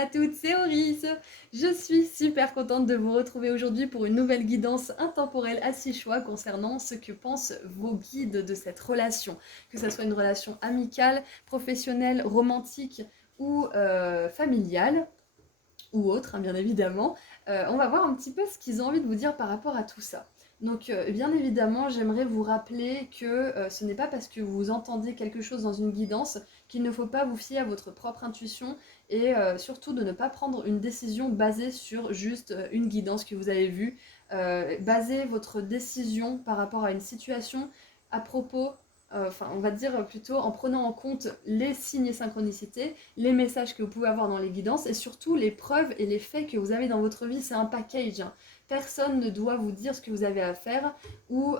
à toutes, c'est Auris. Je suis super contente de vous retrouver aujourd'hui pour une nouvelle guidance intemporelle à 6 choix concernant ce que pensent vos guides de cette relation. Que ce soit une relation amicale, professionnelle, romantique ou familiale, ou autre, hein, bien évidemment. On va voir un petit peu ce qu'ils ont envie de vous dire par rapport à tout ça. Donc, bien évidemment, j'aimerais vous rappeler que ce n'est pas parce que vous entendez quelque chose dans une guidance qu'il ne faut pas vous fier à votre propre intuition et surtout de ne pas prendre une décision basée sur juste une guidance que vous avez vue. Basez votre décision par rapport à une situation à propos on va dire plutôt en prenant en compte les signes et synchronicités, les messages que vous pouvez avoir dans les guidances et surtout les preuves et les faits que vous avez dans votre vie. C'est un package, hein. Personne ne doit vous dire ce que vous avez à faire ou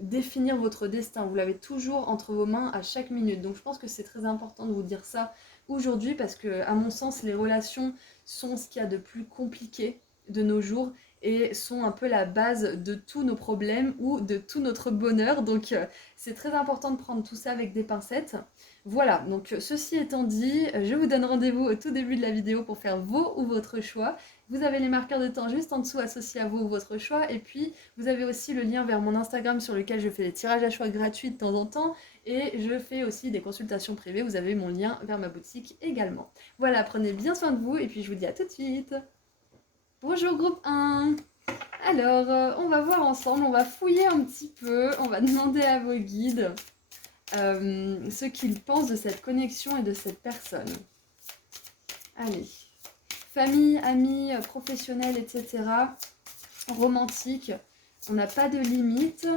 définir votre destin. Vous l'avez toujours entre vos mains à chaque minute. Donc je pense que c'est très important de vous dire ça aujourd'hui parce que, à mon sens, les relations sont ce qu'il y a de plus compliqué de nos jours et sont un peu la base de tous nos problèmes ou de tout notre bonheur. Donc c'est très important de prendre tout ça avec des pincettes. Voilà, donc ceci étant dit, je vous donne rendez-vous au tout début de la vidéo pour faire vos ou votre choix. Vous avez les marqueurs de temps juste en dessous associés à vos ou votre choix. Et puis, vous avez aussi le lien vers mon Instagram sur lequel je fais des tirages à choix gratuits de temps en temps. Et je fais aussi des consultations privées. Vous avez mon lien vers ma boutique également. Voilà, prenez bien soin de vous et puis je vous dis à tout de suite. Bonjour groupe 1. Alors, on va voir ensemble, on va fouiller un petit peu, on va demander à vos guides ce qu'ils pensent de cette connexion et de cette personne. Allez. Famille, amis, professionnels, etc. Romantique, on n'a pas de limite.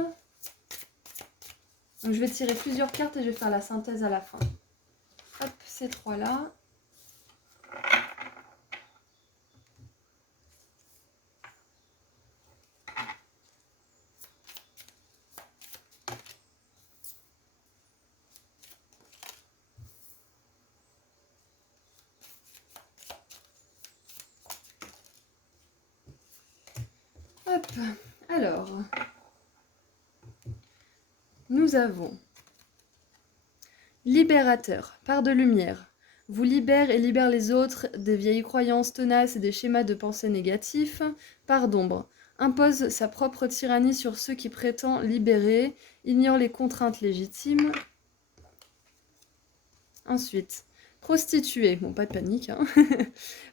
Donc je vais tirer plusieurs cartes et je vais faire la synthèse à la fin. Hop, ces trois-là. Hop, alors, nous avons libérateur, part de lumière. Vous libère et libère les autres des vieilles croyances tenaces et des schémas de pensée négatifs. Part d'ombre, impose sa propre tyrannie sur ceux qui prétend libérer, ignore les contraintes légitimes. Ensuite, prostituée, bon pas de panique, hein.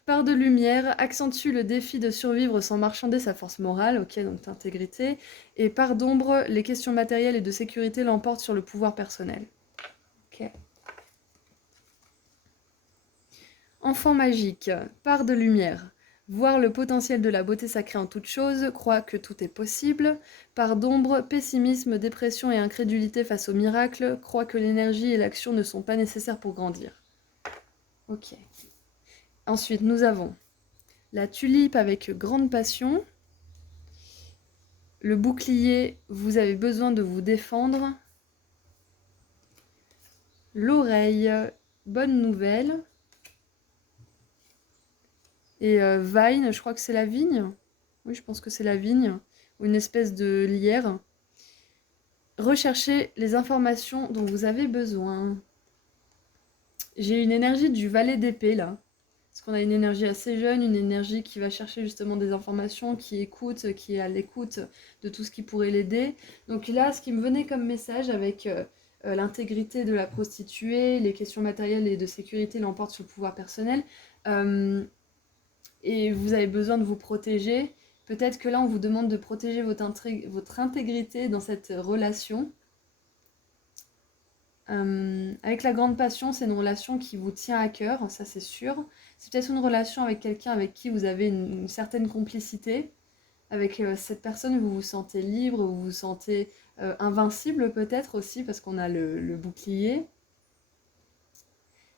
Part de lumière, accentue le défi de survivre sans marchander sa force morale, ok, donc intégrité. Et part d'ombre, les questions matérielles et de sécurité l'emportent sur le pouvoir personnel. Ok. Enfant magique, part de lumière. Voir le potentiel de la beauté sacrée en toute chose, croit que tout est possible. Part d'ombre, pessimisme, dépression et incrédulité face au miracle, croit que l'énergie et l'action ne sont pas nécessaires pour grandir. Ok. Ensuite, nous avons la tulipe avec grande passion. Le bouclier, vous avez besoin de vous défendre. L'oreille, bonne nouvelle. Et vine, je crois que c'est la vigne. Oui, je pense que c'est la vigne. Ou une espèce de lierre. Recherchez les informations dont vous avez besoin. J'ai une énergie du valet d'épée là. Parce qu'on a une énergie assez jeune, une énergie qui va chercher justement des informations, qui écoute, qui est à l'écoute de tout ce qui pourrait l'aider. Donc là, ce qui me venait comme message avec l'intégrité de la prostituée, les questions matérielles et de sécurité l'emportent sur le pouvoir personnel, et vous avez besoin de vous protéger, peut-être que là on vous demande de protéger votre intégrité dans cette relation. Avec la grande passion, c'est une relation qui vous tient à cœur, ça c'est sûr. C'est peut-être une relation avec quelqu'un avec qui vous avez une certaine complicité. Avec cette personne, vous vous sentez libre, vous vous sentez invincible peut-être aussi, parce qu'on a le bouclier.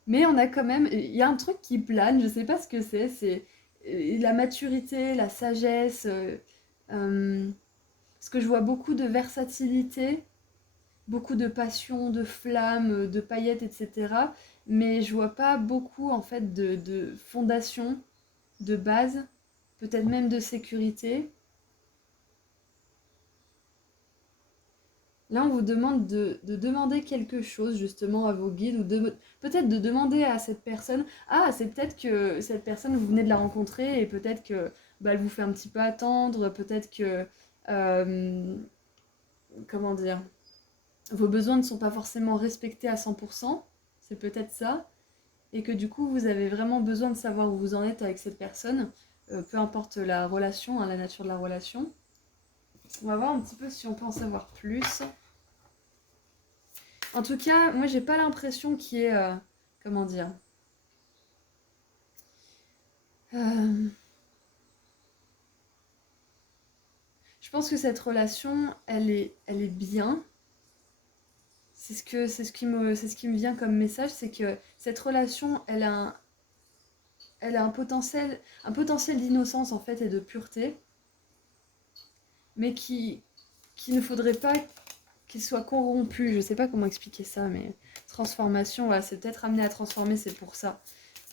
Mais on a quand même, il y a un truc qui plane, je sais pas ce que c'est la maturité, la sagesse, parce que je vois beaucoup de versatilité, beaucoup de passion, de flamme, de paillettes, etc. Mais je vois pas beaucoup en fait de fondation, de base, peut-être même de sécurité. Là, on vous demande de demander quelque chose justement à vos guides ou peut-être de demander à cette personne. Ah, c'est peut-être que cette personne, vous venez de la rencontrer et peut-être que bah, elle vous fait un petit peu attendre. Peut-être que, euh, comment dire, vos besoins ne sont pas forcément respectés à 100%. C'est peut-être ça. Et que du coup, vous avez vraiment besoin de savoir où vous en êtes avec cette personne. Peu importe la relation, hein, la nature de la relation. On va voir un petit peu si on peut en savoir plus. En tout cas, moi j'ai pas l'impression qu'il y ait, comment dire, euh, je pense que cette relation, elle est bien. C'est ce qui me vient comme message, c'est que cette relation, elle a un potentiel d'innocence en fait et de pureté, mais qui ne faudrait pas qu'il soit corrompu. Je sais pas comment expliquer ça, mais transformation, voilà, c'est peut-être amené à transformer, c'est pour ça.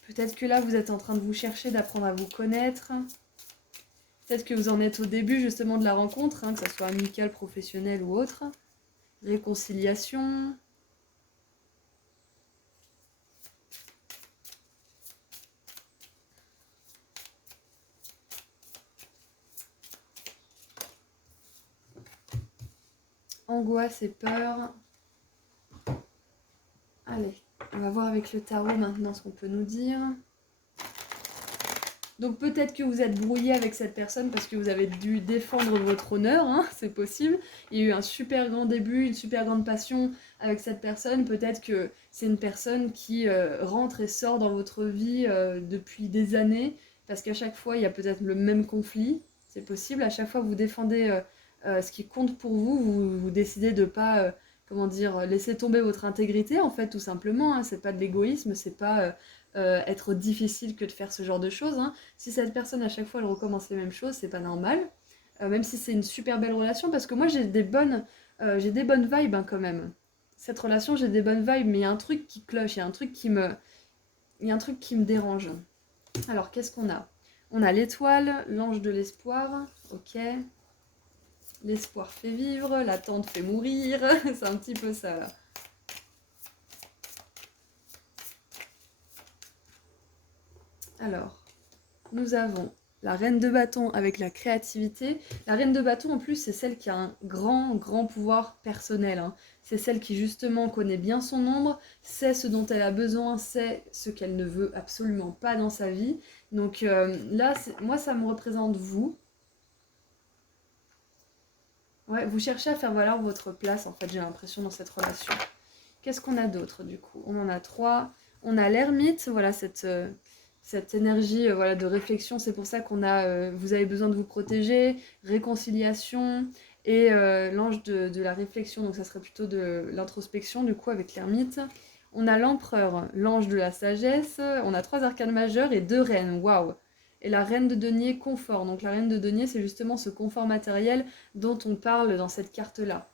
Peut-être que là, vous êtes en train de vous chercher, d'apprendre à vous connaître. Peut-être que vous en êtes au début justement de la rencontre, hein, que ce soit amical, professionnel ou autre. Réconciliation. Angoisse et peur. Allez, on va voir avec le tarot maintenant ce qu'on peut nous dire. Donc peut-être que vous êtes brouillé avec cette personne parce que vous avez dû défendre votre honneur, hein, c'est possible. Il y a eu un super grand début, une super grande passion avec cette personne. Peut-être que c'est une personne qui rentre et sort dans votre vie depuis des années parce qu'à chaque fois il y a peut-être le même conflit. C'est possible, à chaque fois vous défendez ce qui compte pour vous, vous décidez de pas, comment dire, laisser tomber votre intégrité en fait tout simplement. Hein. C'est pas de l'égoïsme, c'est pas être difficile que de faire ce genre de choses. Hein. Si cette personne à chaque fois elle recommence les mêmes choses, c'est pas normal. Même si c'est une super belle relation, parce que moi j'ai des bonnes vibes hein, quand même. Cette relation, j'ai des bonnes vibes, mais il y a un truc qui cloche, il y a un truc qui me dérange. Alors qu'est-ce qu'on a? On a l'étoile, l'ange de l'espoir, ok. L'espoir fait vivre, l'attente fait mourir, c'est un petit peu ça là. Alors, nous avons la reine de bâton avec la créativité. La reine de bâton, en plus, c'est celle qui a un grand pouvoir personnel. Hein. C'est celle qui, justement, connaît bien son ombre, sait ce dont elle a besoin, sait ce qu'elle ne veut absolument pas dans sa vie. Donc là, moi, ça me représente vous. Ouais, vous cherchez à faire valoir votre place, en fait, j'ai l'impression, dans cette relation. Qu'est-ce qu'on a d'autre, du coup? On en a trois. On a l'ermite, voilà, cette énergie voilà, de réflexion, c'est pour ça qu'on a, vous avez besoin de vous protéger, réconciliation, et l'ange de la réflexion, donc ça serait plutôt de l'introspection, du coup, avec l'ermite. On a l'empereur, l'ange de la sagesse, on a trois arcanes majeures et deux reines, waouh! Et la reine de denier, confort. Donc la reine de denier, c'est justement ce confort matériel dont on parle dans cette carte-là.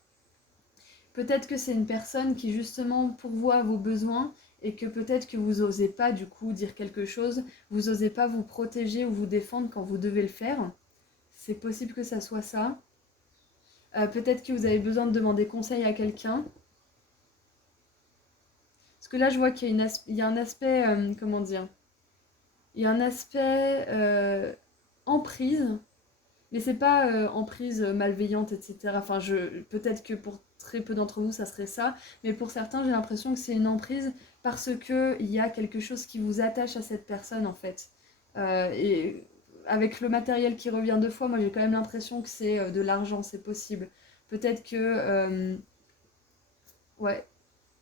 Peut-être que c'est une personne qui justement pourvoit à vos besoins et que peut-être que vous osez pas du coup dire quelque chose, vous osez pas vous protéger ou vous défendre quand vous devez le faire. C'est possible que ça soit ça. Peut-être que vous avez besoin de demander conseil à quelqu'un. Parce que là, je vois qu'il y a, il y a un aspect, comment dire, il y a un aspect emprise. Mais c'est pas emprise malveillante, etc. Enfin, peut-être que pour très peu d'entre vous, ça serait ça. Mais pour certains, j'ai l'impression que c'est une emprise parce qu'il y a quelque chose qui vous attache à cette personne, en fait. Et avec le matériel qui revient deux fois, moi, j'ai quand même l'impression que c'est de l'argent, c'est possible. Peut-être que... ouais,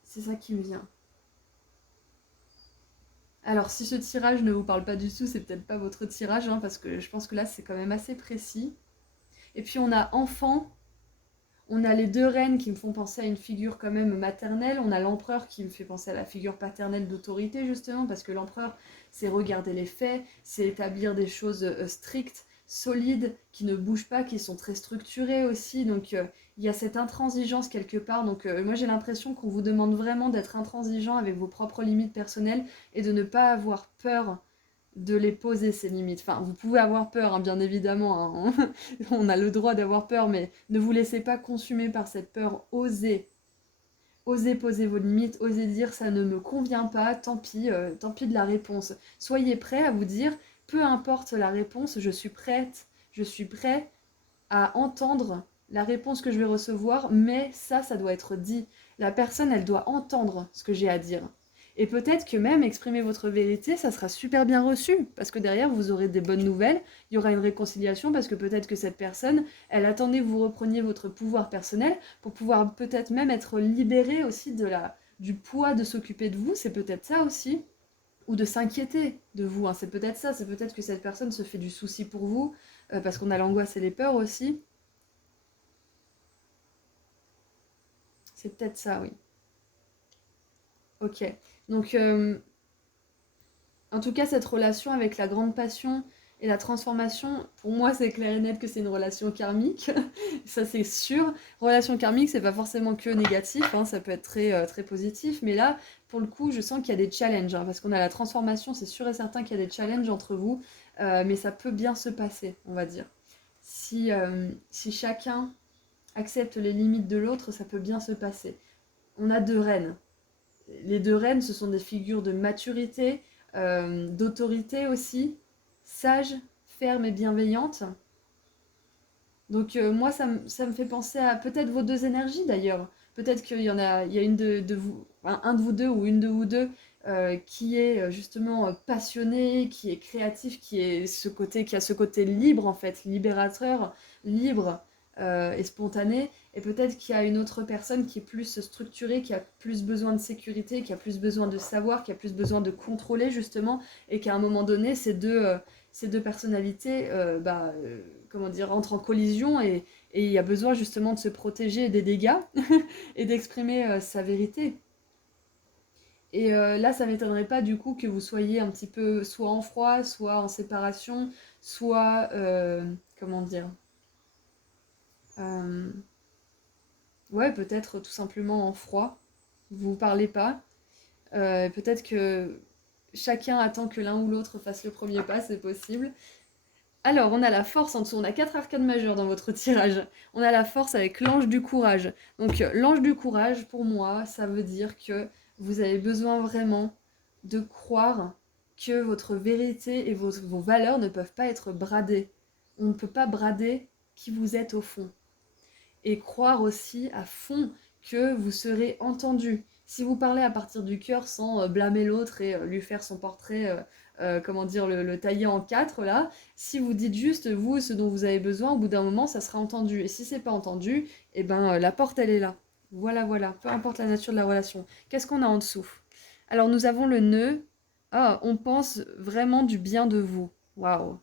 c'est ça qui me vient. Alors, si ce tirage ne vous parle pas du tout, c'est peut-être pas votre tirage, hein, parce que je pense que là, c'est quand même assez précis. Et puis, on a enfant. On a les deux reines qui me font penser à une figure quand même maternelle. On a l'empereur qui me fait penser à la figure paternelle d'autorité justement, parce que l'empereur, c'est regarder les faits, c'est établir des choses strictes, solides, qui ne bougent pas, qui sont très structurées aussi. Donc il y a cette intransigeance quelque part. Donc moi j'ai l'impression qu'on vous demande vraiment d'être intransigeant avec vos propres limites personnelles et de ne pas avoir peur de les poser, ces limites. Enfin, vous pouvez avoir peur, hein, bien évidemment, hein. On a le droit d'avoir peur, mais ne vous laissez pas consumer par cette peur. Osez. Osez poser vos limites, osez dire ça ne me convient pas, tant pis de la réponse. Soyez prêt à vous dire, peu importe la réponse, je suis prêt à entendre la réponse que je vais recevoir, mais ça doit être dit. La personne, elle doit entendre ce que j'ai à dire. Et peut-être que même exprimer votre vérité, ça sera super bien reçu, parce que derrière, vous aurez des bonnes nouvelles, il y aura une réconciliation, parce que peut-être que cette personne, elle attendait que vous repreniez votre pouvoir personnel pour pouvoir peut-être même être libérée aussi du poids de s'occuper de vous, c'est peut-être ça aussi, ou de s'inquiéter de vous, hein. C'est peut-être ça, c'est peut-être que cette personne se fait du souci pour vous, parce qu'on a l'angoisse et les peurs aussi. C'est peut-être ça, oui. Ok. Donc, en tout cas, cette relation avec la grande passion et la transformation, pour moi, c'est clair et net que c'est une relation karmique. Ça, c'est sûr. Relation karmique, c'est pas forcément que négatif, hein, ça peut être très positif. Mais là, pour le coup, je sens qu'il y a des challenges, hein, parce qu'on a la transformation, c'est sûr et certain qu'il y a des challenges entre vous, mais ça peut bien se passer, on va dire. Si chacun accepte les limites de l'autre, ça peut bien se passer. On a deux reines. Les deux reines, ce sont des figures de maturité, d'autorité aussi, sages, fermes et bienveillantes. Donc moi, ça me fait penser à peut-être vos deux énergies d'ailleurs. Peut-être il y a une de vous, un de vous deux ou une de vous deux qui est justement passionné, qui est créatif, qui a ce côté libre en fait, libérateur, libre et spontané. Et peut-être qu'il y a une autre personne qui est plus structurée, qui a plus besoin de sécurité, qui a plus besoin de savoir, qui a plus besoin de contrôler justement, et qu'à un moment donné, ces deux personnalités, comment dire, entrent en collision et il y a besoin justement de se protéger des dégâts et d'exprimer sa vérité. Et là, ça m'étonnerait pas du coup que vous soyez un petit peu soit en froid, soit en séparation, soit, comment dire, euh, ouais, peut-être tout simplement en froid. Vous ne parlez pas. Peut-être que chacun attend que l'un ou l'autre fasse le premier pas, c'est possible. Alors, on a la force en dessous, on a 4 arcades majeures dans votre tirage. On a la force avec l'ange du courage. Donc, l'ange du courage, pour moi, ça veut dire que vous avez besoin vraiment de croire que votre vérité et vos valeurs ne peuvent pas être bradées. On ne peut pas brader qui vous êtes au fond. Et croire aussi à fond que vous serez entendu. Si vous parlez à partir du cœur sans blâmer l'autre et lui faire son portrait, comment dire, le tailler en quatre là, si vous dites juste vous ce dont vous avez besoin, au bout d'un moment ça sera entendu. Et si c'est pas entendu, eh ben la porte elle est là. Voilà, voilà, peu importe la nature de la relation. Qu'est-ce qu'on a en dessous? Alors nous avons le nœud. Ah, on pense vraiment du bien de vous. Waouh.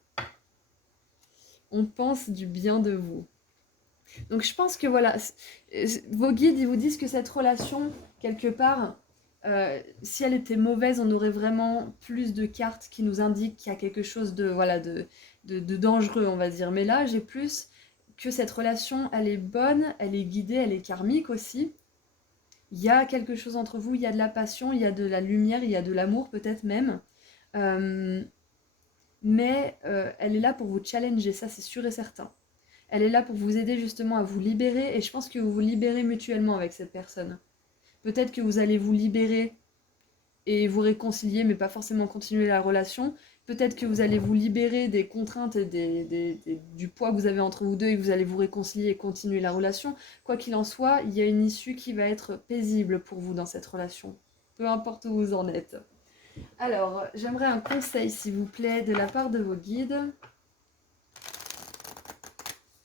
On pense du bien de vous. Donc je pense que voilà, vos guides, ils vous disent que cette relation, quelque part, si elle était mauvaise, on aurait vraiment plus de cartes qui nous indiquent qu'il y a quelque chose de, voilà, de dangereux, on va dire. Mais là, j'ai plus que cette relation, elle est bonne, elle est guidée, elle est karmique aussi. Il y a quelque chose entre vous, il y a de la passion, il y a de la lumière, il y a de l'amour peut-être même. Euh, mais elle est là pour vous challenger, ça c'est sûr et certain. Elle est là pour vous aider justement à vous libérer et je pense que vous vous libérez mutuellement avec cette personne. Peut-être que vous allez vous libérer et vous réconcilier mais pas forcément continuer la relation. Peut-être que vous allez vous libérer des contraintes et du poids que vous avez entre vous deux et que vous allez vous réconcilier et continuer la relation. Quoi qu'il en soit, il y a une issue qui va être paisible pour vous dans cette relation. Peu importe où vous en êtes. Alors, j'aimerais un conseil s'il vous plaît de la part de vos guides.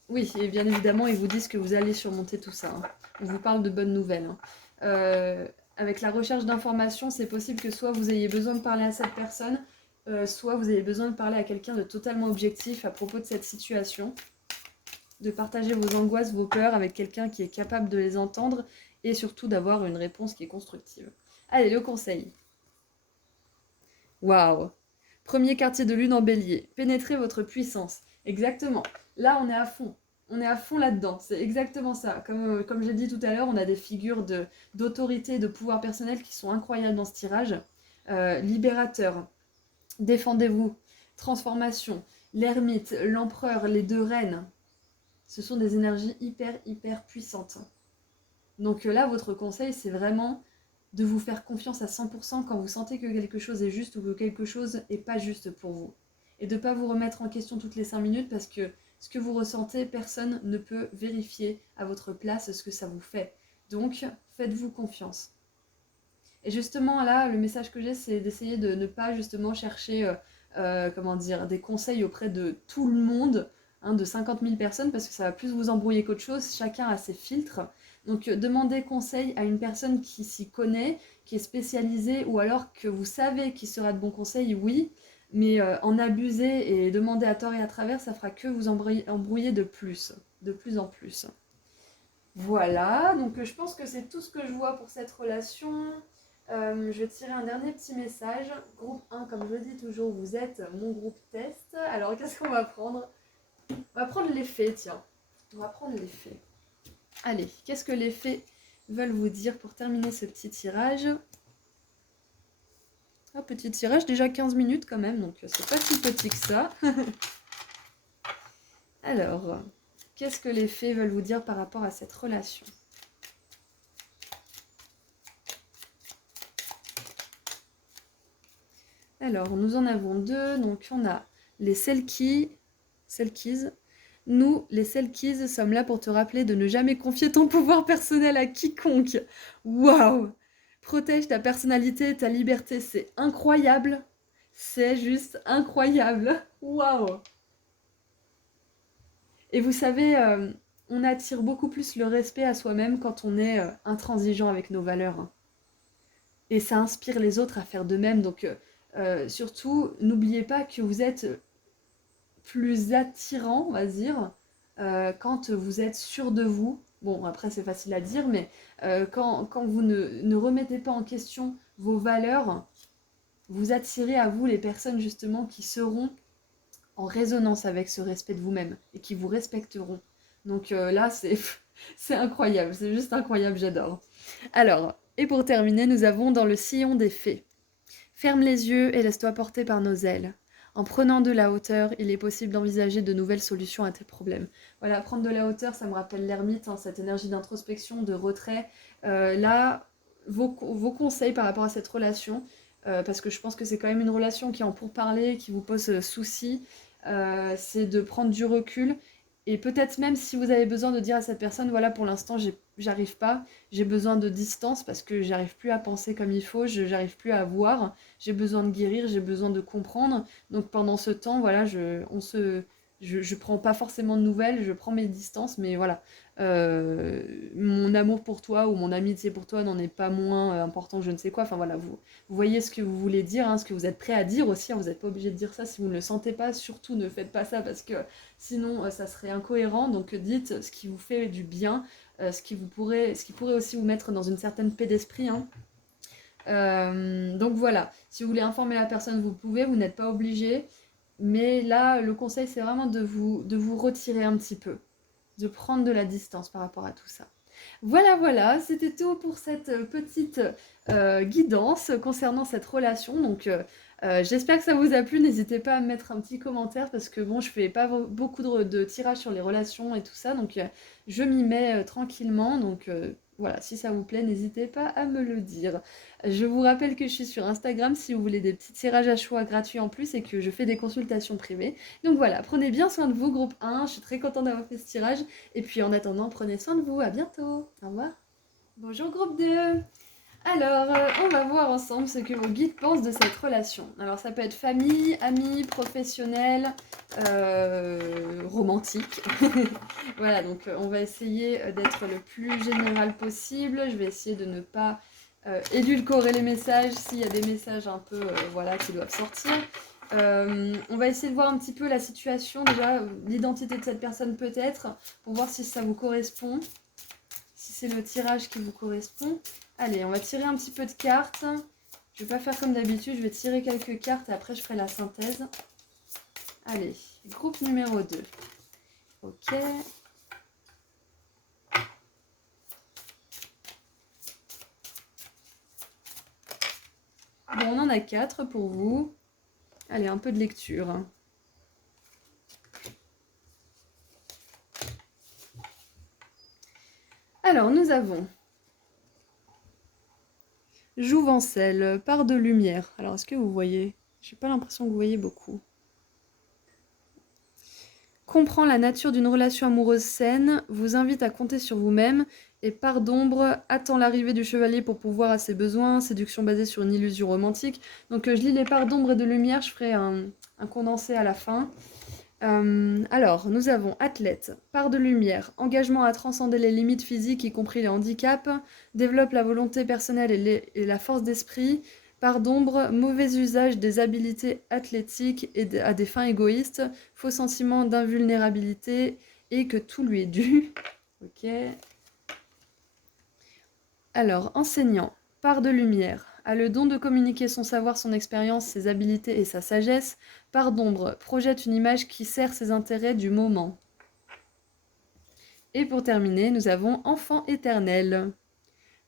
Oui, et bien évidemment, ils vous disent que vous allez surmonter tout ça, hein. On vous parle de bonnes nouvelles, hein. Avec la recherche d'informations, c'est possible que soit vous ayez besoin de parler à cette personne, soit vous avez besoin de parler à quelqu'un de totalement objectif à propos de cette situation, de partager vos angoisses, vos peurs avec quelqu'un qui est capable de les entendre et surtout d'avoir une réponse qui est constructive. Allez, le conseil. Waouh! Premier quartier de lune en bélier. Pénétrez votre puissance. Exactement. Là, on est à fond. On est à fond là-dedans. C'est exactement ça. Comme j'ai dit tout à l'heure, on a des figures d'autorité, de pouvoir personnel qui sont incroyables dans ce tirage. Libérateur. défendez-vous, transformation, l'ermite, l'empereur, les deux reines. Ce sont des énergies hyper puissantes. Donc là, votre conseil, c'est vraiment de vous faire confiance à 100% quand vous sentez que quelque chose est juste ou que quelque chose n'est pas juste pour vous. Et de ne pas vous remettre en question toutes les 5 minutes parce que ce que vous ressentez, personne ne peut vérifier à votre place ce que ça vous fait. Donc, faites-vous confiance. Et justement, là, le message que j'ai, c'est d'essayer de ne pas justement chercher comment dire, des conseils auprès de tout le monde, hein, de 50 000 personnes, parce que ça va plus vous embrouiller qu'autre chose. Chacun a ses filtres. Donc, demandez conseil à une personne qui s'y connaît, qui est spécialisée, ou alors que vous savez qui sera de bons conseils, oui. Mais en abuser et demander à tort et à travers, ça fera que vous embrouiller de plus en plus. Voilà, donc je pense que c'est tout ce que je vois pour cette relation. Je vais tirer un dernier petit message. Groupe 1, comme je le dis toujours, vous êtes mon groupe test. Alors, qu'est-ce qu'on va prendre? On va prendre les faits, tiens. On va prendre les faits. Allez, qu'est-ce que les faits veulent vous dire pour terminer ce petit tirage? Un petit tirage, déjà 15 minutes quand même, donc c'est pas si petit que ça. Alors, qu'est-ce que les faits veulent vous dire par rapport à cette relation? Alors, nous en avons deux. Donc, on a les Selkies. Nous, les Selkies, sommes là pour te rappeler de ne jamais confier ton pouvoir personnel à quiconque. Waouh! Protège ta personnalité, ta liberté, c'est incroyable. C'est juste incroyable. Waouh! Et vous savez, on attire beaucoup plus le respect à soi-même quand on est intransigeant avec nos valeurs, hein. Et ça inspire les autres à faire de même. Donc, surtout, n'oubliez pas que vous êtes plus attirant, on va dire, quand vous êtes sûr de vous. Bon, après, c'est facile à dire, mais quand vous ne remettez pas en question vos valeurs, vous attirez à vous les personnes justement qui seront en résonance avec ce respect de vous-même et qui vous respecteront. Donc là, c'est incroyable, c'est juste incroyable, j'adore. Alors, et pour terminer, nous avons dans le sillon des fées. Ferme les yeux et laisse-toi porter par nos ailes. En prenant de la hauteur, il est possible d'envisager de nouvelles solutions à tes problèmes. Voilà, prendre de la hauteur, ça me rappelle l'ermite, hein, cette énergie d'introspection, de retrait. Là, vos conseils par rapport à cette relation, parce que je pense que c'est quand même une relation qui est en pourparlers, qui vous pose souci, c'est de prendre du recul. Et peut-être même si vous avez besoin de dire à cette personne, voilà, pour l'instant, j'arrive pas, j'ai besoin de distance parce que j'arrive plus à penser comme il faut, j'arrive plus à voir, j'ai besoin de guérir, j'ai besoin de comprendre. Donc pendant ce temps, voilà, je prends pas forcément de nouvelles, je prends mes distances, mais voilà. Mon amour pour toi ou mon amitié pour toi n'en est pas moins important, je ne sais quoi. Enfin voilà, vous voyez ce que vous voulez dire, hein, ce que vous êtes prêt à dire aussi, hein, vous n'êtes pas obligé de dire ça si vous ne le sentez pas, surtout ne faites pas ça parce que sinon ça serait incohérent. Donc dites ce qui vous fait du bien, ce qui pourrait aussi vous mettre dans une certaine paix d'esprit, hein. Donc voilà, si vous voulez informer la personne, vous pouvez, vous n'êtes pas obligé. Mais là, le conseil, c'est vraiment de vous retirer un petit peu, de prendre de la distance par rapport à tout ça. Voilà, c'était tout pour cette petite guidance concernant cette relation. Donc j'espère que ça vous a plu. N'hésitez pas à me mettre un petit commentaire parce que bon, je fais pas beaucoup de tirages sur les relations et tout ça. Donc je m'y mets tranquillement. Donc voilà, si ça vous plaît, n'hésitez pas à me le dire. Je vous rappelle que je suis sur Instagram si vous voulez des petits tirages à choix gratuits en plus et que je fais des consultations privées. Donc voilà, prenez bien soin de vous, groupe 1. Je suis très contente d'avoir fait ce tirage. Et puis en attendant, prenez soin de vous. À bientôt. Au revoir. Bonjour, groupe 2. Alors, on va voir ensemble ce que vos guides pensent de cette relation. Alors, ça peut être famille, amis, professionnel, romantique. Voilà, donc on va essayer d'être le plus général possible. Je vais essayer de ne pas édulcorer les messages s'il y a des messages un peu voilà, qui doivent sortir. On va essayer de voir un petit peu la situation, déjà l'identité de cette personne peut-être, pour voir si ça vous correspond, si c'est le tirage qui vous correspond. Allez, on va tirer un petit peu de cartes. Je vais pas faire comme d'habitude, je vais tirer quelques cartes et après je ferai la synthèse. Allez, groupe numéro 2. Ok. Bon, on en a 4 pour vous. Allez, un peu de lecture. Alors, nous avons Jouvencel, part de lumière. Alors, est-ce que vous voyez? J'ai pas l'impression que vous voyez beaucoup. Comprend la nature d'une relation amoureuse saine, vous invite à compter sur vous-même, et part d'ombre attend l'arrivée du chevalier pour pouvoir à ses besoins, séduction basée sur une illusion romantique. Donc je lis les parts d'ombre et de lumière, je ferai un condensé à la fin. Alors, nous avons athlète, part de lumière, engagement à transcender les limites physiques, y compris les handicaps, développe la volonté personnelle et la force d'esprit, part d'ombre, mauvais usage des habiletés athlétiques et à des fins égoïstes, faux sentiment d'invulnérabilité et que tout lui est dû. Ok. Alors, enseignant, part de lumière, a le don de communiquer son savoir, son expérience, ses habiletés et sa sagesse. Part d'ombre, projette une image qui sert ses intérêts du moment. Et pour terminer, nous avons enfant éternel.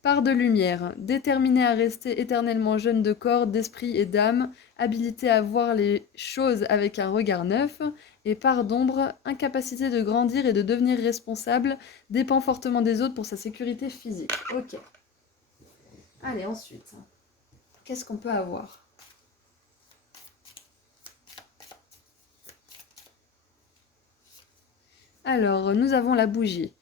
Part de lumière, déterminé à rester éternellement jeune de corps, d'esprit et d'âme, habilité à voir les choses avec un regard neuf. Et part d'ombre, incapacité de grandir et de devenir responsable, dépend fortement des autres pour sa sécurité physique. Ok. Allez, ensuite, qu'est-ce qu'on peut avoir? Alors, nous avons la bougie.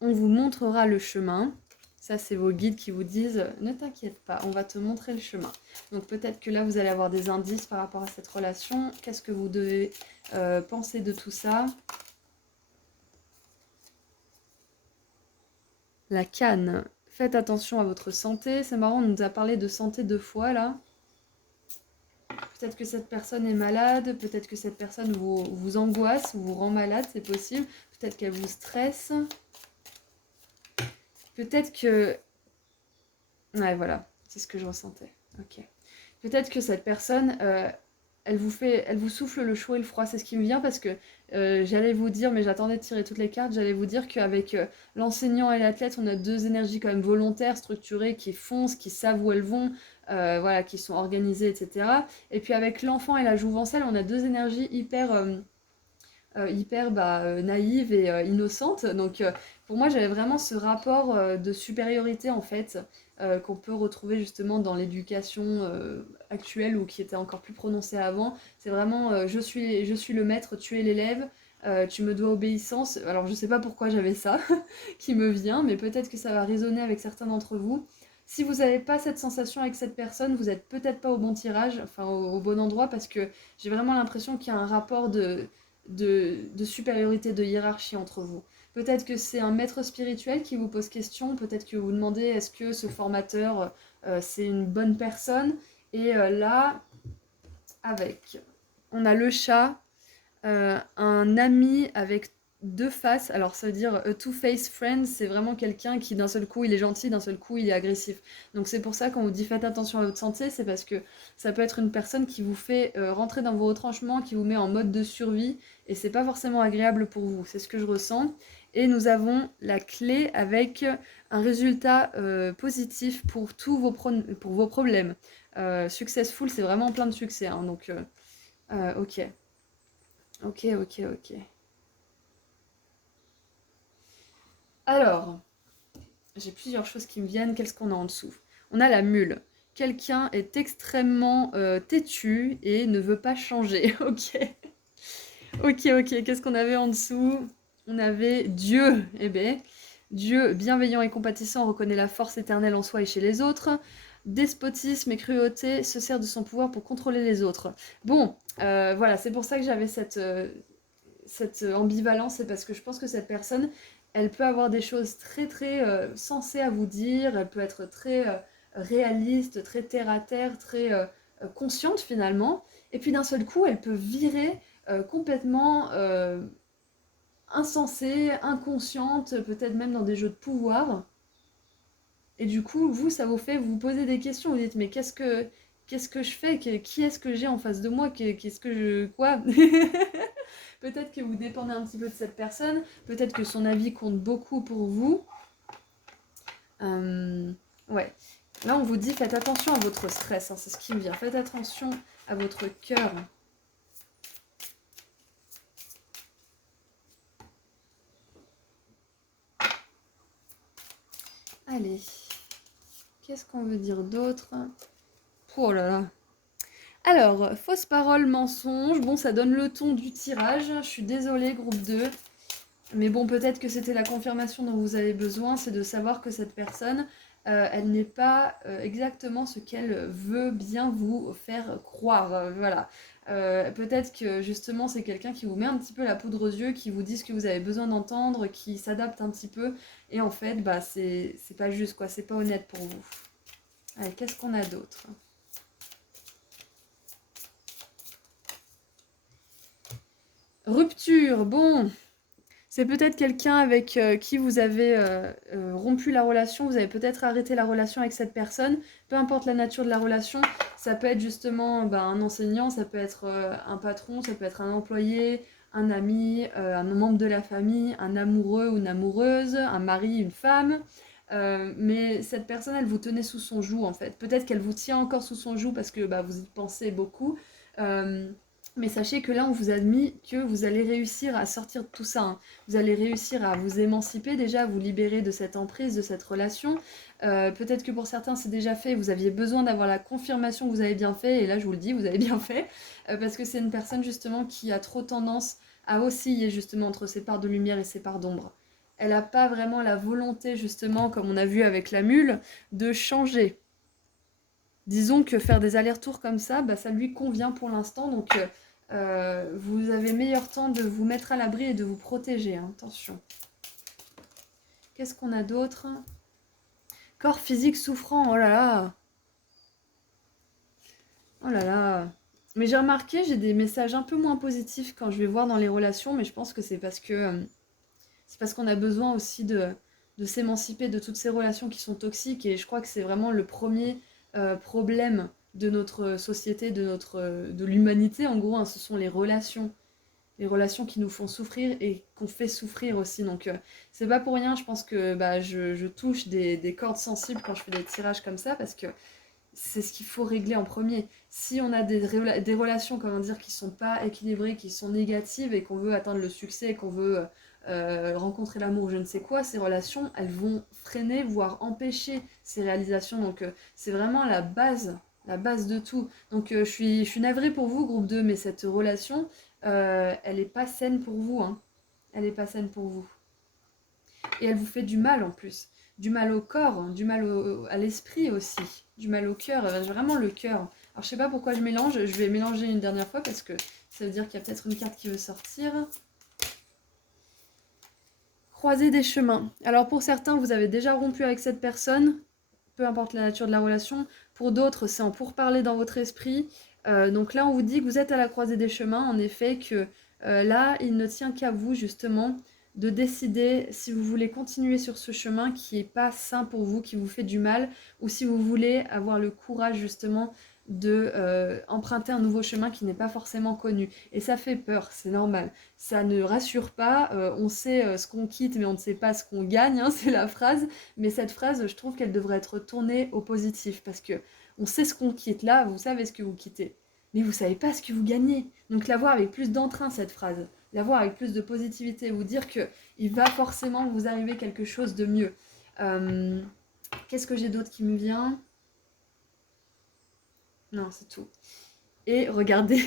On vous montrera le chemin. Ça, c'est vos guides qui vous disent « Ne t'inquiète pas, on va te montrer le chemin ». Donc peut-être que là, vous allez avoir des indices par rapport à cette relation. Qu'est-ce que vous devez penser de tout ça? La canne. Faites attention à votre santé. C'est marrant, on nous a parlé de santé 2 fois, là. Peut-être que cette personne est malade, peut-être que cette personne vous angoisse, vous rend malade, c'est possible. Peut-être qu'elle vous stresse. Peut-être que... Ouais, voilà, c'est ce que je ressentais. Ok. Peut-être que cette personne, elle vous souffle le chaud et le froid. C'est ce qui me vient parce que j'allais vous dire, mais j'attendais de tirer toutes les cartes, j'allais vous dire qu'avec l'enseignant et l'athlète, on a 2 énergies quand même volontaires, structurées, qui foncent, qui savent où elles vont, voilà, qui sont organisées, etc. Et puis avec l'enfant et la jouvencelle, on a 2 énergies hyper naïve et innocente. Donc pour moi, j'avais vraiment ce rapport de supériorité en fait, qu'on peut retrouver justement dans l'éducation actuelle ou qui était encore plus prononcée avant. C'est vraiment je suis le maître, tu es l'élève. Tu me dois obéissance. Alors je sais pas pourquoi j'avais ça qui me vient, mais peut-être que ça va résonner avec certains d'entre vous. Si vous n'avez pas cette sensation avec cette personne, vous n'êtes peut-être pas au bon tirage, enfin au bon endroit, parce que j'ai vraiment l'impression qu'il y a un rapport de supériorité, de hiérarchie entre vous. Peut-être que c'est un maître spirituel qui vous pose question, peut-être que vous vous demandez est-ce que ce formateur, c'est une bonne personne. Et là, on a le chat, un ami avec 2 faces. Alors ça veut dire a two-face friend, c'est vraiment quelqu'un qui d'un seul coup il est gentil, d'un seul coup il est agressif. Donc c'est pour ça quand on vous dit faites attention à votre santé, c'est parce que ça peut être une personne qui vous fait rentrer dans vos retranchements, qui vous met en mode de survie, et c'est pas forcément agréable pour vous, c'est ce que je ressens. Et nous avons la clé avec un résultat positif pour tous pour vos problèmes. Successful, c'est vraiment plein de succès, hein, donc ok. Ok, ok, ok. Alors, j'ai plusieurs choses qui me viennent. Qu'est-ce qu'on a en dessous? On a la mule. Quelqu'un est extrêmement têtu et ne veut pas changer. Ok. Ok, ok. Qu'est-ce qu'on avait en dessous? On avait Dieu. Eh ben, Dieu, bienveillant et compatissant, reconnaît la force éternelle en soi et chez les autres. Despotisme et cruauté se sert de son pouvoir pour contrôler les autres. Bon, voilà, c'est pour ça que j'avais cette ambivalence, c'est parce que je pense que cette personne, elle peut avoir des choses très très sensées à vous dire, elle peut être très réaliste, très terre à terre, très consciente finalement, et puis d'un seul coup, elle peut virer complètement insensée, inconsciente, peut-être même dans des jeux de pouvoir. Et du coup, vous, ça vous fait vous poser des questions, vous dites mais qu'est-ce que je fais? Qui est-ce que j'ai en face de moi? Qu'est-ce que je... Quoi? Peut-être que vous dépendez un petit peu de cette personne, peut-être que son avis compte beaucoup pour vous. Ouais. Là, on vous dit faites attention à votre stress, hein, c'est ce qui me vient. Faites attention à votre cœur. Allez, qu'est-ce qu'on veut dire d'autre? Oh là là. Alors, fausse parole, mensonge. Bon, ça donne le ton du tirage. Je suis désolée, groupe 2. Mais bon, peut-être que c'était la confirmation dont vous avez besoin, c'est de savoir que cette personne, elle n'est pas exactement ce qu'elle veut bien vous faire croire. Voilà. Peut-être que justement c'est quelqu'un qui vous met un petit peu la poudre aux yeux, qui vous dit ce que vous avez besoin d'entendre, qui s'adapte un petit peu. Et en fait, bah c'est pas juste, quoi. C'est pas honnête pour vous. Allez, qu'est-ce qu'on a d'autre? Rupture, bon. C'est peut-être quelqu'un avec qui vous avez rompu la relation, vous avez peut-être arrêté la relation avec cette personne, peu importe la nature de la relation, ça peut être justement un enseignant, ça peut être un patron, ça peut être un employé, un ami, un membre de la famille, un amoureux ou une amoureuse, un mari, une femme. Mais cette personne, elle vous tenait sous son joug en fait. Peut-être qu'elle vous tient encore sous son joug parce que vous y pensez beaucoup. Euh, mais sachez que là, on vous a admis que vous allez réussir à sortir de tout ça, hein. Vous allez réussir à vous émanciper déjà, à vous libérer de cette emprise, de cette relation. Peut-être que pour certains, c'est déjà fait. Vous aviez besoin d'avoir la confirmation que vous avez bien fait. Et là, je vous le dis, vous avez bien fait. Parce que c'est une personne justement qui a trop tendance à osciller justement entre ses parts de lumière et ses parts d'ombre. Elle n'a pas vraiment la volonté justement, comme on a vu avec la mule, de changer. Disons que faire des allers-retours comme ça, ça lui convient pour l'instant. Donc vous avez meilleur temps de vous mettre à l'abri et de vous protéger, hein, attention. Qu'est-ce qu'on a d'autre? Corps physique souffrant, oh là là. Oh là là. Mais j'ai remarqué, j'ai des messages un peu moins positifs quand je vais voir dans les relations, mais je pense que c'est parce qu'on a besoin aussi de s'émanciper de toutes ces relations qui sont toxiques, et je crois que c'est vraiment le premier problème de notre société, de l'humanité en gros, hein, ce sont les relations qui nous font souffrir et qu'on fait souffrir aussi. Donc c'est pas pour rien, je pense que je touche des cordes sensibles quand je fais des tirages comme ça, parce que c'est ce qu'il faut régler en premier. Si on a des relations, comment dire, qui sont pas équilibrées, qui sont négatives et qu'on veut atteindre le succès, qu'on veut rencontrer l'amour, je ne sais quoi, ces relations, elles vont freiner, voire empêcher ces réalisations. Donc c'est vraiment la base de tout. Donc je suis navrée pour vous, groupe 2, mais cette relation, elle est pas saine pour vous, hein. Elle est pas saine pour vous. Et elle vous fait du mal en plus. Du mal au corps, hein, du mal à l'esprit aussi, du mal au cœur, vraiment le cœur. Alors je sais pas pourquoi je mélange, je vais mélanger une dernière fois parce que ça veut dire qu'il y a peut-être une carte qui veut sortir. Croiser des chemins. Alors pour certains, vous avez déjà rompu avec cette personne, peu importe la nature de la relation. Pour d'autres, c'est en pourparler dans votre esprit. Donc là, on vous dit que vous êtes à la croisée des chemins, en effet, que là, il ne tient qu'à vous, justement, de décider si vous voulez continuer sur ce chemin qui n'est pas sain pour vous, qui vous fait du mal, ou si vous voulez avoir le courage, justement, de emprunter un nouveau chemin qui n'est pas forcément connu. Et ça fait peur, c'est normal. Ça ne rassure pas, on sait ce qu'on quitte, mais on ne sait pas ce qu'on gagne, hein, c'est la phrase. Mais cette phrase, je trouve qu'elle devrait être tournée au positif, parce que on sait ce qu'on quitte. Là, vous savez ce que vous quittez, mais vous savez pas ce que vous gagnez. Donc la voir avec plus d'entrain, cette phrase, la voir avec plus de positivité, vous dire que il va forcément vous arriver quelque chose de mieux. Qu'est-ce que j'ai d'autre qui me vient? Non, c'est tout. Et regardez,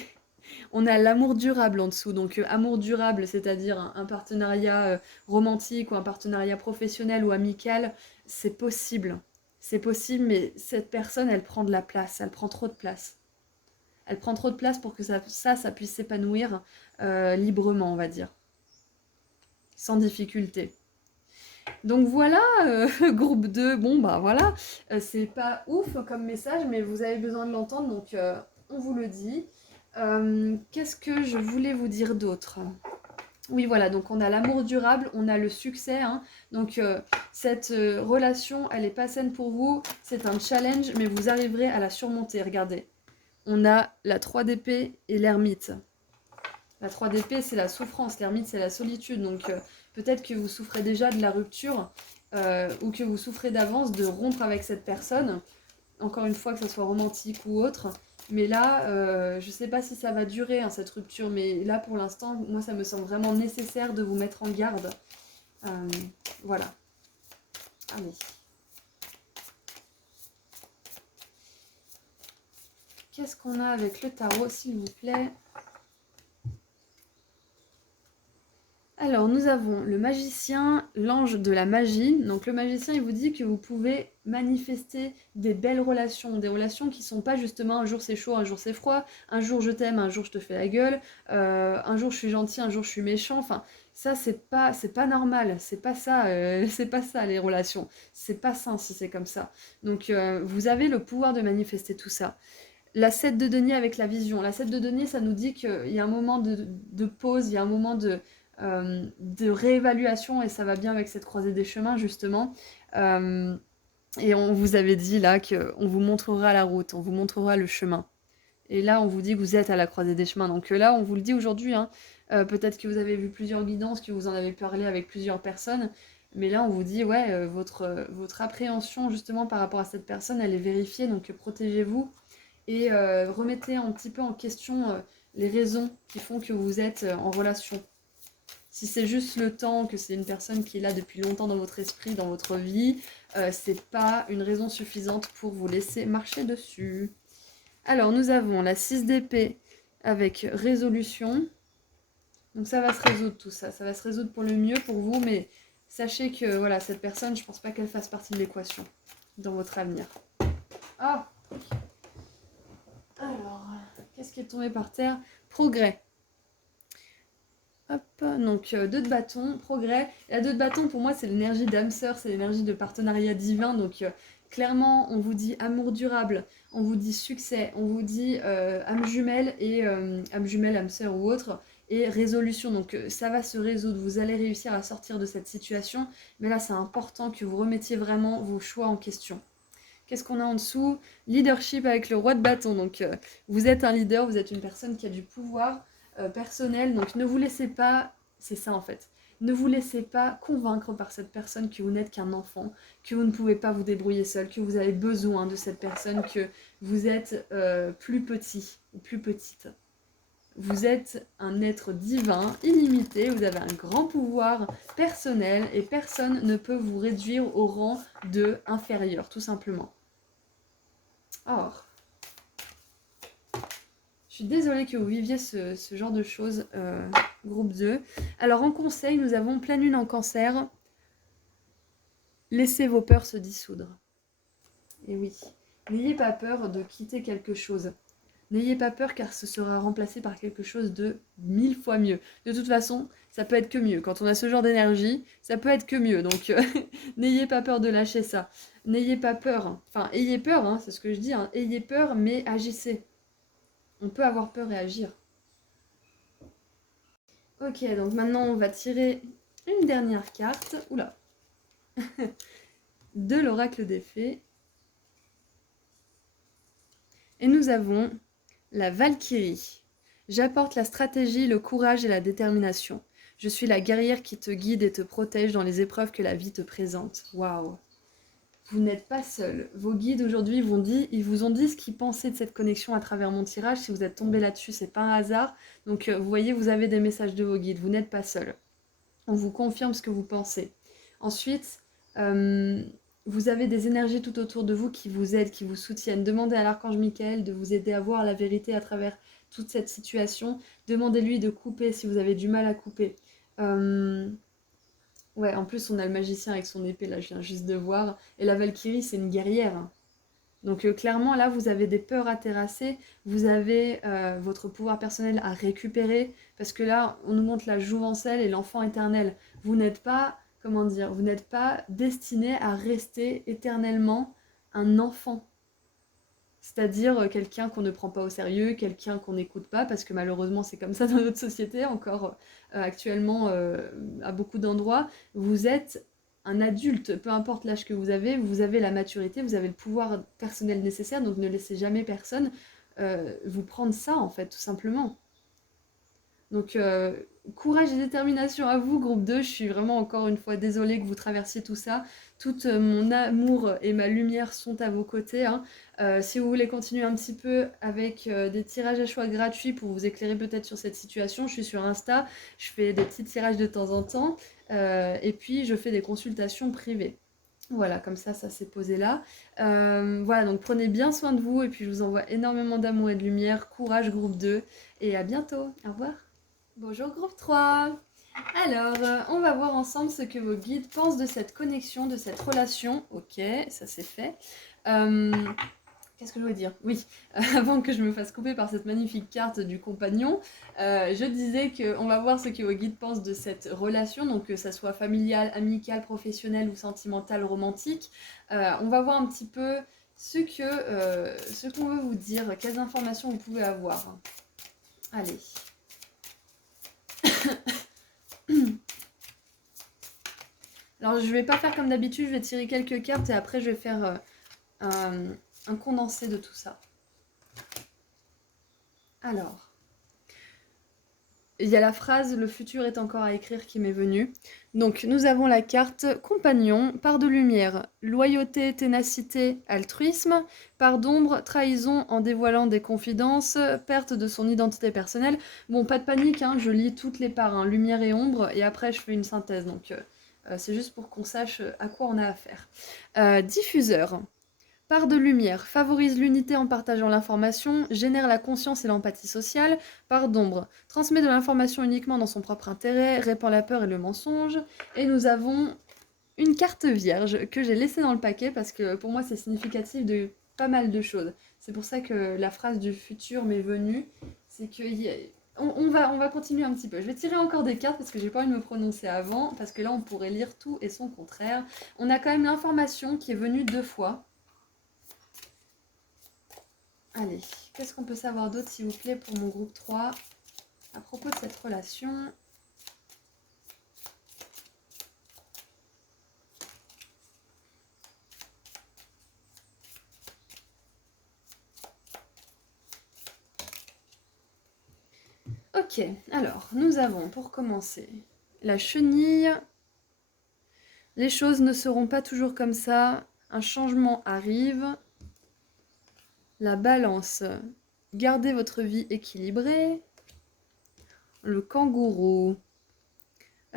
on a l'amour durable en dessous. Donc amour durable, c'est-à-dire un partenariat romantique ou un partenariat professionnel ou amical, c'est possible. C'est possible, mais cette personne, elle prend de la place, elle prend trop de place. Elle prend trop de place pour que ça puisse s'épanouir librement, on va dire, sans difficulté. Donc voilà, groupe 2, bon voilà, c'est pas ouf comme message, mais vous avez besoin de l'entendre, donc on vous le dit. Qu'est-ce que je voulais vous dire d'autre? Oui, voilà, donc on a l'amour durable, on a le succès, hein. Donc cette relation, elle est pas saine pour vous, c'est un challenge, mais vous arriverez à la surmonter, regardez. On a la 3 d'épée et l'ermite. La 3 d'épée, c'est la souffrance, l'ermite, c'est la solitude. Donc peut-être que vous souffrez déjà de la rupture ou que vous souffrez d'avance de rompre avec cette personne. Encore une fois, que ce soit romantique ou autre. Mais là, je ne sais pas si ça va durer, hein, cette rupture. Mais là, pour l'instant, moi, ça me semble vraiment nécessaire de vous mettre en garde. Voilà. Allez. qu'est-ce qu'on a avec le tarot, s'il vous plaît? Alors, nous avons le magicien, l'ange de la magie. Donc, le magicien, il vous dit que vous pouvez manifester des belles relations, des relations qui sont pas justement un jour c'est chaud, un jour c'est froid, un jour je t'aime, un jour je te fais la gueule, un jour je suis gentil, un jour je suis méchant. Enfin, ça, c'est pas normal, c'est pas ça, c'est pas ça les relations. C'est pas sain si c'est comme ça. Donc, vous avez le pouvoir de manifester tout ça. La 7 de denier avec la vision. La 7 de denier, ça nous dit qu'il y a un moment de pause, il y a un moment de réévaluation, et ça va bien avec cette croisée des chemins, justement. Et on vous avait dit là qu'on vous montrera la route, on vous montrera le chemin. Et là, on vous dit que vous êtes à la croisée des chemins. Donc là, on vous le dit aujourd'hui, hein. Peut-être que vous avez vu plusieurs guidances, que vous en avez parlé avec plusieurs personnes. Mais là, on vous dit, ouais, votre appréhension, justement, par rapport à cette personne, elle est vérifiée. Donc protégez-vous et remettez un petit peu en question les raisons qui font que vous êtes en relation. Si c'est juste le temps, que c'est une personne qui est là depuis longtemps dans votre esprit, dans votre vie, c'est pas une raison suffisante pour vous laisser marcher dessus. Alors, nous avons la 6 d'épée avec résolution. Donc ça va se résoudre tout ça. Ça va se résoudre pour le mieux pour vous, mais sachez que voilà, cette personne, je pense pas qu'elle fasse partie de l'équation dans votre avenir. Ah! Alors, qu'est-ce qui est tombé par terre? Progrès. Hop, donc 2 de bâton, progrès. La 2 de bâton, pour moi, c'est l'énergie d'âme sœur, c'est l'énergie de partenariat divin. Donc clairement, on vous dit amour durable, on vous dit succès, on vous dit âme jumelle et âme jumelle, âme sœur ou autre, et résolution. Donc ça va se résoudre, vous allez réussir à sortir de cette situation. Mais là, c'est important que vous remettiez vraiment vos choix en question. Qu'est-ce qu'on a en dessous? Leadership avec le roi de bâton. Donc vous êtes un leader, vous êtes une personne qui a du pouvoir personnel. Donc ne vous laissez pas, c'est ça en fait, ne vous laissez pas convaincre par cette personne que vous n'êtes qu'un enfant, que vous ne pouvez pas vous débrouiller seul, que vous avez besoin de cette personne, que vous êtes plus petit ou plus petite. Vous êtes un être divin, illimité, vous avez un grand pouvoir personnel et personne ne peut vous réduire au rang de inférieur, tout simplement. Or, je suis désolée que vous viviez ce genre de choses, groupe 2. Alors en conseil, nous avons pleine lune en cancer. Laissez vos peurs se dissoudre. Et oui, n'ayez pas peur de quitter quelque chose. N'ayez pas peur car ce sera remplacé par quelque chose de 1000 fois mieux. De toute façon, ça peut être que mieux. Quand on a ce genre d'énergie, ça peut être que mieux. Donc n'ayez pas peur de lâcher ça. N'ayez pas peur. Enfin, ayez peur, hein, c'est ce que je dis. Hein. Ayez peur, mais agissez. On peut avoir peur et agir. Ok, donc maintenant on va tirer une dernière carte. Oula. De l'oracle des fées. Et nous avons la Valkyrie. J'apporte la stratégie, le courage et la détermination. Je suis la guerrière qui te guide et te protège dans les épreuves que la vie te présente. Waouh! Vous n'êtes pas seul. Vos guides aujourd'hui ils vous ont dit ce qu'ils pensaient de cette connexion à travers mon tirage. Si vous êtes tombé là-dessus, c'est pas un hasard. Donc vous voyez, vous avez des messages de vos guides. Vous n'êtes pas seul. On vous confirme ce que vous pensez. Ensuite, vous avez des énergies tout autour de vous qui vous aident, qui vous soutiennent. Demandez à l'archange Michael de vous aider à voir la vérité à travers toute cette situation. Demandez-lui de couper si vous avez du mal à couper. Ouais, en plus, on a le magicien avec son épée, là, je viens juste de voir. Et la Valkyrie, c'est une guerrière. Donc clairement, là, vous avez des peurs à terrasser, vous avez votre pouvoir personnel à récupérer, parce que là, on nous montre la jouvencelle et l'enfant éternel. Vous n'êtes pas, comment dire, vous n'êtes pas destiné à rester éternellement un enfant. C'est-à-dire quelqu'un qu'on ne prend pas au sérieux, quelqu'un qu'on n'écoute pas, parce que malheureusement c'est comme ça dans notre société, encore actuellement à beaucoup d'endroits. Vous êtes un adulte, peu importe l'âge que vous avez la maturité, vous avez le pouvoir personnel nécessaire, donc ne laissez jamais personne vous prendre ça en fait, tout simplement. Donc courage et détermination à vous, groupe 2. Je suis vraiment encore une fois désolée que vous traversiez tout ça. Tout mon amour et ma lumière sont à vos côtés. Hein. Si vous voulez continuer un petit peu avec des tirages à choix gratuits pour vous éclairer peut-être sur cette situation, je suis sur Insta, je fais des petits tirages de temps en temps et puis je fais des consultations privées. Voilà, comme ça s'est posé là. Voilà, donc prenez bien soin de vous et puis je vous envoie énormément d'amour et de lumière. Courage, groupe 2, et à bientôt. Au revoir. Bonjour, groupe 3. Alors, on va voir ensemble ce que vos guides pensent de cette connexion, de cette relation. Ok, ça c'est fait. Qu'est-ce que je voulais dire? Oui, avant que je me fasse couper par cette magnifique carte du compagnon, je disais qu'on va voir ce que vos guides pensent de cette relation, donc que ça soit familiale, amicale, professionnelle ou sentimentale, romantique. On va voir un petit peu ce qu'on veut vous dire, quelles informations vous pouvez avoir. Allez. Alors je vais pas faire comme d'habitude, je vais tirer quelques cartes et après je vais faire un condensé de tout ça. Alors, il y a la phrase « Le futur est encore à écrire » qui m'est venue. Donc nous avons la carte compagnon, part de lumière, loyauté, ténacité, altruisme, part d'ombre, trahison en dévoilant des confidences, perte de son identité personnelle. Bon, pas de panique, hein, je lis toutes les parts, hein, lumière et ombre, et après je fais une synthèse. Donc c'est juste pour qu'on sache à quoi on a affaire. Diffuseur. Part de lumière, favorise l'unité en partageant l'information, génère la conscience et l'empathie sociale. Part d'ombre, transmet de l'information uniquement dans son propre intérêt, répand la peur et le mensonge. Et nous avons une carte vierge que j'ai laissée dans le paquet parce que pour moi c'est significatif de pas mal de choses. C'est pour ça que la phrase du futur m'est venue. C'est que on va continuer un petit peu. Je vais tirer encore des cartes parce que j'ai pas envie de me prononcer avant, parce que là on pourrait lire tout et son contraire. On a quand même l'information qui est venue 2 fois. Allez, qu'est-ce qu'on peut savoir d'autre, s'il vous plaît, pour mon groupe 3 à propos de cette relation? Ok, alors, nous avons, pour commencer, la chenille. Les choses ne seront pas toujours comme ça. Un changement arrive. La balance. Gardez votre vie équilibrée. Le kangourou.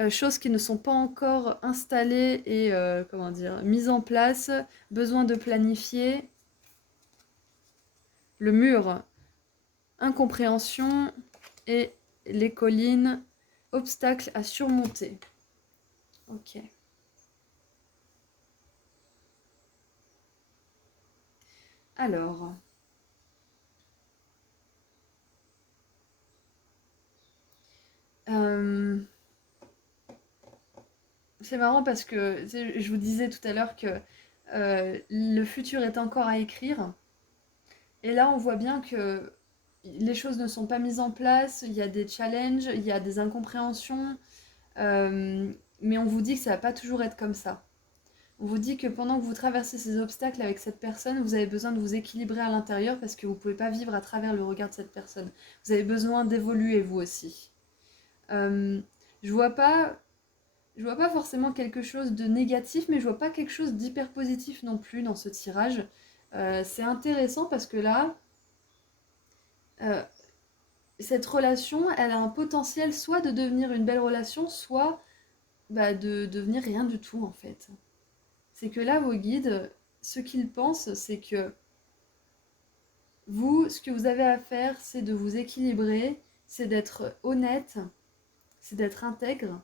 Choses qui ne sont pas encore installées et comment dire, mises en place. Besoin de planifier. Le mur. Incompréhension. Et les collines. Obstacles à surmonter. Ok. Alors, c'est marrant parce que je vous disais tout à l'heure que le futur est encore à écrire. Et là, on voit bien que les choses ne sont pas mises en place, il y a des challenges, il y a des incompréhensions, mais on vous dit que ça va pas toujours être comme ça. On vous dit que pendant que vous traversez ces obstacles avec cette personne, vous avez besoin de vous équilibrer à l'intérieur parce que vous ne pouvez pas vivre à travers le regard de cette personne. Vous avez besoin d'évoluer vous aussi. Je vois pas, je vois pas forcément quelque chose de négatif, mais je vois pas quelque chose d'hyper positif non plus dans ce tirage. C'est intéressant parce que là, euh, cette relation, elle a un potentiel soit de devenir une belle relation, soit de devenir rien du tout en fait. C'est que là, vos guides, ce qu'ils pensent, c'est que vous, ce que vous avez à faire, c'est de vous équilibrer, c'est d'être honnête, c'est d'être intègre,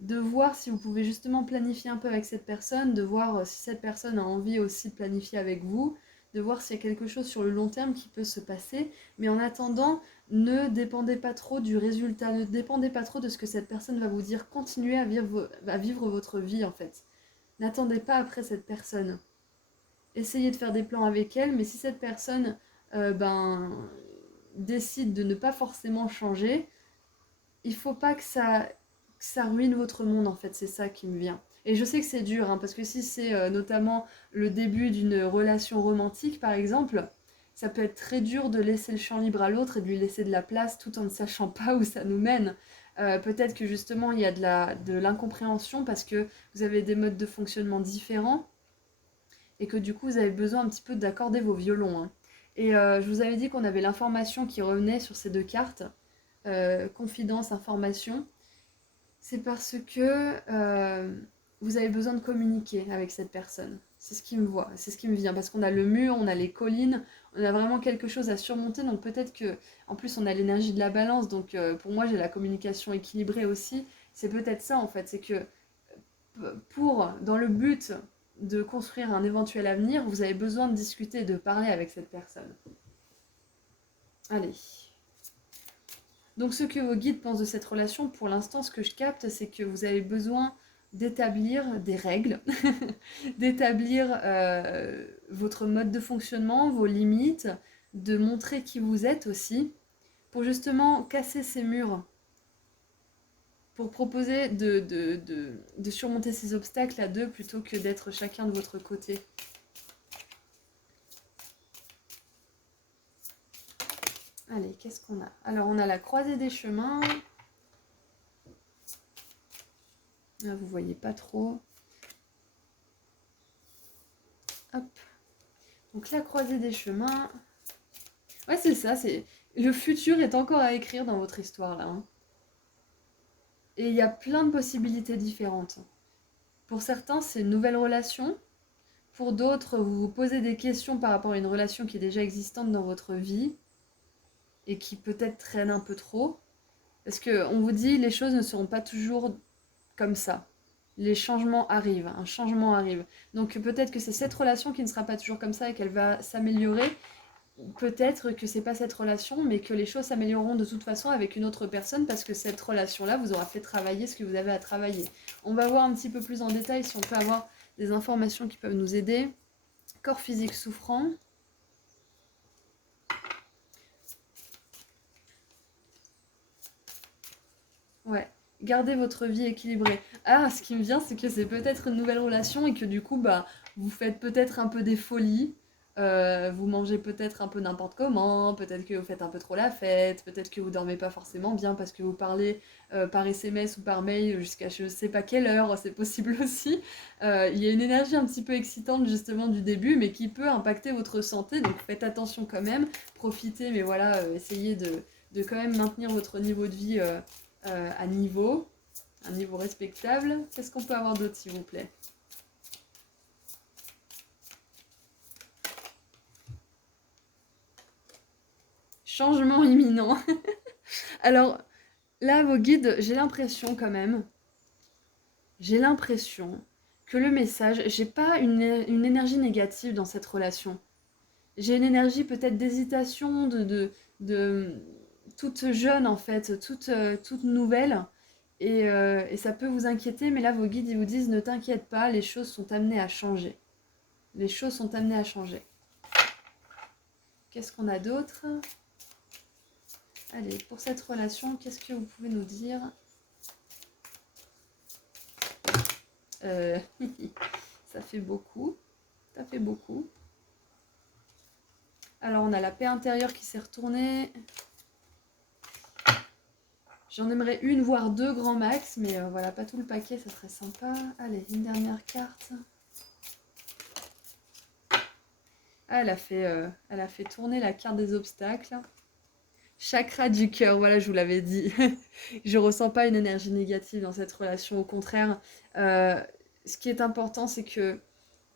de voir si vous pouvez justement planifier un peu avec cette personne, de voir si cette personne a envie aussi de planifier avec vous, de voir s'il y a quelque chose sur le long terme qui peut se passer. Mais en attendant, ne dépendez pas trop du résultat, ne dépendez pas trop de ce que cette personne va vous dire. Continuez à vivre votre vie en fait. N'attendez pas après cette personne. Essayez de faire des plans avec elle, mais si cette personne décide de ne pas forcément changer, il faut pas que ça ruine votre monde en fait, c'est ça qui me vient. Et je sais que c'est dur, hein, parce que si c'est notamment le début d'une relation romantique par exemple, ça peut être très dur de laisser le champ libre à l'autre et de lui laisser de la place tout en ne sachant pas où ça nous mène. Peut-être que justement il y a de l'incompréhension parce que vous avez des modes de fonctionnement différents et que du coup vous avez besoin un petit peu d'accorder vos violons, hein. Et je vous avais dit qu'on avait l'information qui revenait sur ces deux cartes, confidence, information. C'est parce que vous avez besoin de communiquer avec cette personne. C'est ce qui me voit, c'est ce qui me vient, parce qu'on a le mur, on a les collines, on a vraiment quelque chose à surmonter, donc peut-être que, en plus on a l'énergie de la balance, donc pour moi j'ai la communication équilibrée aussi, c'est peut-être ça en fait, c'est que dans le but de construire un éventuel avenir, vous avez besoin de discuter, de parler avec cette personne. Allez. Donc ce que vos guides pensent de cette relation, pour l'instant, ce que je capte, c'est que vous avez besoin d'établir des règles, d'établir votre mode de fonctionnement, vos limites, de montrer qui vous êtes aussi, pour justement casser ces murs, pour proposer de surmonter ces obstacles à deux plutôt que d'être chacun de votre côté. Allez, qu'est-ce qu'on a? Alors, on a la croisée des chemins. Là, vous voyez pas trop. Hop. Donc, la croisée des chemins. Ouais, c'est ça. Le futur est encore à écrire dans votre histoire, là. Hein. Et il y a plein de possibilités différentes. Pour certains, c'est une nouvelle relation. Pour d'autres, vous vous posez des questions par rapport à une relation qui est déjà existante dans votre vie et qui peut-être traîne un peu trop. Parce qu'on vous dit, les choses ne seront pas toujours comme ça. Les changements arrivent, un changement arrive. Donc peut-être que c'est cette relation qui ne sera pas toujours comme ça et qu'elle va s'améliorer. Peut-être que c'est pas cette relation, mais que les choses s'amélioreront de toute façon avec une autre personne parce que cette relation-là vous aura fait travailler ce que vous avez à travailler. On va voir un petit peu plus en détail si on peut avoir des informations qui peuvent nous aider. Corps physique souffrant. Ouais. Gardez votre vie équilibrée. Ah, ce qui me vient, c'est que c'est peut-être une nouvelle relation et que du coup, bah, vous faites peut-être un peu des folies. Vous mangez peut-être un peu n'importe comment, peut-être que vous faites un peu trop la fête, peut-être que vous dormez pas forcément bien parce que vous parlez par SMS ou par mail jusqu'à je sais pas quelle heure, c'est possible aussi. Il y a une énergie un petit peu excitante justement du début, mais qui peut impacter votre santé, donc faites attention quand même, profitez, mais voilà, essayez de quand même maintenir votre niveau de vie à un niveau respectable. Qu'est-ce qu'on peut avoir d'autre, s'il vous plaît? Changement imminent. Alors, là, vos guides, j'ai l'impression quand même, que le message, j'ai pas une énergie négative dans cette relation. J'ai une énergie peut-être d'hésitation, de toute jeune en fait, toute nouvelle. Et ça peut vous inquiéter, mais là, vos guides, ils vous disent, ne t'inquiète pas, les choses sont amenées à changer. Les choses sont amenées à changer. Qu'est-ce qu'on a d'autre? Allez, pour cette relation, qu'est-ce que vous pouvez nous dire? Ça fait beaucoup. Ça fait beaucoup. Alors, on a la paix intérieure qui s'est retournée. J'en aimerais une, voire deux grands max, mais voilà, pas tout le paquet, ça serait sympa. Allez, une dernière carte. Ah, elle a fait tourner la carte des obstacles. Chakra du cœur, voilà, je vous l'avais dit. Je ressens pas une énergie négative dans cette relation, au contraire. Ce qui est important, c'est que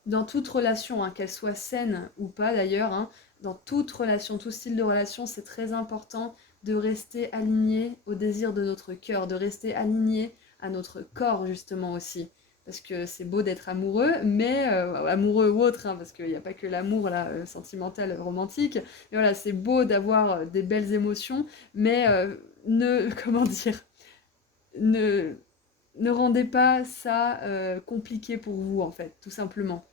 dans toute relation, hein, qu'elle soit saine ou pas d'ailleurs, hein, dans toute relation, tout style de relation, c'est très important de rester aligné au désir de notre cœur, de rester aligné à notre corps justement aussi. Parce que c'est beau d'être amoureux, mais amoureux ou autre, hein, parce qu'il n'y a pas que l'amour là, sentimental, romantique. Mais voilà, c'est beau d'avoir des belles émotions, mais comment dire, ne, ne rendez pas ça compliqué pour vous en fait, tout simplement.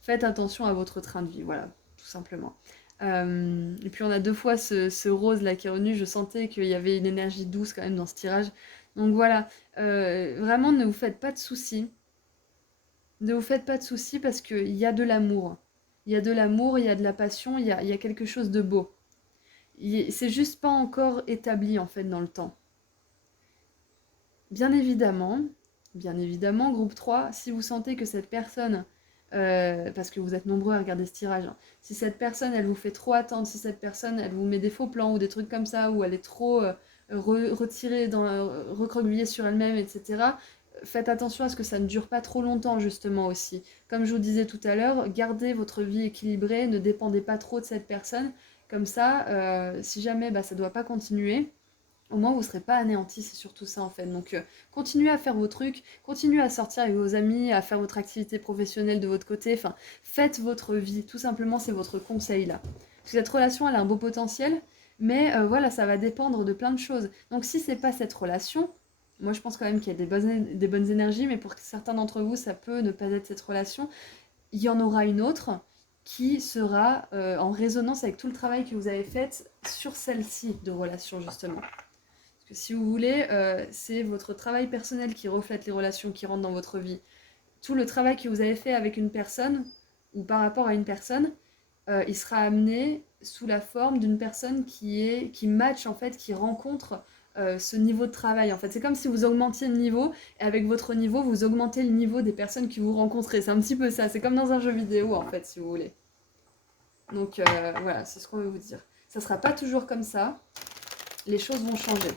Faites attention à votre train de vie, voilà, tout simplement. Et puis on a deux fois ce rose là qui est revenu, je sentais qu'il y avait une énergie douce quand même dans ce tirage. Donc voilà, vraiment ne vous faites pas de soucis. Ne vous faites pas de soucis parce qu'il y a de l'amour. Il y a de l'amour, il y a de la passion, il y a quelque chose de beau. C'est juste pas encore établi en fait dans le temps. Bien évidemment, groupe 3, si vous sentez que cette personne, parce que vous êtes nombreux à regarder ce tirage, hein, si cette personne, elle vous fait trop attendre, si cette personne, elle vous met des faux plans ou des trucs comme ça, ou elle est trop retirée, recroquevillée sur elle-même, etc., faites attention à ce que ça ne dure pas trop longtemps justement aussi. Comme je vous disais tout à l'heure, gardez votre vie équilibrée, ne dépendez pas trop de cette personne. Comme ça, si jamais ça ne doit pas continuer, au moins vous ne serez pas anéanti, c'est surtout ça en fait. Donc continuez à faire vos trucs, continuez à sortir avec vos amis, à faire votre activité professionnelle de votre côté, enfin faites votre vie, tout simplement c'est votre conseil là. Parce que cette relation elle a un beau potentiel, mais voilà, ça va dépendre de plein de choses. Donc si c'est pas cette relation, moi je pense quand même qu'il y a des bonnes énergies, mais pour certains d'entre vous ça peut ne pas être cette relation, il y en aura une autre qui sera en résonance avec tout le travail que vous avez fait sur celle-ci de relation justement. Que si vous voulez, c'est votre travail personnel qui reflète les relations qui rentrent dans votre vie. Tout le travail que vous avez fait avec une personne ou par rapport à une personne, il sera amené sous la forme d'une personne qui match en fait, qui rencontre ce niveau de travail. En fait, c'est comme si vous augmentiez le niveau et avec votre niveau, vous augmentez le niveau des personnes que vous rencontrez. C'est un petit peu ça. C'est comme dans un jeu vidéo en fait, si vous voulez. Donc voilà, c'est ce qu'on veut vous dire. Ça sera pas toujours comme ça. Les choses vont changer.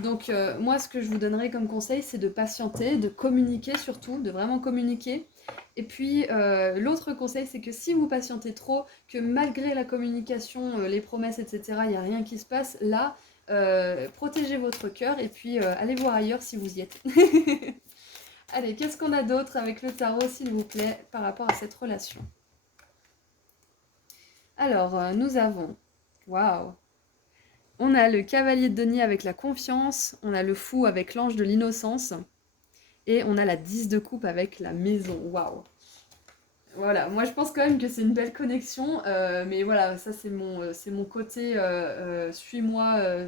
Donc moi ce que je vous donnerais comme conseil c'est de patienter, de communiquer surtout, de vraiment communiquer. Et puis l'autre conseil c'est que si vous patientez trop, que malgré la communication, les promesses etc, il n'y a rien qui se passe, là protégez votre cœur et puis allez voir ailleurs si vous y êtes. Allez, qu'est-ce qu'on a d'autre avec le tarot s'il vous plaît par rapport à cette relation? Alors nous avons... Waouh! On a le cavalier de denier avec la confiance, on a le fou avec l'ange de l'innocence, et on a la 10 de coupe avec la maison. Waouh! Voilà, moi je pense quand même que c'est une belle connexion, mais voilà, ça c'est mon côté suis-moi,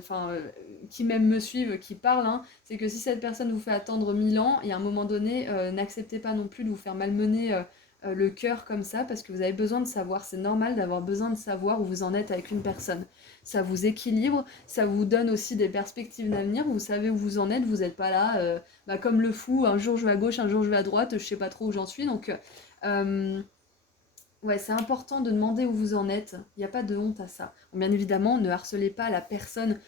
qui même me suive, qui parle, hein. C'est que si cette personne vous fait attendre 1000 ans, et à un moment donné, n'acceptez pas non plus de vous faire malmener le cœur comme ça, parce que vous avez besoin de savoir, c'est normal d'avoir besoin de savoir où vous en êtes avec une personne. Ça vous équilibre, ça vous donne aussi des perspectives d'avenir, vous savez où vous en êtes, vous n'êtes pas là, comme le fou, un jour je vais à gauche, un jour je vais à droite, je sais pas trop où j'en suis, donc... ouais, c'est important de demander où vous en êtes. Il n'y a pas de honte à ça. Bon, bien évidemment, ne harcelez pas la personne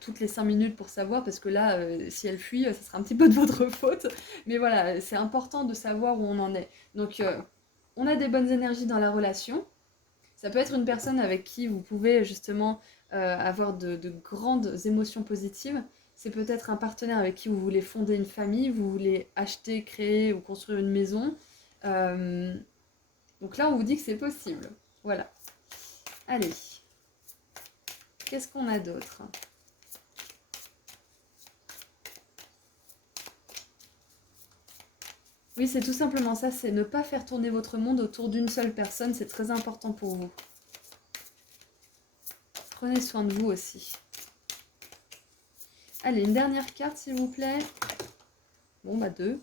toutes les 5 minutes pour savoir, parce que là, si elle fuit, ça sera un petit peu de votre faute. Mais voilà, c'est important de savoir où on en est. Donc, on a des bonnes énergies dans la relation. Ça peut être une personne avec qui vous pouvez justement avoir de grandes émotions positives. C'est peut-être un partenaire avec qui vous voulez fonder une famille, vous voulez acheter, créer ou construire une maison. Euh, donc là, on vous dit que c'est possible. Voilà. Allez. Qu'est-ce qu'on a d'autre? Oui, c'est tout simplement ça, c'est ne pas faire tourner votre monde autour d'une seule personne, c'est très important pour vous. Prenez soin de vous aussi. Allez, une dernière carte, s'il vous plaît. Bon, 2.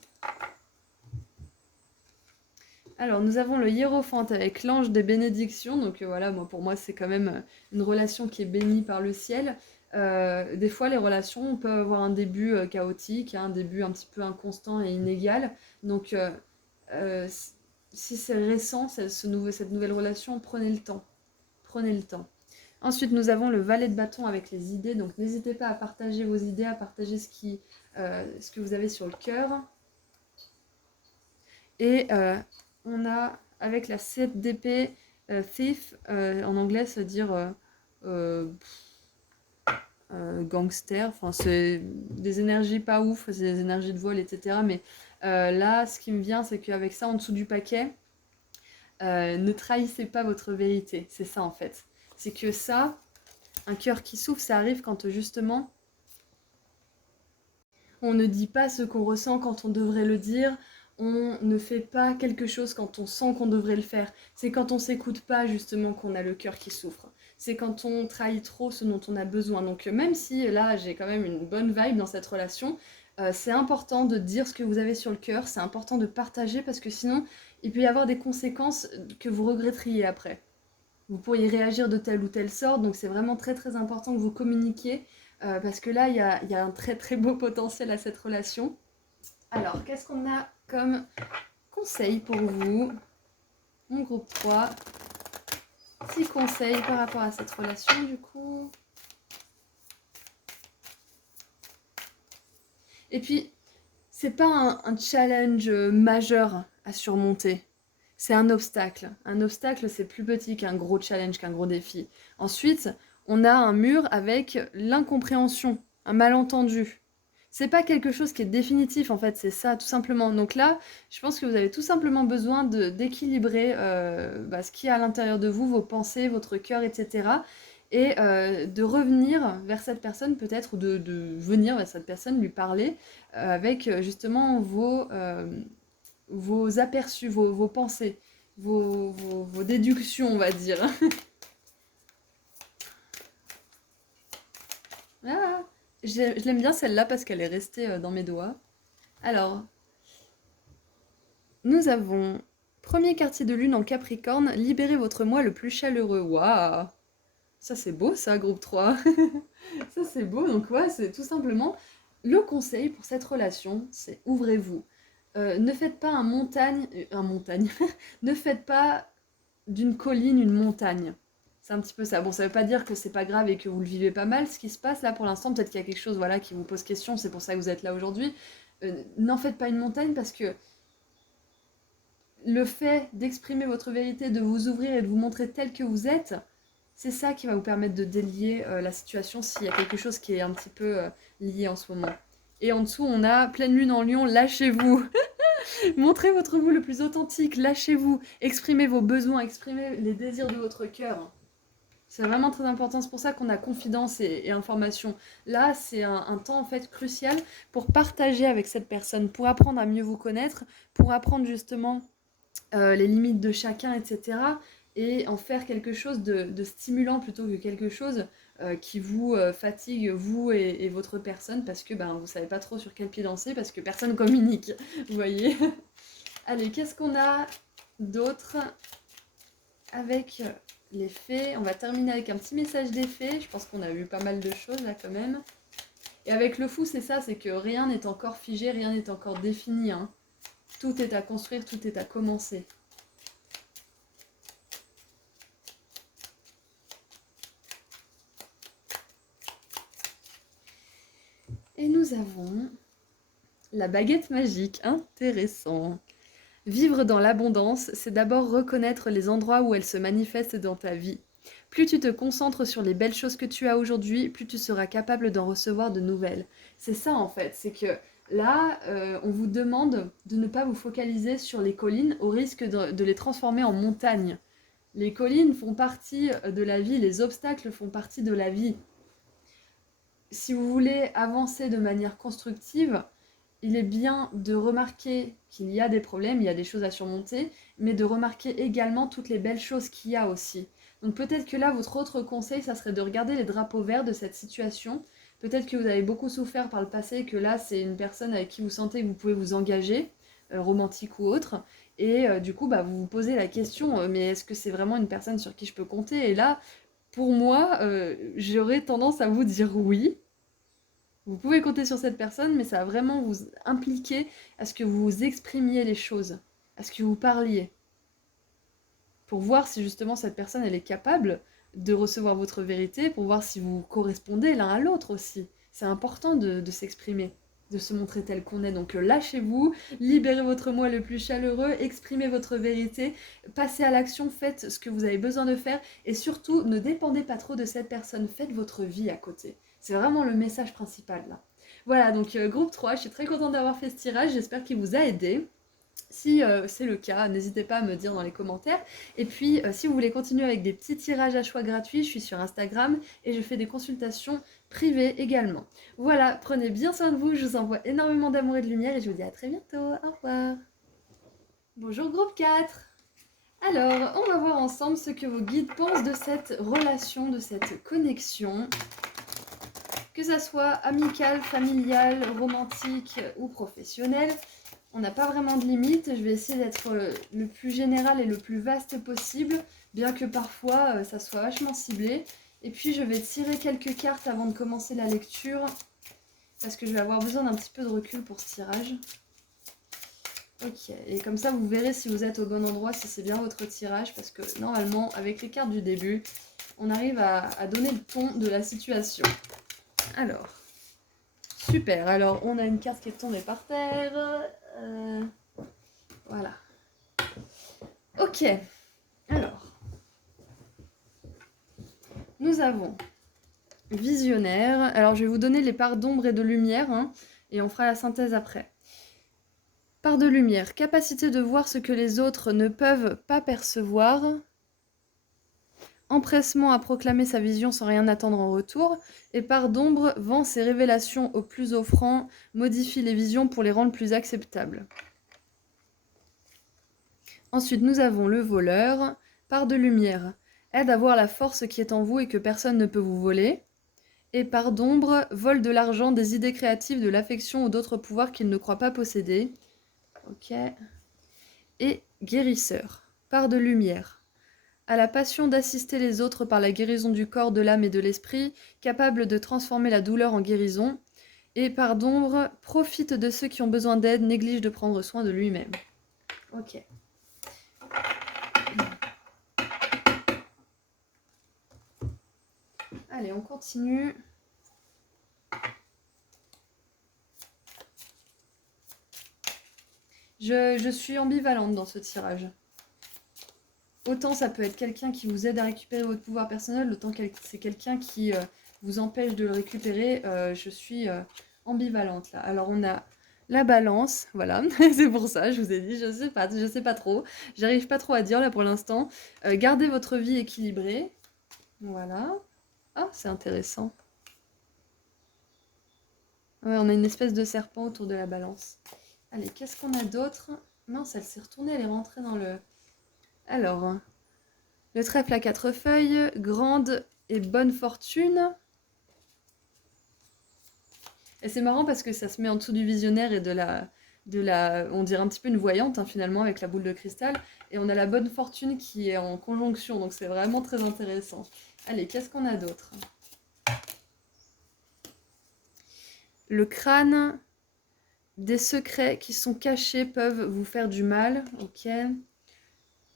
Alors, nous avons le hiérophante avec l'ange des bénédictions. Donc voilà, pour moi, c'est quand même une relation qui est bénie par le ciel. Des fois, les relations peuvent avoir un début chaotique, un début un petit peu inconstant et inégal. Donc, si c'est récent, cette nouvelle relation, prenez le temps. Prenez le temps. Ensuite, nous avons le valet de bâton avec les idées. Donc, n'hésitez pas à partager vos idées, à partager ce que vous avez sur le cœur. Et on a, avec la 7 d'épée, thief, en anglais, ça veut dire gangster. Enfin, c'est des énergies pas ouf, c'est des énergies de vol, etc. Mais là, ce qui me vient, c'est qu'avec ça en dessous du paquet, ne trahissez pas votre vérité. C'est ça, en fait. C'est que ça, un cœur qui souffre, ça arrive quand justement on ne dit pas ce qu'on ressent quand on devrait le dire, on ne fait pas quelque chose quand on sent qu'on devrait le faire. C'est quand on s'écoute pas justement qu'on a le cœur qui souffre. C'est quand on trahit trop ce dont on a besoin. Donc même si là j'ai quand même une bonne vibe dans cette relation, c'est important de dire ce que vous avez sur le cœur, c'est important de partager parce que sinon il peut y avoir des conséquences que vous regretteriez après. Vous pourriez réagir de telle ou telle sorte, donc c'est vraiment très très important que vous communiquiez parce que là il y a un très très beau potentiel à cette relation. Alors, qu'est-ce qu'on a comme conseil pour vous? Mon groupe 3. 6 conseils par rapport à cette relation du coup. Et puis, c'est pas un challenge majeur à surmonter. C'est un obstacle. Un obstacle, c'est plus petit qu'un gros challenge, qu'un gros défi. Ensuite, on a un mur avec l'incompréhension, un malentendu. C'est pas quelque chose qui est définitif, en fait, c'est ça, tout simplement. Donc là, je pense que vous avez tout simplement besoin d'équilibrer ce qu'il y a à l'intérieur de vous, vos pensées, votre cœur, etc. Et de revenir vers cette personne, peut-être, ou de venir vers cette personne, lui parler, avec justement vos aperçus, vos pensées, vos déductions, on va dire. Ah, je l'aime bien celle-là parce qu'elle est restée dans mes doigts. Alors, nous avons premier quartier de lune en Capricorne, libérez votre moi le plus chaleureux. Waouh! Ça c'est beau ça, groupe 3. Ça c'est beau, donc ouais, c'est tout simplement le conseil pour cette relation, c'est ouvrez-vous. Ne faites pas un montagne, ne faites pas d'une colline une montagne. C'est un petit peu ça. Bon, ça veut pas dire que c'est pas grave et que vous le vivez pas mal, ce qui se passe là pour l'instant. Peut-être qu'il y a quelque chose voilà, qui vous pose question, c'est pour ça que vous êtes là aujourd'hui. N'en faites pas une montagne parce que le fait d'exprimer votre vérité, de vous ouvrir et de vous montrer tel que vous êtes, c'est ça qui va vous permettre de délier la situation s'il y a quelque chose qui est un petit peu lié en ce moment. Et en dessous, on a pleine lune en lion, lâchez-vous. Montrez votre vous le plus authentique, lâchez-vous, exprimez vos besoins, exprimez les désirs de votre cœur. C'est vraiment très important, c'est pour ça qu'on a confidence et information. Là, c'est un temps en fait crucial pour partager avec cette personne, pour apprendre à mieux vous connaître, pour apprendre justement les limites de chacun, etc. Et en faire quelque chose de stimulant plutôt que quelque chose qui vous fatigue, vous et votre personne, parce que vous savez pas trop sur quel pied danser, parce que personne communique, vous voyez. Allez, qu'est-ce qu'on a d'autre avec les fées? On va terminer avec un petit message des fées. Je pense qu'on a vu pas mal de choses là quand même. Et avec le fou, c'est ça, c'est que rien n'est encore figé, rien n'est encore défini. Hein. Tout est à construire, tout est à commencer. Et nous avons la baguette magique, intéressant. Vivre dans l'abondance, c'est d'abord reconnaître les endroits où elle se manifeste dans ta vie. Plus tu te concentres sur les belles choses que tu as aujourd'hui, plus tu seras capable d'en recevoir de nouvelles. C'est ça en fait, c'est que là, on vous demande de ne pas vous focaliser sur les collines au risque de les transformer en montagnes. Les collines font partie de la vie, les obstacles font partie de la vie. Si vous voulez avancer de manière constructive, il est bien de remarquer qu'il y a des problèmes, il y a des choses à surmonter, mais de remarquer également toutes les belles choses qu'il y a aussi. Donc peut-être que là, votre autre conseil, ça serait de regarder les drapeaux verts de cette situation. Peut-être que vous avez beaucoup souffert par le passé, et que là, c'est une personne avec qui vous sentez que vous pouvez vous engager, romantique ou autre. Et du coup, vous vous posez la question, mais est-ce que c'est vraiment une personne sur qui je peux compter? Et là, pour moi, j'aurais tendance à vous dire oui. Vous pouvez compter sur cette personne, mais ça va vraiment vous impliquer à ce que vous exprimiez les choses, à ce que vous parliez, pour voir si justement cette personne elle est capable de recevoir votre vérité, pour voir si vous correspondez l'un à l'autre aussi. C'est important de s'exprimer, de se montrer tel qu'on est. Donc lâchez-vous, libérez votre moi le plus chaleureux, exprimez votre vérité, passez à l'action, faites ce que vous avez besoin de faire, et surtout ne dépendez pas trop de cette personne, faites votre vie à côté. C'est vraiment le message principal là. Voilà, donc groupe 3, je suis très contente d'avoir fait ce tirage, j'espère qu'il vous a aidé. Si c'est le cas, n'hésitez pas à me dire dans les commentaires. Et puis, si vous voulez continuer avec des petits tirages à choix gratuits, je suis sur Instagram et je fais des consultations privées également. Voilà, prenez bien soin de vous, je vous envoie énormément d'amour et de lumière et je vous dis à très bientôt. Au revoir. Bonjour groupe 4. Alors, on va voir ensemble ce que vos guides pensent de cette relation, de cette connexion. Que ça soit amical, familial, romantique ou professionnel. On n'a pas vraiment de limite, je vais essayer d'être le plus général et le plus vaste possible, bien que parfois ça soit vachement ciblé. Et puis je vais tirer quelques cartes avant de commencer la lecture, parce que je vais avoir besoin d'un petit peu de recul pour ce tirage. Ok, et comme ça vous verrez si vous êtes au bon endroit, si c'est bien votre tirage, parce que normalement avec les cartes du début, on arrive à donner le ton de la situation. Alors, Super, alors on a une carte qui est tombée par terre. Voilà. Ok, alors. Nous avons visionnaire. Alors je vais vous donner les parts d'ombre et de lumière, hein, et on fera la synthèse après. Part de lumière, capacité de voir ce que les autres ne peuvent pas percevoir. Empressement à proclamer sa vision sans rien attendre en retour. Et part d'ombre, vend ses révélations aux plus offrants, modifie les visions pour les rendre plus acceptables. Ensuite, nous avons le voleur. Part de lumière, aide à voir la force qui est en vous et que personne ne peut vous voler. Et part d'ombre, vole de l'argent, des idées créatives, de l'affection ou d'autres pouvoirs qu'il ne croit pas posséder. Ok. Et guérisseur, part de lumière, a la passion d'assister les autres par la guérison du corps, de l'âme et de l'esprit, capable de transformer la douleur en guérison. Et part d'ombre, profite de ceux qui ont besoin d'aide, néglige de prendre soin de lui-même. Ok. Allez, on continue. Je suis ambivalente dans ce tirage. Autant ça peut être quelqu'un qui vous aide à récupérer votre pouvoir personnel, autant c'est quelqu'un qui vous empêche de le récupérer. Je suis ambivalente là. Alors on a la balance, voilà, c'est pour ça, je vous ai dit, je sais pas trop. J'arrive pas trop à dire là pour l'instant. Gardez votre vie équilibrée. Voilà. Ah, c'est intéressant. Ouais, on a une espèce de serpent autour de la balance. Allez, qu'est-ce qu'on a d'autre? Mince, elle s'est retournée, elle est rentrée dans le... Alors, le trèfle à 4 feuilles, grande et bonne fortune. Et c'est marrant parce que ça se met en dessous du visionnaire et on dirait un petit peu une voyante hein, finalement avec la boule de cristal. Et on a la bonne fortune qui est en conjonction, donc c'est vraiment très intéressant. Allez, qu'est-ce qu'on a d'autre? Le crâne, des secrets qui sont cachés peuvent vous faire du mal, ok.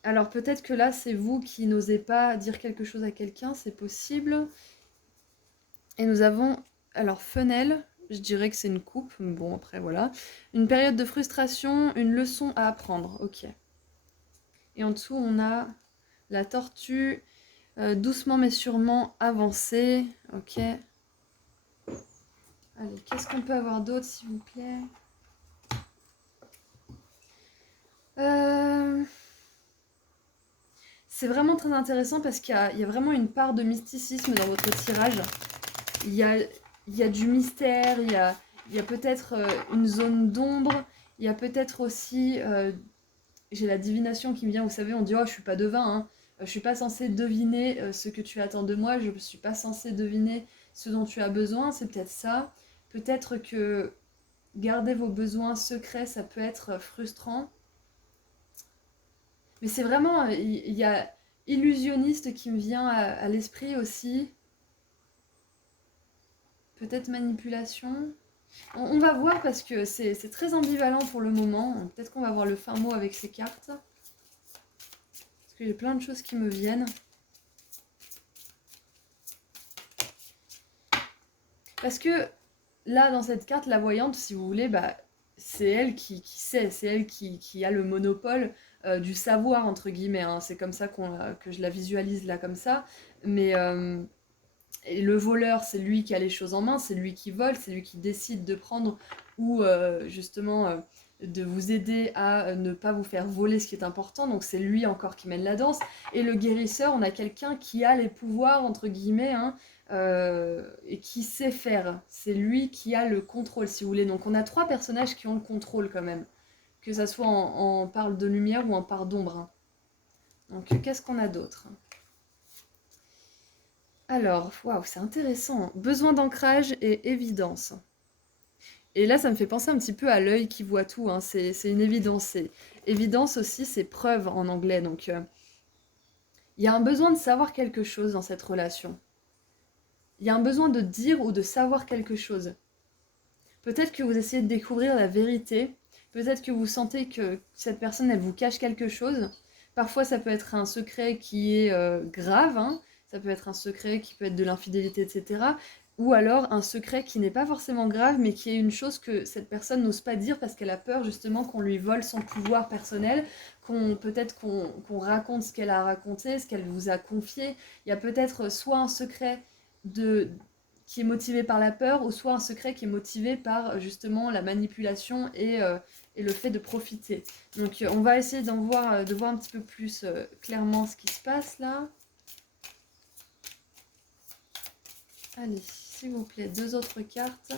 Alors peut-être que là c'est vous qui n'osez pas dire quelque chose à quelqu'un, c'est possible. Et nous avons, alors fenêtre, je dirais que c'est une coupe, mais bon après voilà. Une période de frustration, une leçon à apprendre, ok. Et en dessous on a la tortue, doucement mais sûrement avancer, ok. Allez, qu'est-ce qu'on peut avoir d'autre s'il vous plaît? C'est vraiment très intéressant parce qu'il y a vraiment une part de mysticisme dans votre tirage. Il y a du mystère, il y a peut-être une zone d'ombre, il y a peut-être aussi, j'ai la divination qui me vient, vous savez, on dit « Oh, je suis pas devin, hein. Je suis pas censée deviner ce que tu attends de moi, je suis pas censée deviner ce dont tu as besoin », c'est peut-être ça. Peut-être que garder vos besoins secrets, ça peut être frustrant. Mais c'est vraiment, il y a illusionniste qui me vient à l'esprit aussi. Peut-être manipulation. On va voir parce que c'est très ambivalent pour le moment. Peut-être qu'on va voir le fin mot avec ces cartes. Parce que j'ai plein de choses qui me viennent. Parce que là, dans cette carte, la voyante, si vous voulez, bah, c'est elle qui sait, c'est elle qui a le monopole du savoir, entre guillemets. Hein. C'est comme ça que je la visualise là, comme ça. Mais et le voleur, c'est lui qui a les choses en main, c'est lui qui vole, c'est lui qui décide de prendre ou justement de vous aider à ne pas vous faire voler ce qui est important. Donc c'est lui encore qui mène la danse. Et le guérisseur, on a quelqu'un qui a les pouvoirs, entre guillemets, hein, et qui sait faire. C'est lui qui a le contrôle, si vous voulez. Donc on a 3 personnages qui ont le contrôle quand même. Que ça soit en parle de lumière ou en part d'ombre. Hein. Donc qu'est-ce qu'on a d'autre? Alors, waouh, c'est intéressant. Besoin d'ancrage et évidence. Et là, ça me fait penser un petit peu à l'œil qui voit tout. Hein. C'est une évidence. Évidence aussi, c'est preuve en anglais. Donc, il y a un besoin de savoir quelque chose dans cette relation. Il y a un besoin de dire ou de savoir quelque chose. Peut-être que vous essayez de découvrir la vérité. Peut-être que vous sentez que cette personne, elle vous cache quelque chose. Parfois, ça peut être un secret qui est grave. Hein. Ça peut être un secret qui peut être de l'infidélité, etc. ou alors un secret qui n'est pas forcément grave, mais qui est une chose que cette personne n'ose pas dire parce qu'elle a peur justement qu'on lui vole son pouvoir personnel, peut-être qu'on raconte ce qu'elle a raconté, ce qu'elle vous a confié. Il y a peut-être soit un secret de, qui est motivé par la peur, ou soit un secret qui est motivé par justement la manipulation et le fait de profiter. Donc on va essayer de voir un petit peu plus clairement ce qui se passe là. Allez, s'il vous plaît, 2 autres cartes.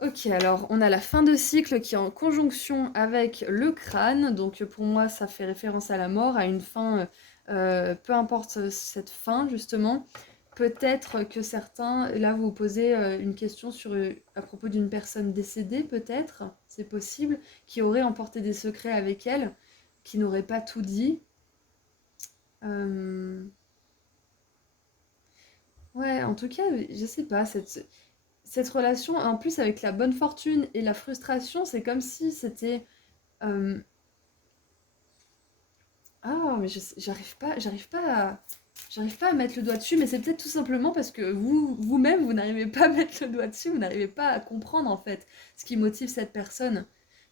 Ok, alors on a la fin de cycle qui est en conjonction avec le crâne. Donc pour moi, ça fait référence à la mort, à une fin, peu importe cette fin justement. Peut-être que certains, là vous posez une question à propos d'une personne décédée, peut-être, c'est possible, qui aurait emporté des secrets avec elle, qui n'aurait pas tout dit. Euh, Ouais, en tout cas, je sais pas, cette relation, en plus avec la bonne fortune et la frustration, c'est comme si c'était... euh, Ah, mais j'arrive pas à mettre le doigt dessus, mais c'est peut-être tout simplement parce que vous-même, vous n'arrivez pas à mettre le doigt dessus, vous n'arrivez pas à comprendre en fait ce qui motive cette personne.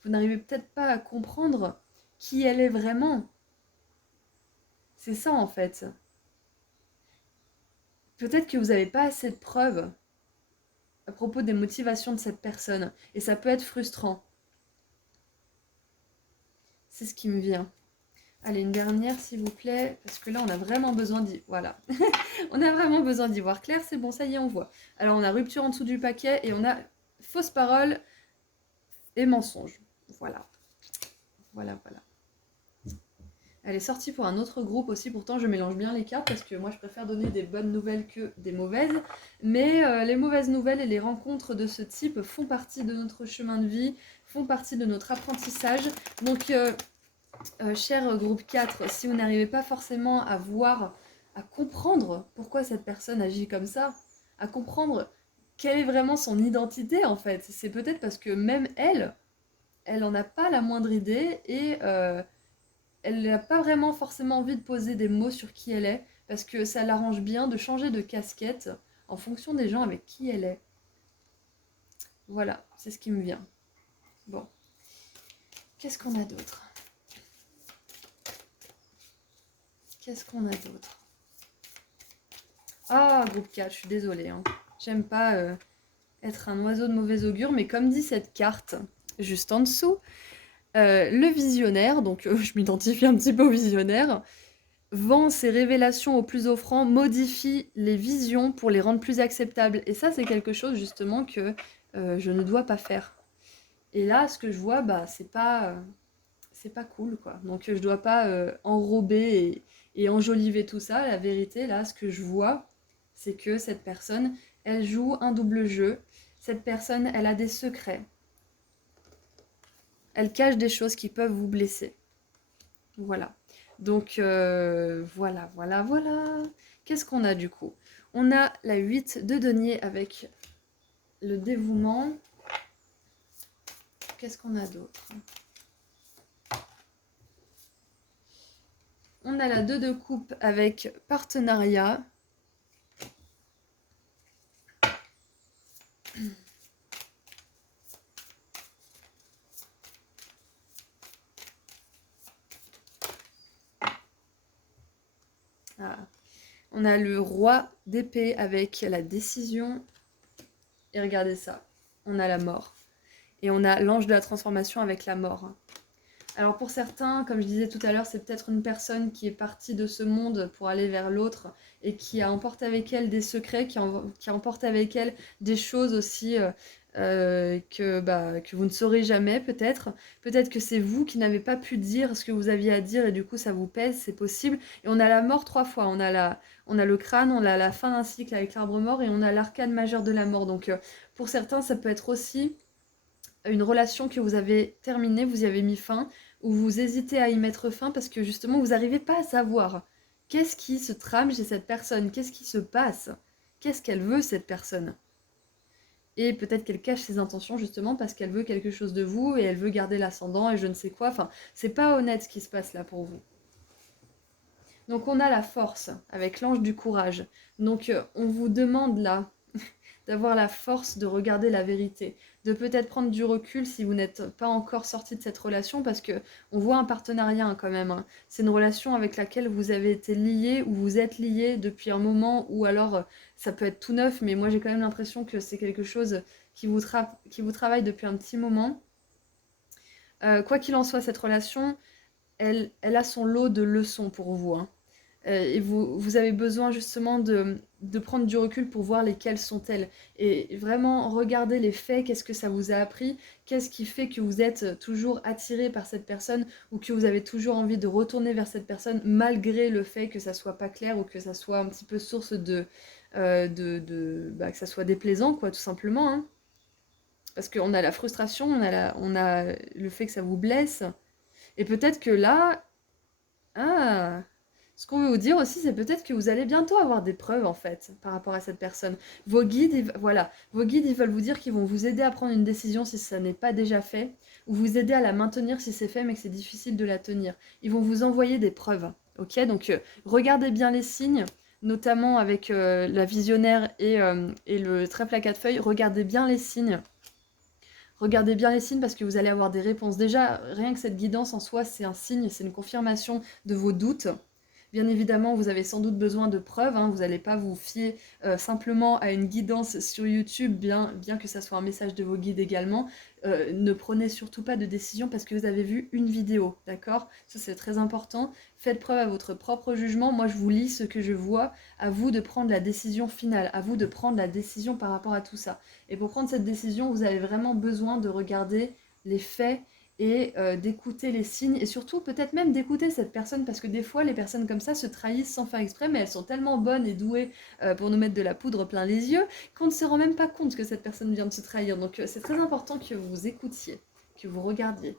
Vous n'arrivez peut-être pas à comprendre qui elle est vraiment. C'est ça en fait. Peut-être que vous n'avez pas assez de preuves à propos des motivations de cette personne, et ça peut être frustrant. C'est ce qui me vient. Allez, une dernière, s'il vous plaît, parce que là, on a vraiment besoin d'y... Voilà. On a vraiment besoin d'y voir clair, c'est bon, ça y est, on voit. Alors, on a rupture en dessous du paquet, et on a fausse parole et mensonge. Voilà. Voilà, voilà. Elle est sortie pour un autre groupe aussi, pourtant je mélange bien les cartes, parce que moi, je préfère donner des bonnes nouvelles que des mauvaises. Mais les mauvaises nouvelles et les rencontres de ce type font partie de notre chemin de vie, font partie de notre apprentissage. Donc... cher groupe 4, si vous n'arrivez pas forcément à voir, à comprendre pourquoi cette personne agit comme ça, à comprendre quelle est vraiment son identité en fait, c'est peut-être parce que même elle en a pas la moindre idée et elle n'a pas vraiment forcément envie de poser des mots sur qui elle est, parce que ça l'arrange bien de changer de casquette en fonction des gens avec qui elle est. Voilà, c'est ce qui me vient. Bon, qu'est-ce qu'on a d'autre? Qu'est-ce qu'on a d'autre? Ah, groupe 4, je suis désolée. Hein. J'aime pas être un oiseau de mauvais augure, mais comme dit cette carte, juste en dessous, le visionnaire, donc je m'identifie un petit peu au visionnaire, vend ses révélations aux plus offrants, modifie les visions pour les rendre plus acceptables. Et ça, c'est quelque chose justement que je ne dois pas faire. Et là, ce que je vois, bah, c'est pas cool, quoi. Donc je dois pas enrober et enjoliver tout ça. La vérité, là, ce que je vois, c'est que cette personne, elle joue un double jeu. Cette personne, elle a des secrets. Elle cache des choses qui peuvent vous blesser. Voilà. Donc voilà, voilà, voilà. Qu'est-ce qu'on a du coup? On a la 8 de denier avec le dévouement. Qu'est-ce qu'on a d'autre? On a la 2 de coupe avec partenariat. Ah. On a le roi d'épée avec la décision. Et regardez ça, on a la mort. Et on a l'ange de la transformation avec la mort. Alors pour certains, comme je disais tout à l'heure, c'est peut-être une personne qui est partie de ce monde pour aller vers l'autre et qui a emporté avec elle des secrets, qui a emporté avec elle des choses aussi que vous ne saurez jamais peut-être. Peut-être que c'est vous qui n'avez pas pu dire ce que vous aviez à dire et du coup ça vous pèse, c'est possible. Et on a la mort 3 fois, on a le crâne, on a la fin d'un cycle avec l'arbre mort et on a l'arcane majeur de la mort. Donc pour certains, ça peut être aussi une relation que vous avez terminée, vous y avez mis fin, ou vous hésitez à y mettre fin parce que justement vous n'arrivez pas à savoir qu'est-ce qui se trame chez cette personne, qu'est-ce qui se passe, qu'est-ce qu'elle veut cette personne. Et peut-être qu'elle cache ses intentions justement parce qu'elle veut quelque chose de vous et elle veut garder l'ascendant et je ne sais quoi. Enfin, c'est pas honnête ce qui se passe là pour vous. Donc on a la force avec l'ange du courage. Donc on vous demande là d'avoir la force de regarder la vérité, de peut-être prendre du recul si vous n'êtes pas encore sorti de cette relation, parce que on voit un partenariat quand même, hein. C'est une relation avec laquelle vous avez été lié ou vous êtes lié depuis un moment, ou alors ça peut être tout neuf, mais moi j'ai quand même l'impression que c'est quelque chose qui vous travaille depuis un petit moment. Quoi qu'il en soit, cette relation, elle a son lot de leçons pour vous, hein. Et vous avez besoin justement de prendre du recul pour voir lesquelles sont-elles. Et vraiment regarder les faits, qu'est-ce que ça vous a appris, qu'est-ce qui fait que vous êtes toujours attiré par cette personne ou que vous avez toujours envie de retourner vers cette personne malgré le fait que ça soit pas clair ou que ça soit un petit peu source bah, que ça soit déplaisant, quoi, tout simplement, hein. Parce qu'on a la frustration, on a le fait que ça vous blesse. Et peut-être que là, ah, ce qu'on veut vous dire aussi, c'est peut-être que vous allez bientôt avoir des preuves en fait par rapport à cette personne. Vos guides, voilà, vos guides, ils veulent vous dire qu'ils vont vous aider à prendre une décision si ça n'est pas déjà fait, ou vous aider à la maintenir si c'est fait mais que c'est difficile de la tenir. Ils vont vous envoyer des preuves, ok? Donc regardez bien les signes, notamment avec la visionnaire et le trèfle à quatre feuilles. Regardez bien les signes. Regardez bien les signes parce que vous allez avoir des réponses. Déjà, rien que cette guidance en soi, c'est un signe, c'est une confirmation de vos doutes. Bien évidemment, vous avez sans doute besoin de preuves, hein. Vous n'allez pas vous fier simplement à une guidance sur YouTube, bien que ça soit un message de vos guides également. Ne prenez surtout pas de décision parce que vous avez vu une vidéo, d'accord? Ça, c'est très important. Faites preuve à votre propre jugement. Moi, je vous lis ce que je vois. À vous de prendre la décision finale, à vous de prendre la décision par rapport à tout ça. Et pour prendre cette décision, vous avez vraiment besoin de regarder les faits et d'écouter les signes et surtout peut-être même d'écouter cette personne parce que des fois les personnes comme ça se trahissent sans faire exprès mais elles sont tellement bonnes et douées pour nous mettre de la poudre plein les yeux qu'on ne se rend même pas compte que cette personne vient de se trahir. Donc c'est très important que vous écoutiez, que vous regardiez.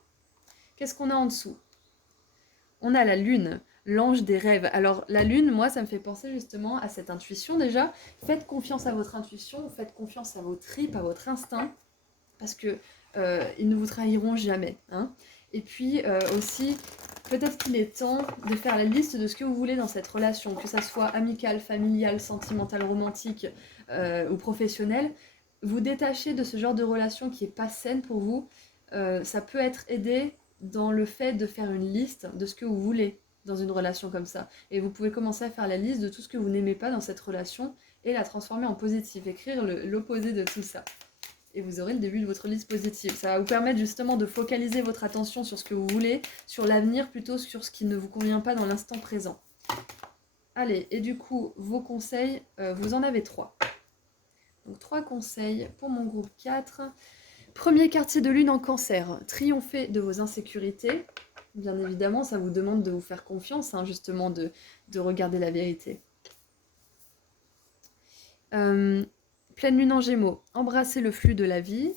Qu'est-ce qu'on a en dessous? On a la lune, l'ange des rêves. Alors la lune, moi, ça me fait penser justement à cette intuition déjà. Faites confiance à votre intuition, faites confiance à vos tripes, à votre instinct, parce que ils ne vous trahiront jamais, hein. Et puis aussi, peut-être qu'il est temps de faire la liste de ce que vous voulez dans cette relation, que ça soit amicale, familiale, sentimentale, romantique ou professionnelle. Vous détacher de ce genre de relation qui est pas saine pour vous, ça peut être aidé dans le fait de faire une liste de ce que vous voulez dans une relation comme ça. Et vous pouvez commencer à faire la liste de tout ce que vous n'aimez pas dans cette relation et la transformer en positif, écrire l'opposé de tout ça. Et vous aurez le début de votre liste positive. Ça va vous permettre justement de focaliser votre attention sur ce que vous voulez, sur l'avenir plutôt que sur ce qui ne vous convient pas dans l'instant présent. Allez, et du coup, vos conseils, vous en avez 3. Donc 3 conseils pour mon groupe 4. Premier quartier de lune en cancer, triompher de vos insécurités. Bien évidemment, ça vous demande de vous faire confiance, hein, justement, de regarder la vérité. Pleine lune en gémeaux, embrasser le flux de la vie.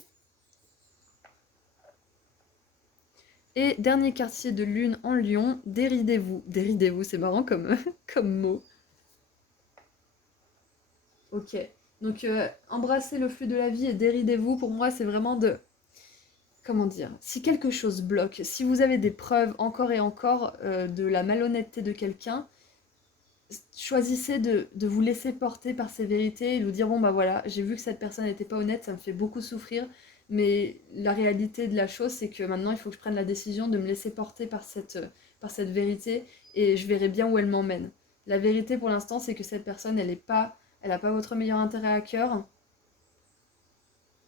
Et dernier quartier de lune en lion, déridez-vous. Déridez-vous, c'est marrant comme, comme mot. Ok. Donc, embrasser le flux de la vie et déridez-vous, pour moi, c'est vraiment de... Comment dire? Si quelque chose bloque, si vous avez des preuves encore et encore de la malhonnêteté de quelqu'un, choisissez de vous laisser porter par ces vérités et de vous dire, bon bah voilà, j'ai vu que cette personne n'était pas honnête, ça me fait beaucoup souffrir, mais la réalité de la chose, c'est que maintenant, il faut que je prenne la décision de me laisser porter par cette vérité et je verrai bien où elle m'emmène. La vérité pour l'instant, c'est que cette personne, elle n'a pas votre meilleur intérêt à cœur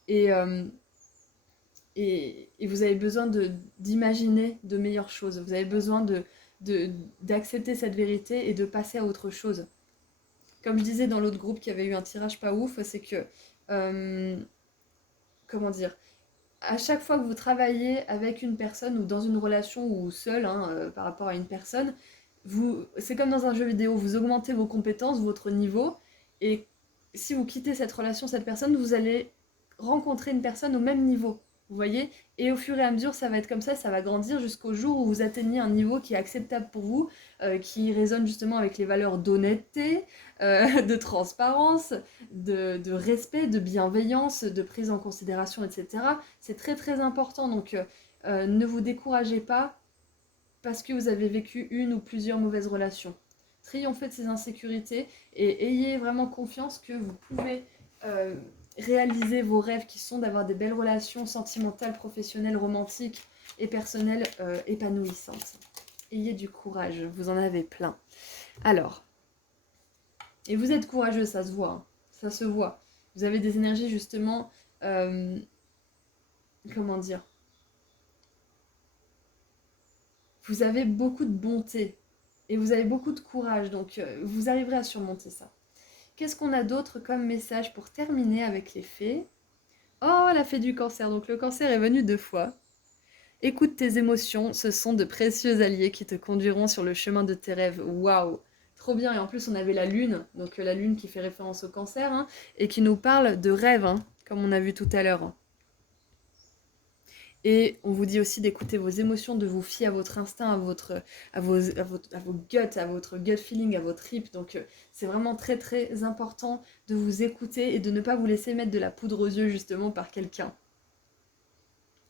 et, euh, et vous avez besoin d'imaginer de meilleures choses. Vous avez besoin d'accepter cette vérité et de passer à autre chose. Comme je disais dans l'autre groupe qui avait eu un tirage pas ouf, c'est que, euh, comment dire, à chaque fois que vous travaillez avec une personne ou dans une relation ou seul, hein, par rapport à une personne, c'est comme dans un jeu vidéo, vous augmentez vos compétences, votre niveau, et si vous quittez cette relation, cette personne, vous allez rencontrer une personne au même niveau. Vous voyez? Et au fur et à mesure, ça va être comme ça va grandir jusqu'au jour où vous atteignez un niveau qui est acceptable pour vous, qui résonne justement avec les valeurs d'honnêteté, de transparence, de respect, de bienveillance, de prise en considération, etc. C'est très très important, donc ne vous découragez pas parce que vous avez vécu une ou plusieurs mauvaises relations. triompher de ses insécurités et ayez vraiment confiance que vous pouvez réaliser vos rêves qui sont d'avoir des belles relations sentimentales, professionnelles, romantiques et personnelles épanouissantes. Ayez du courage, vous en avez plein. Alors, et vous êtes courageux, ça se voit, hein, ça se voit. Vous avez des énergies justement, comment dire, vous avez beaucoup de bonté et vous avez beaucoup de courage, donc vous arriverez à surmonter ça. Qu'est-ce qu'on a d'autre comme message pour terminer avec les fées? Oh, la fée du cancer, donc le cancer est venu 2 fois. Écoute tes émotions, ce sont de précieux alliés qui te conduiront sur le chemin de tes rêves. Waouh! Trop bien, et en plus on avait la lune, donc la lune qui fait référence au cancer, hein, et qui nous parle de rêves, hein, comme on a vu tout à l'heure. Et on vous dit aussi d'écouter vos émotions, de vous fier à votre instinct, à vos guts, à votre gut feeling, à votre trip. Donc c'est vraiment très très important de vous écouter et de ne pas vous laisser mettre de la poudre aux yeux justement par quelqu'un.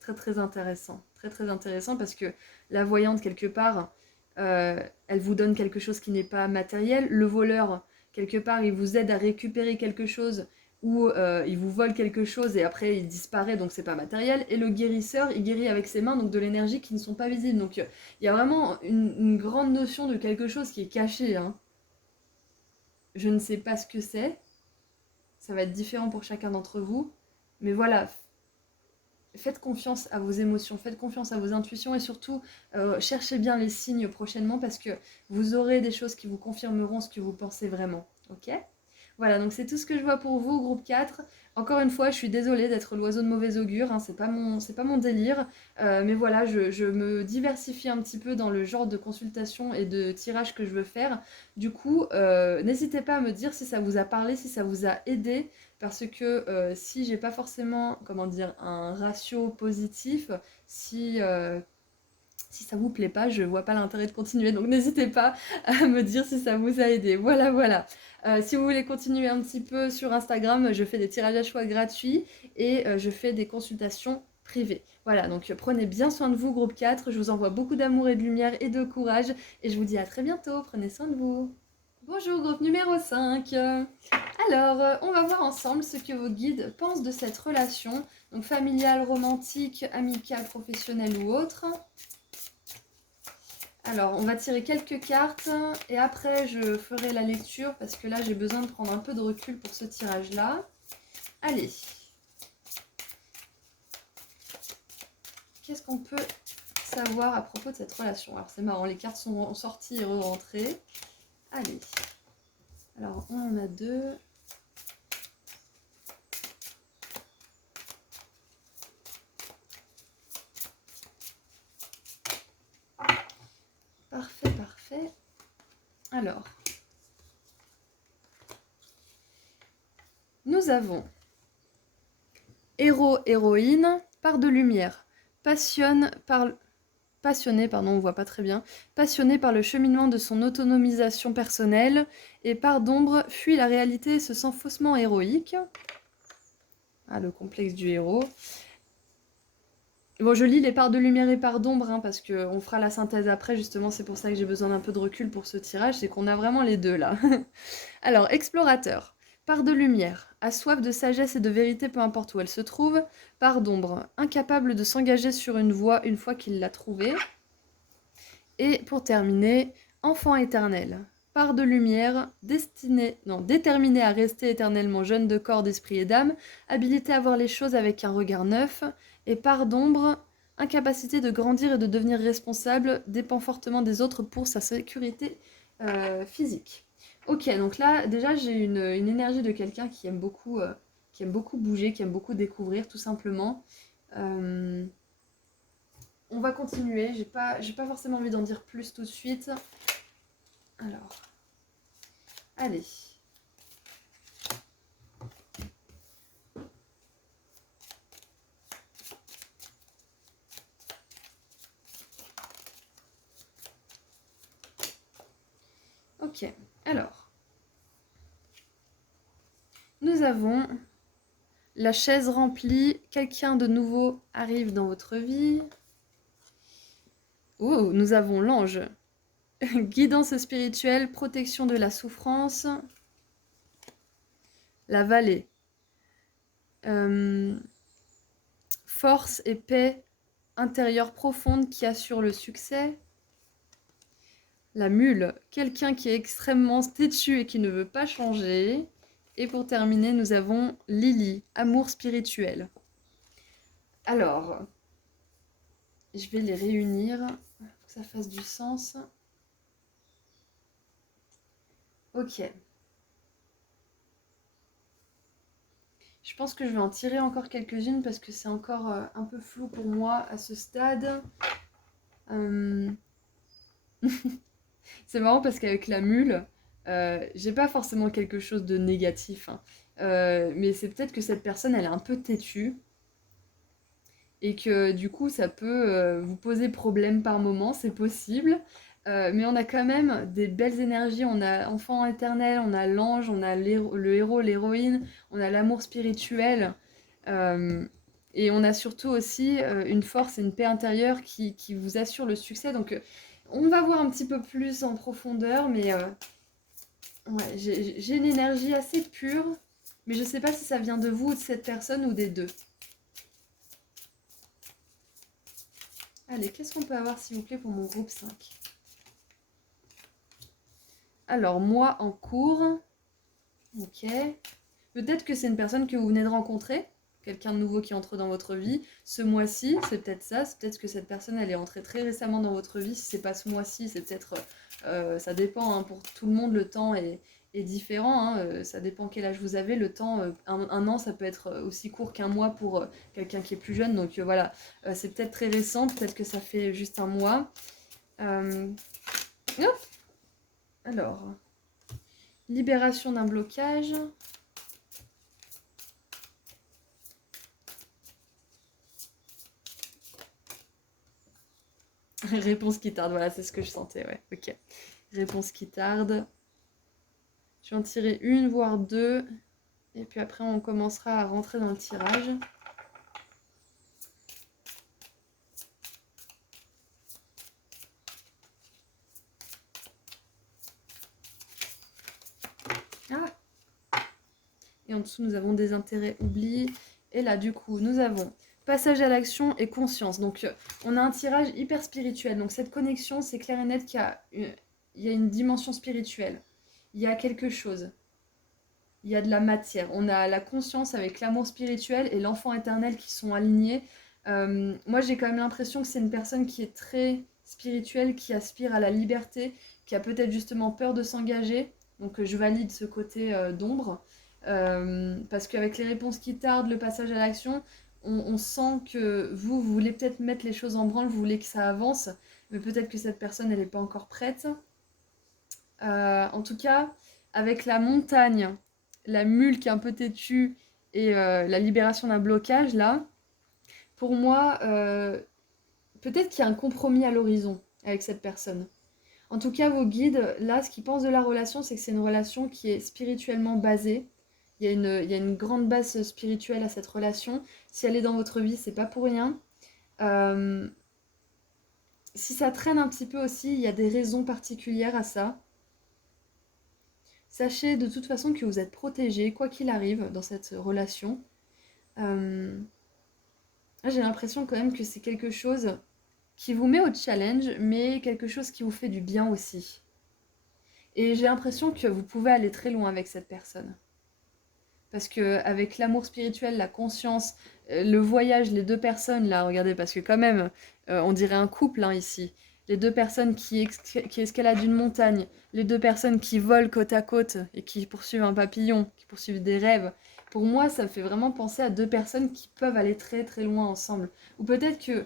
Très très intéressant. Très très intéressant parce que la voyante quelque part, elle vous donne quelque chose qui n'est pas matériel. Le voleur, quelque part, il vous aide à récupérer quelque chose ou il vous vole quelque chose et après il disparaît, donc c'est pas matériel. Et le guérisseur, il guérit avec ses mains, donc de l'énergie qui ne sont pas visibles. Donc il y a vraiment une grande notion de quelque chose qui est caché, hein. Je ne sais pas ce que c'est. Ça va être différent pour chacun d'entre vous. Mais voilà, faites confiance à vos émotions, faites confiance à vos intuitions et surtout cherchez bien les signes prochainement parce que vous aurez des choses qui vous confirmeront ce que vous pensez vraiment. Ok? Voilà, donc c'est tout ce que je vois pour vous, groupe 4. Encore une fois, je suis désolée d'être l'oiseau de mauvais augure, hein, c'est pas mon délire. Mais voilà, je me diversifie un petit peu dans le genre de consultation et de tirage que je veux faire. Du coup, n'hésitez pas à me dire si ça vous a parlé, si ça vous a aidé, parce que si j'ai pas forcément, comment dire, un ratio positif, si ça vous plaît pas, je vois pas l'intérêt de continuer. Donc n'hésitez pas à me dire si ça vous a aidé. Voilà, voilà. Si vous voulez continuer un petit peu sur Instagram, je fais des tirages à choix gratuits et je fais des consultations privées. Voilà, donc prenez bien soin de vous, groupe 4. Je vous envoie beaucoup d'amour et de lumière et de courage. Et je vous dis à très bientôt. Prenez soin de vous. Bonjour, groupe numéro 5. Alors, on va voir ensemble ce que vos guides pensent de cette relation, donc familiale, romantique, amicale, professionnelle ou autre. Alors, on va tirer quelques cartes et après je ferai la lecture parce que là j'ai besoin de prendre un peu de recul pour ce tirage-là. Allez. Qu'est-ce qu'on peut savoir à propos de cette relation? Alors c'est marrant, les cartes sont sorties et re-rentrées. Allez. Alors, on en a 2. Parfait, parfait. Alors, nous avons héros, héroïne, part de lumière, passionné, on voit pas très bien, passionné par le cheminement de son autonomisation personnelle, et part d'ombre, fuit la réalité et se sent faussement héroïque. Ah, le complexe du héros. Bon, je lis les parts de lumière et parts d'ombre, hein, parce qu'on fera la synthèse après, justement, c'est pour ça que j'ai besoin d'un peu de recul pour ce tirage, c'est qu'on a vraiment les deux, là. Alors, explorateur. Part de lumière, a soif de sagesse et de vérité peu importe où elle se trouve. Part d'ombre, incapable de s'engager sur une voie une fois qu'il l'a trouvée. Et pour terminer, enfant éternel. Part de lumière, déterminé à rester éternellement jeune de corps, d'esprit et d'âme, habilité à voir les choses avec un regard neuf. Et part d'ombre, incapacité de grandir et de devenir responsable, dépend fortement des autres pour sa sécurité physique. Ok, donc là, déjà, j'ai une énergie de quelqu'un qui aime beaucoup bouger, qui aime beaucoup découvrir, tout simplement. On va continuer. J'ai pas forcément envie d'en dire plus tout de suite. Alors, allez. Ok, alors. Nous avons la chaise remplie. Quelqu'un de nouveau arrive dans votre vie. Oh, nous avons l'ange. Guidance spirituelle, protection de la souffrance, la vallée. Force et paix intérieure profonde qui assure le succès. La mule, quelqu'un qui est extrêmement têtu et qui ne veut pas changer. Et pour terminer, nous avons Lily, amour spirituel. Alors, je vais les réunir pour que ça fasse du sens. Ok. Je pense que je vais en tirer encore quelques-unes parce que c'est encore un peu flou pour moi à ce stade. C'est marrant parce qu'avec la mule, j'ai pas forcément quelque chose de négatif, hein. Mais c'est peut-être que cette personne, elle est un peu têtue et que du coup, ça peut vous poser problème par moment, c'est possible. Mais on a quand même des belles énergies. On a enfant éternel, on a l'ange, on a le héros, l'héroïne, on a l'amour spirituel. Euh, et on a surtout aussi une force et une paix intérieure qui vous assure le succès. Donc, on va voir un petit peu plus en profondeur, mais ouais, j'ai une énergie assez pure, mais je sais pas si ça vient de vous ou de cette personne ou des deux. Allez, qu'est-ce qu'on peut avoir s'il vous plaît pour mon groupe 5? Alors, moi en cours, ok. Peut-être que c'est une personne que vous venez de rencontrer, quelqu'un de nouveau qui entre dans votre vie. Ce mois-ci, c'est peut-être ça, c'est peut-être que cette personne, elle est entrée très récemment dans votre vie. Si c'est pas ce mois-ci, c'est peut-être... ça dépend, hein, pour tout le monde, le temps est différent, hein, ça dépend quel âge vous avez. Le temps, un an, ça peut être aussi court qu'un mois pour quelqu'un qui est plus jeune. Donc voilà, c'est peut-être très récent, peut-être que ça fait juste un mois. Hop. Alors, libération d'un blocage. Réponse qui tarde, voilà, c'est ce que je sentais, ouais, ok. Réponse qui tarde. Je vais en tirer une, voire deux. Et puis après, on commencera à rentrer dans le tirage. Ah! Et en dessous, nous avons des intérêts oubliés. Et là, du coup, nous avons passage à l'action et conscience. Donc, on a un tirage hyper spirituel. Donc, cette connexion, c'est clair et net qu'il y a une dimension spirituelle. Il y a quelque chose. Il y a de la matière. On a la conscience avec l'amour spirituel et l'enfant éternel qui sont alignés. Moi, j'ai quand même l'impression que c'est une personne qui est très spirituelle, qui aspire à la liberté, qui a peut-être justement peur de s'engager. Donc, je valide ce côté d'ombre. Parce qu'avec les réponses qui tardent, le passage à l'action, on sent que vous voulez peut-être mettre les choses en branle, vous voulez que ça avance, mais peut-être que cette personne, elle n'est pas encore prête. En tout cas, avec la montagne, la mule qui est un peu têtue et la libération d'un blocage, là, pour moi, peut-être qu'il y a un compromis à l'horizon avec cette personne. En tout cas, vos guides, là, ce qu'ils pensent de la relation, c'est que c'est une relation qui est spirituellement basée. Il y a une grande base spirituelle à cette relation. Si elle est dans votre vie, c'est pas pour rien. Euh, Si ça traîne un petit peu aussi, il y a des raisons particulières à ça. Sachez de toute façon que vous êtes protégé, quoi qu'il arrive, dans cette relation. Euh, j'ai l'impression quand même que c'est quelque chose qui vous met au challenge, mais quelque chose qui vous fait du bien aussi. Et j'ai l'impression que vous pouvez aller très loin avec cette personne. Parce que avec l'amour spirituel, la conscience, le voyage, les deux personnes, là, regardez, parce que quand même, on dirait un couple hein, ici. Les deux personnes qui escaladent une montagne, les deux personnes qui volent côte à côte et qui poursuivent un papillon, qui poursuivent des rêves. Pour moi, ça me fait vraiment penser à deux personnes qui peuvent aller très très loin ensemble. Ou peut-être que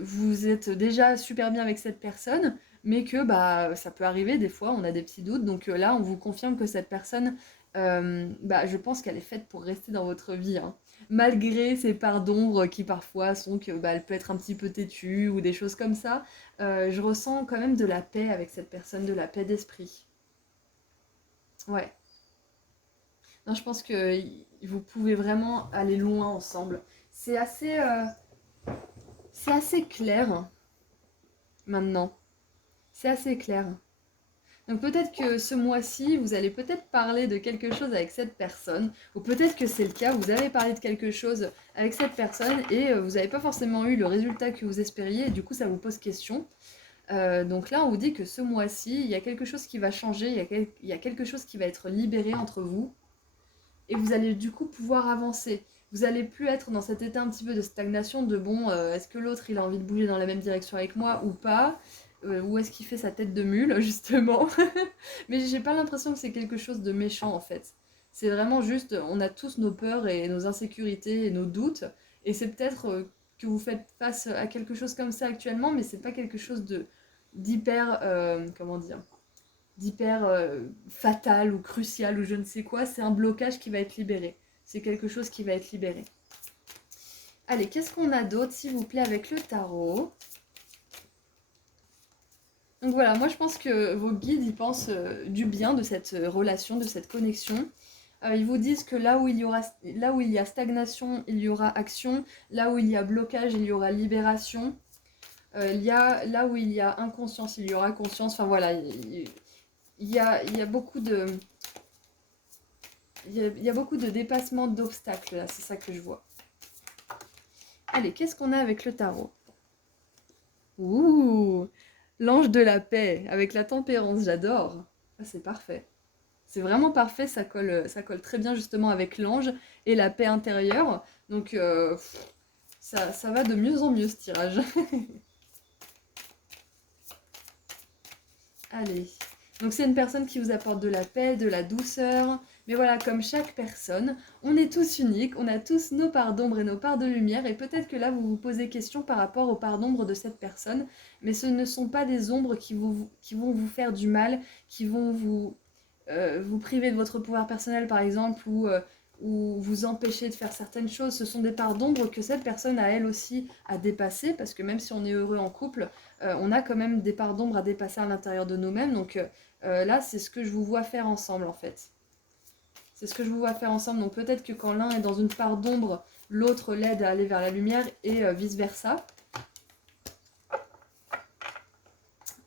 vous êtes déjà super bien avec cette personne, mais que bah ça peut arriver des fois, on a des petits doutes. Donc là, on vous confirme que cette personne bah, je pense qu'elle est faite pour rester dans votre vie, hein. Malgré ces parts d'ombre qui parfois sont que bah, elle peut être un petit peu têtue ou des choses comme ça, je ressens quand même de la paix avec cette personne, de la paix d'esprit. Ouais. Non, je pense que vous pouvez vraiment aller loin ensemble. C'est assez, euh, c'est assez clair maintenant. c'est assez clair. Donc peut-être que ce mois-ci, vous allez peut-être parler de quelque chose avec cette personne, ou peut-être que c'est le cas, vous avez parlé de quelque chose avec cette personne et vous n'avez pas forcément eu le résultat que vous espériez, et du coup ça vous pose question. Donc là, on vous dit que ce mois-ci, il y a quelque chose qui va changer, il y a quelque chose qui va être libéré entre vous, et vous allez du coup pouvoir avancer. Vous allez plus être dans cet état un petit peu de stagnation, de bon, est-ce que l'autre il a envie de bouger dans la même direction avec moi ou pas, ou est-ce qu'il fait sa tête de mule, justement. Mais j'ai pas l'impression que c'est quelque chose de méchant en fait. C'est vraiment juste, on a tous nos peurs et nos insécurités et nos doutes, et c'est peut-être que vous faites face à quelque chose comme ça actuellement, mais c'est pas quelque chose de d'hyper, comment dire, d'hyper fatal ou crucial ou je ne sais quoi, c'est un blocage qui va être libéré. C'est quelque chose qui va être libéré. Allez, qu'est-ce qu'on a d'autre, s'il vous plaît, avec le tarot? Donc voilà, moi je pense que vos guides, ils pensent du bien de cette relation, de cette connexion. Ils vous disent que là où il y a stagnation, il y aura action. Là où il y a blocage, il y aura libération. Là où il y a inconscience, il y aura conscience. Enfin voilà, il y a beaucoup de... Il y a beaucoup de dépassement d'obstacles là, c'est ça que je vois. Allez, qu'est-ce qu'on a avec le tarot? Ouh, l'ange de la paix avec la tempérance, j'adore. Ah, c'est parfait. C'est vraiment parfait, ça colle très bien justement avec l'ange et la paix intérieure. Donc ça va de mieux en mieux ce tirage. Allez. Donc c'est une personne qui vous apporte de la paix, de la douceur. Mais voilà, comme chaque personne, on est tous uniques, on a tous nos parts d'ombre et nos parts de lumière. Et peut-être que là, vous vous posez question par rapport aux parts d'ombre de cette personne. Mais ce ne sont pas des ombres qui vont vous faire du mal, qui vont vous priver de votre pouvoir personnel par exemple, ou vous empêcher de faire certaines choses. Ce sont des parts d'ombre que cette personne a elle aussi à dépasser, parce que même si on est heureux en couple, on a quand même des parts d'ombre à dépasser à l'intérieur de nous-mêmes. Donc là, c'est ce que je vous vois faire ensemble en fait. C'est ce que je vous vois faire ensemble. Donc peut-être que quand l'un est dans une part d'ombre, l'autre l'aide à aller vers la lumière et vice-versa.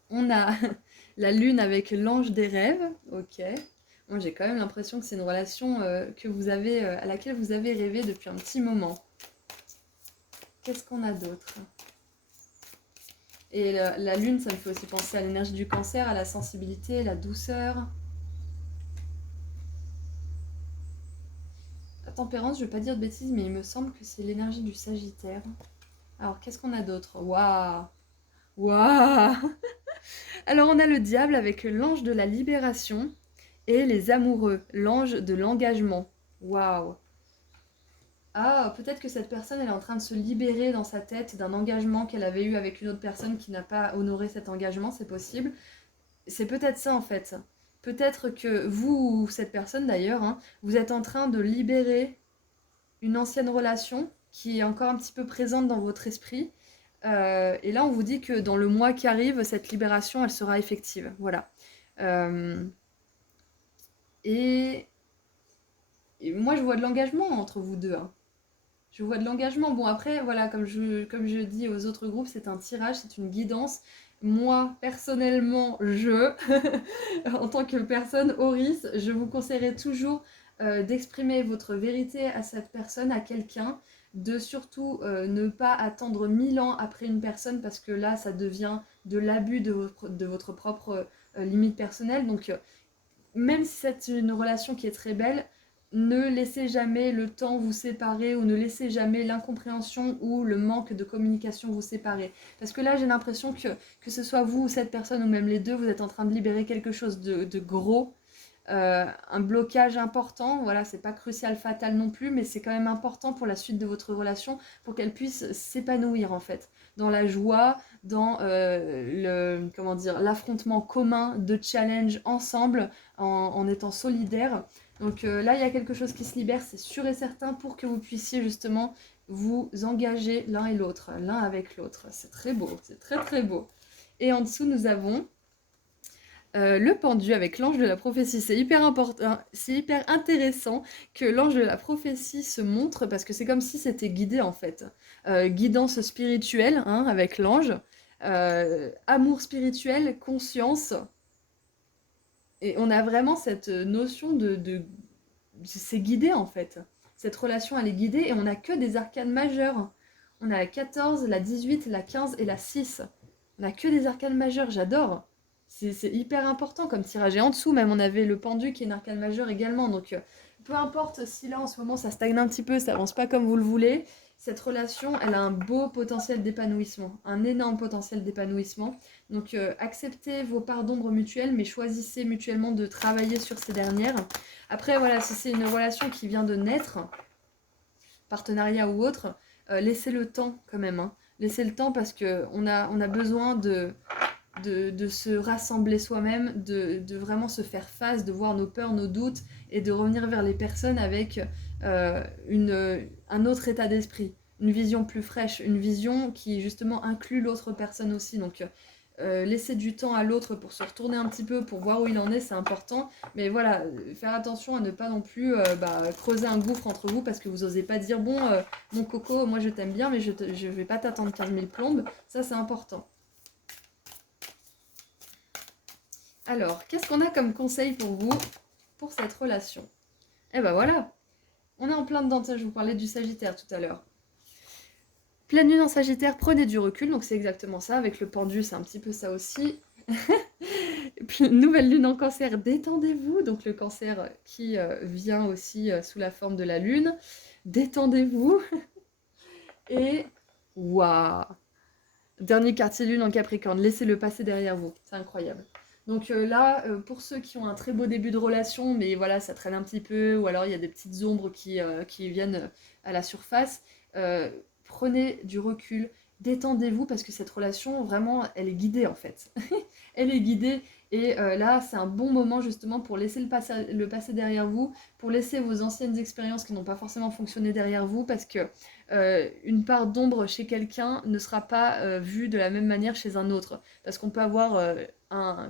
On a la lune avec l'ange des rêves. Ok. Moi, j'ai quand même l'impression que c'est une relation que vous avez, à laquelle vous avez rêvé depuis un petit moment. Qu'est-ce qu'on a d'autre? Et la lune, ça me fait aussi penser à l'énergie du cancer, à la sensibilité, la douceur. La tempérance, je ne vais pas dire de bêtises, mais il me semble que c'est l'énergie du sagittaire. Alors, qu'est-ce qu'on a d'autre? Waouh! Waouh! Alors, on a le diable avec l'ange de la libération et les amoureux, l'ange de l'engagement. Waouh! Ah, peut-être que cette personne, elle est en train de se libérer dans sa tête d'un engagement qu'elle avait eu avec une autre personne qui n'a pas honoré cet engagement, c'est possible. C'est peut-être ça en fait. Peut-être que vous, ou cette personne d'ailleurs, hein, vous êtes en train de libérer une ancienne relation qui est encore un petit peu présente dans votre esprit. Et là, on vous dit que dans le mois qui arrive, cette libération, elle sera effective. Voilà. Euh, et, et moi, je vois de l'engagement entre vous deux, hein. Je vois de l'engagement. Bon, après, voilà, comme je dis aux autres groupes, c'est un tirage, c'est une guidance. Moi, personnellement, en tant que personne, Auris, je vous conseillerais toujours d'exprimer votre vérité à cette personne, à quelqu'un, de surtout ne pas attendre 1000 ans après une personne, parce que là, ça devient de l'abus de votre propre limite personnelle. Donc, même si c'est une relation qui est très belle, ne laissez jamais le temps vous séparer ou ne laissez jamais l'incompréhension ou le manque de communication vous séparer. Parce que là, j'ai l'impression que ce soit vous ou cette personne ou même les deux, vous êtes en train de libérer quelque chose de gros, un blocage important. Voilà, c'est pas crucial, fatal non plus, mais c'est quand même important pour la suite de votre relation, pour qu'elle puisse s'épanouir en fait, dans la joie, dans comment dire, l'affrontement commun de challenge ensemble, en étant solidaires. Donc là, il y a quelque chose qui se libère, c'est sûr et certain, pour que vous puissiez justement vous engager l'un et l'autre, l'un avec l'autre. C'est très beau, c'est très très beau. Et en dessous, nous avons le pendu avec l'ange de la prophétie. C'est hyper important, c'est hyper intéressant que l'ange de la prophétie se montre, parce que c'est comme si c'était guidé en fait. Guidance spirituelle, hein, avec l'ange. amour spirituel, conscience. Et on a vraiment cette notion c'est guidé en fait. Cette relation, elle est guidée et on n'a que des arcanes majeures. On a la 14, la 18, la 15 et la 6. On n'a que des arcanes majeures, j'adore. C'est hyper important comme tirage. Et en dessous, même, on avait le pendu qui est une arcane majeure également. Donc, peu importe si là, en ce moment, ça stagne un petit peu, ça avance pas comme vous le voulez, cette relation, elle a un beau potentiel d'épanouissement, un énorme potentiel d'épanouissement. Donc, acceptez vos parts d'ombre mutuelles, mais choisissez mutuellement de travailler sur ces dernières. Après, voilà, si c'est une relation qui vient de naître, partenariat ou autre, laissez le temps quand même. Hein. Laissez le temps parce qu'on a besoin de se rassembler soi-même, de vraiment se faire face, de voir nos peurs, nos doutes et de revenir vers les personnes avec un autre état d'esprit, une vision plus fraîche, une vision qui justement inclut l'autre personne aussi. Donc laisser du temps à l'autre pour se retourner un petit peu, pour voir où il en est, c'est important. Mais voilà, faire attention à ne pas non plus creuser un gouffre entre vous parce que vous osez pas dire bon, mon coco, moi je t'aime bien, mais je vais pas t'attendre 15 000 plombes. Ça, c'est important. Alors, qu'est-ce qu'on a comme conseil pour vous, pour cette relation? Eh ben voilà, on est en plein dedans, je vous parlais du Sagittaire tout à l'heure. Pleine lune en Sagittaire, prenez du recul, donc c'est exactement ça, avec le pendu, c'est un petit peu ça aussi. Et puis, nouvelle lune en Cancer, détendez-vous, donc le Cancer qui vient aussi sous la forme de la lune. Détendez-vous. Et, waouh! Dernier quartier lune en Capricorne, laissez-le passer derrière vous, c'est incroyable. Donc là, pour ceux qui ont un très beau début de relation, mais voilà, ça traîne un petit peu, ou alors il y a des petites ombres qui viennent à la surface, prenez du recul, détendez-vous, parce que cette relation, vraiment, elle est guidée en fait. Elle est guidée, et là, c'est un bon moment justement pour laisser le passé derrière vous, pour laisser vos anciennes expériences qui n'ont pas forcément fonctionné derrière vous, parce que une part d'ombre chez quelqu'un ne sera pas vue de la même manière chez un autre. Parce qu'on peut avoir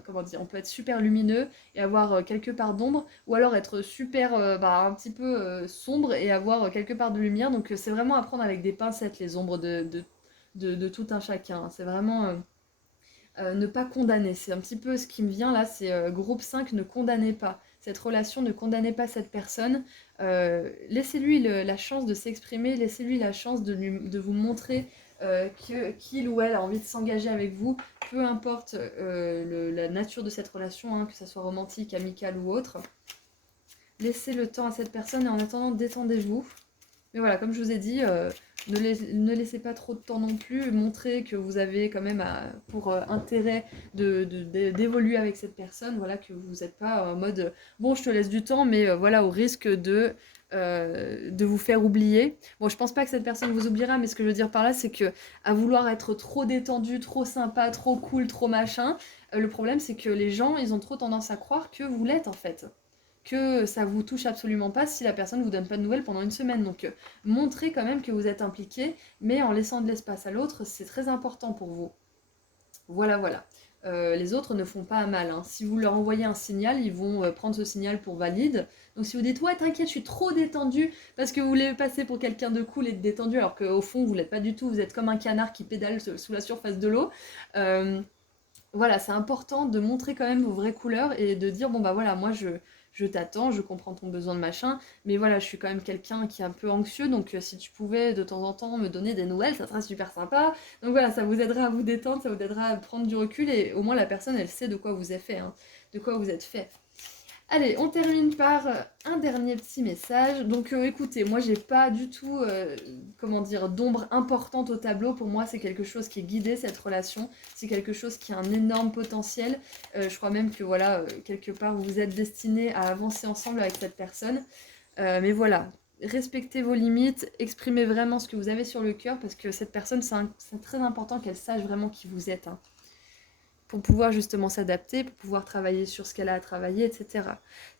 comment dire, on peut être super lumineux et avoir quelques parts d'ombre, ou alors être super un petit peu sombre et avoir quelques parts de lumière. Donc c'est vraiment à prendre avec des pincettes les ombres de tout un chacun. C'est vraiment ne pas condamner. C'est un petit peu ce qui me vient là, c'est groupe 5, ne condamnez pas. Cette relation, ne condamnez pas cette personne. Laissez-lui la chance de s'exprimer, laissez-lui la chance de vous montrer qu'il ou elle a envie de s'engager avec vous, peu importe la nature de cette relation, hein, que ça soit romantique, amicale ou autre. Laissez le temps à cette personne et en attendant, détendez-vous. Mais voilà, comme je vous ai dit, ne laissez pas trop de temps non plus, montrez que vous avez quand même pour intérêt d'évoluer avec cette personne, voilà, que vous n'êtes pas en mode bon je te laisse du temps, mais voilà, au risque de vous faire oublier. Bon, je pense pas que cette personne vous oubliera, mais ce que je veux dire par là, c'est que à vouloir être trop détendu, trop sympa, trop cool, trop machin, le problème c'est que les gens, ils ont trop tendance à croire que vous l'êtes en fait. Que ça vous touche absolument pas si la personne vous donne pas de nouvelles pendant une semaine. Donc montrez quand même que vous êtes impliqué, mais en laissant de l'espace à l'autre, c'est très important pour vous. Voilà, voilà. Les autres ne font pas à mal. Hein. Si vous leur envoyez un signal, ils vont prendre ce signal pour valide. Donc si vous dites ouais t'inquiète, je suis trop détendu parce que vous voulez passer pour quelqu'un de cool et de détendu, alors qu'au fond vous l'êtes pas du tout, vous êtes comme un canard qui pédale sous la surface de l'eau. Voilà, c'est important de montrer quand même vos vraies couleurs et de dire bon bah voilà, moi je t'attends, je comprends ton besoin de machin, mais voilà, je suis quand même quelqu'un qui est un peu anxieux, donc si tu pouvais de temps en temps me donner des nouvelles, ça serait super sympa. Donc voilà, ça vous aidera à vous détendre, ça vous aidera à prendre du recul, et au moins la personne, elle sait de quoi vous êtes fait, hein, de quoi vous êtes fait. Allez, on termine par un dernier petit message. Donc écoutez, moi j'ai pas du tout, comment dire, d'ombre importante au tableau. Pour moi, c'est quelque chose qui est guidé, cette relation. C'est quelque chose qui a un énorme potentiel. Je crois même que voilà, quelque part, vous vous êtes destinés à avancer ensemble avec cette personne. Mais voilà, respectez vos limites, exprimez vraiment ce que vous avez sur le cœur, parce que cette personne, c'est très important qu'elle sache vraiment qui vous êtes. Hein, pour pouvoir justement s'adapter, pour pouvoir travailler sur ce qu'elle a à travailler, etc.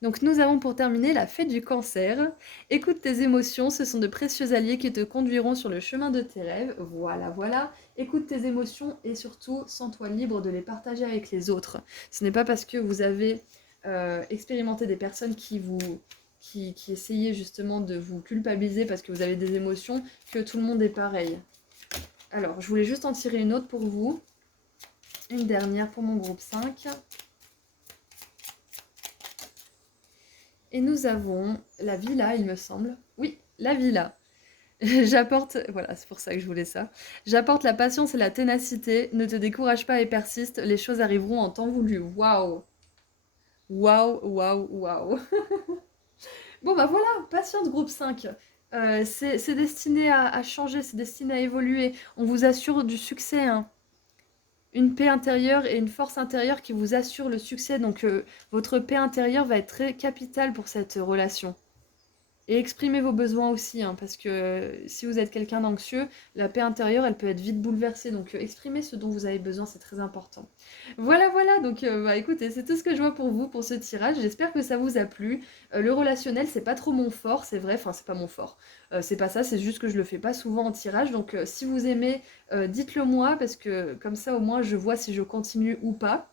Donc nous avons pour terminer la fée du Cancer. Écoute tes émotions, ce sont de précieux alliés qui te conduiront sur le chemin de tes rêves. Voilà, voilà. Écoute tes émotions et surtout, sens-toi libre de les partager avec les autres. Ce n'est pas parce que vous avez expérimenté des personnes qui essayaient justement de vous culpabiliser parce que vous avez des émotions que tout le monde est pareil. Alors, je voulais juste en tirer une autre pour vous. Une dernière pour mon groupe 5. Et nous avons la villa, il me semble. Oui, la villa. J'apporte, voilà, c'est pour ça que je voulais ça. J'apporte la patience et la ténacité. Ne te décourage pas et persiste. Les choses arriveront en temps voulu. Waouh! Waouh, waouh, waouh. Bon bah voilà, patience groupe 5. C'est destiné à changer, c'est destiné à évoluer. On vous assure du succès, hein. Une paix intérieure et une force intérieure qui vous assure le succès. Donc votre paix intérieure va être très capitale pour cette relation. Et exprimez vos besoins aussi, hein, parce que si vous êtes quelqu'un d'anxieux, la paix intérieure, elle peut être vite bouleversée. Donc exprimez ce dont vous avez besoin, c'est très important. Voilà, voilà, donc bah, écoutez, c'est tout ce que je vois pour vous, pour ce tirage. J'espère que ça vous a plu. Le relationnel, c'est pas trop mon fort, c'est vrai, enfin c'est pas mon fort. C'est pas ça, c'est juste que je le fais pas souvent en tirage. Donc si vous aimez, dites-le moi, parce que comme ça au moins je vois si je continue ou pas.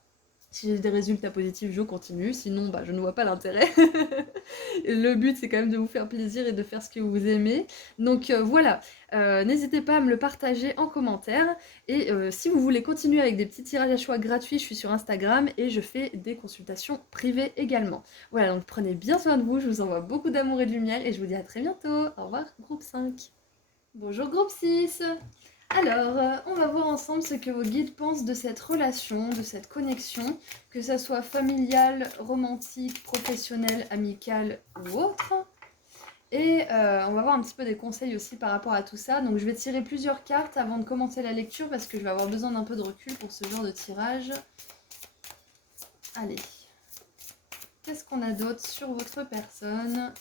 Si j'ai des résultats positifs, je continue. Sinon, bah, je ne vois pas l'intérêt. Le but, c'est quand même de vous faire plaisir et de faire ce que vous aimez. Donc voilà, n'hésitez pas à me le partager en commentaire. Et si vous voulez continuer avec des petits tirages à choix gratuits, je suis sur Instagram et je fais des consultations privées également. Voilà, donc prenez bien soin de vous. Je vous envoie beaucoup d'amour et de lumière et je vous dis à très bientôt. Au revoir, groupe 5. Bonjour, groupe 6. Alors, on va voir ensemble ce que vos guides pensent de cette relation, de cette connexion, que ça soit familiale, romantique, professionnelle, amicale ou autre. Et on va voir un petit peu des conseils aussi par rapport à tout ça. Donc je vais tirer plusieurs cartes avant de commencer la lecture parce que je vais avoir besoin d'un peu de recul pour ce genre de tirage. Allez. Qu'est-ce qu'on a d'autre sur votre personne ?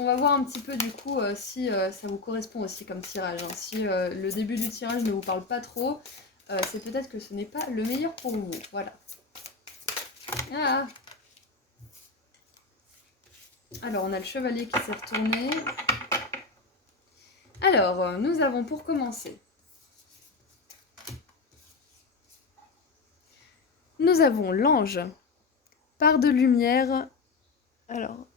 On va voir un petit peu du coup si ça vous correspond aussi comme tirage, hein. Si le début du tirage ne vous parle pas trop, c'est peut-être que ce n'est pas le meilleur pour vous. Voilà. Ah. Alors on a le chevalier qui s'est retourné. Alors nous avons pour commencer. Nous avons l'ange. Part de lumière. Alors,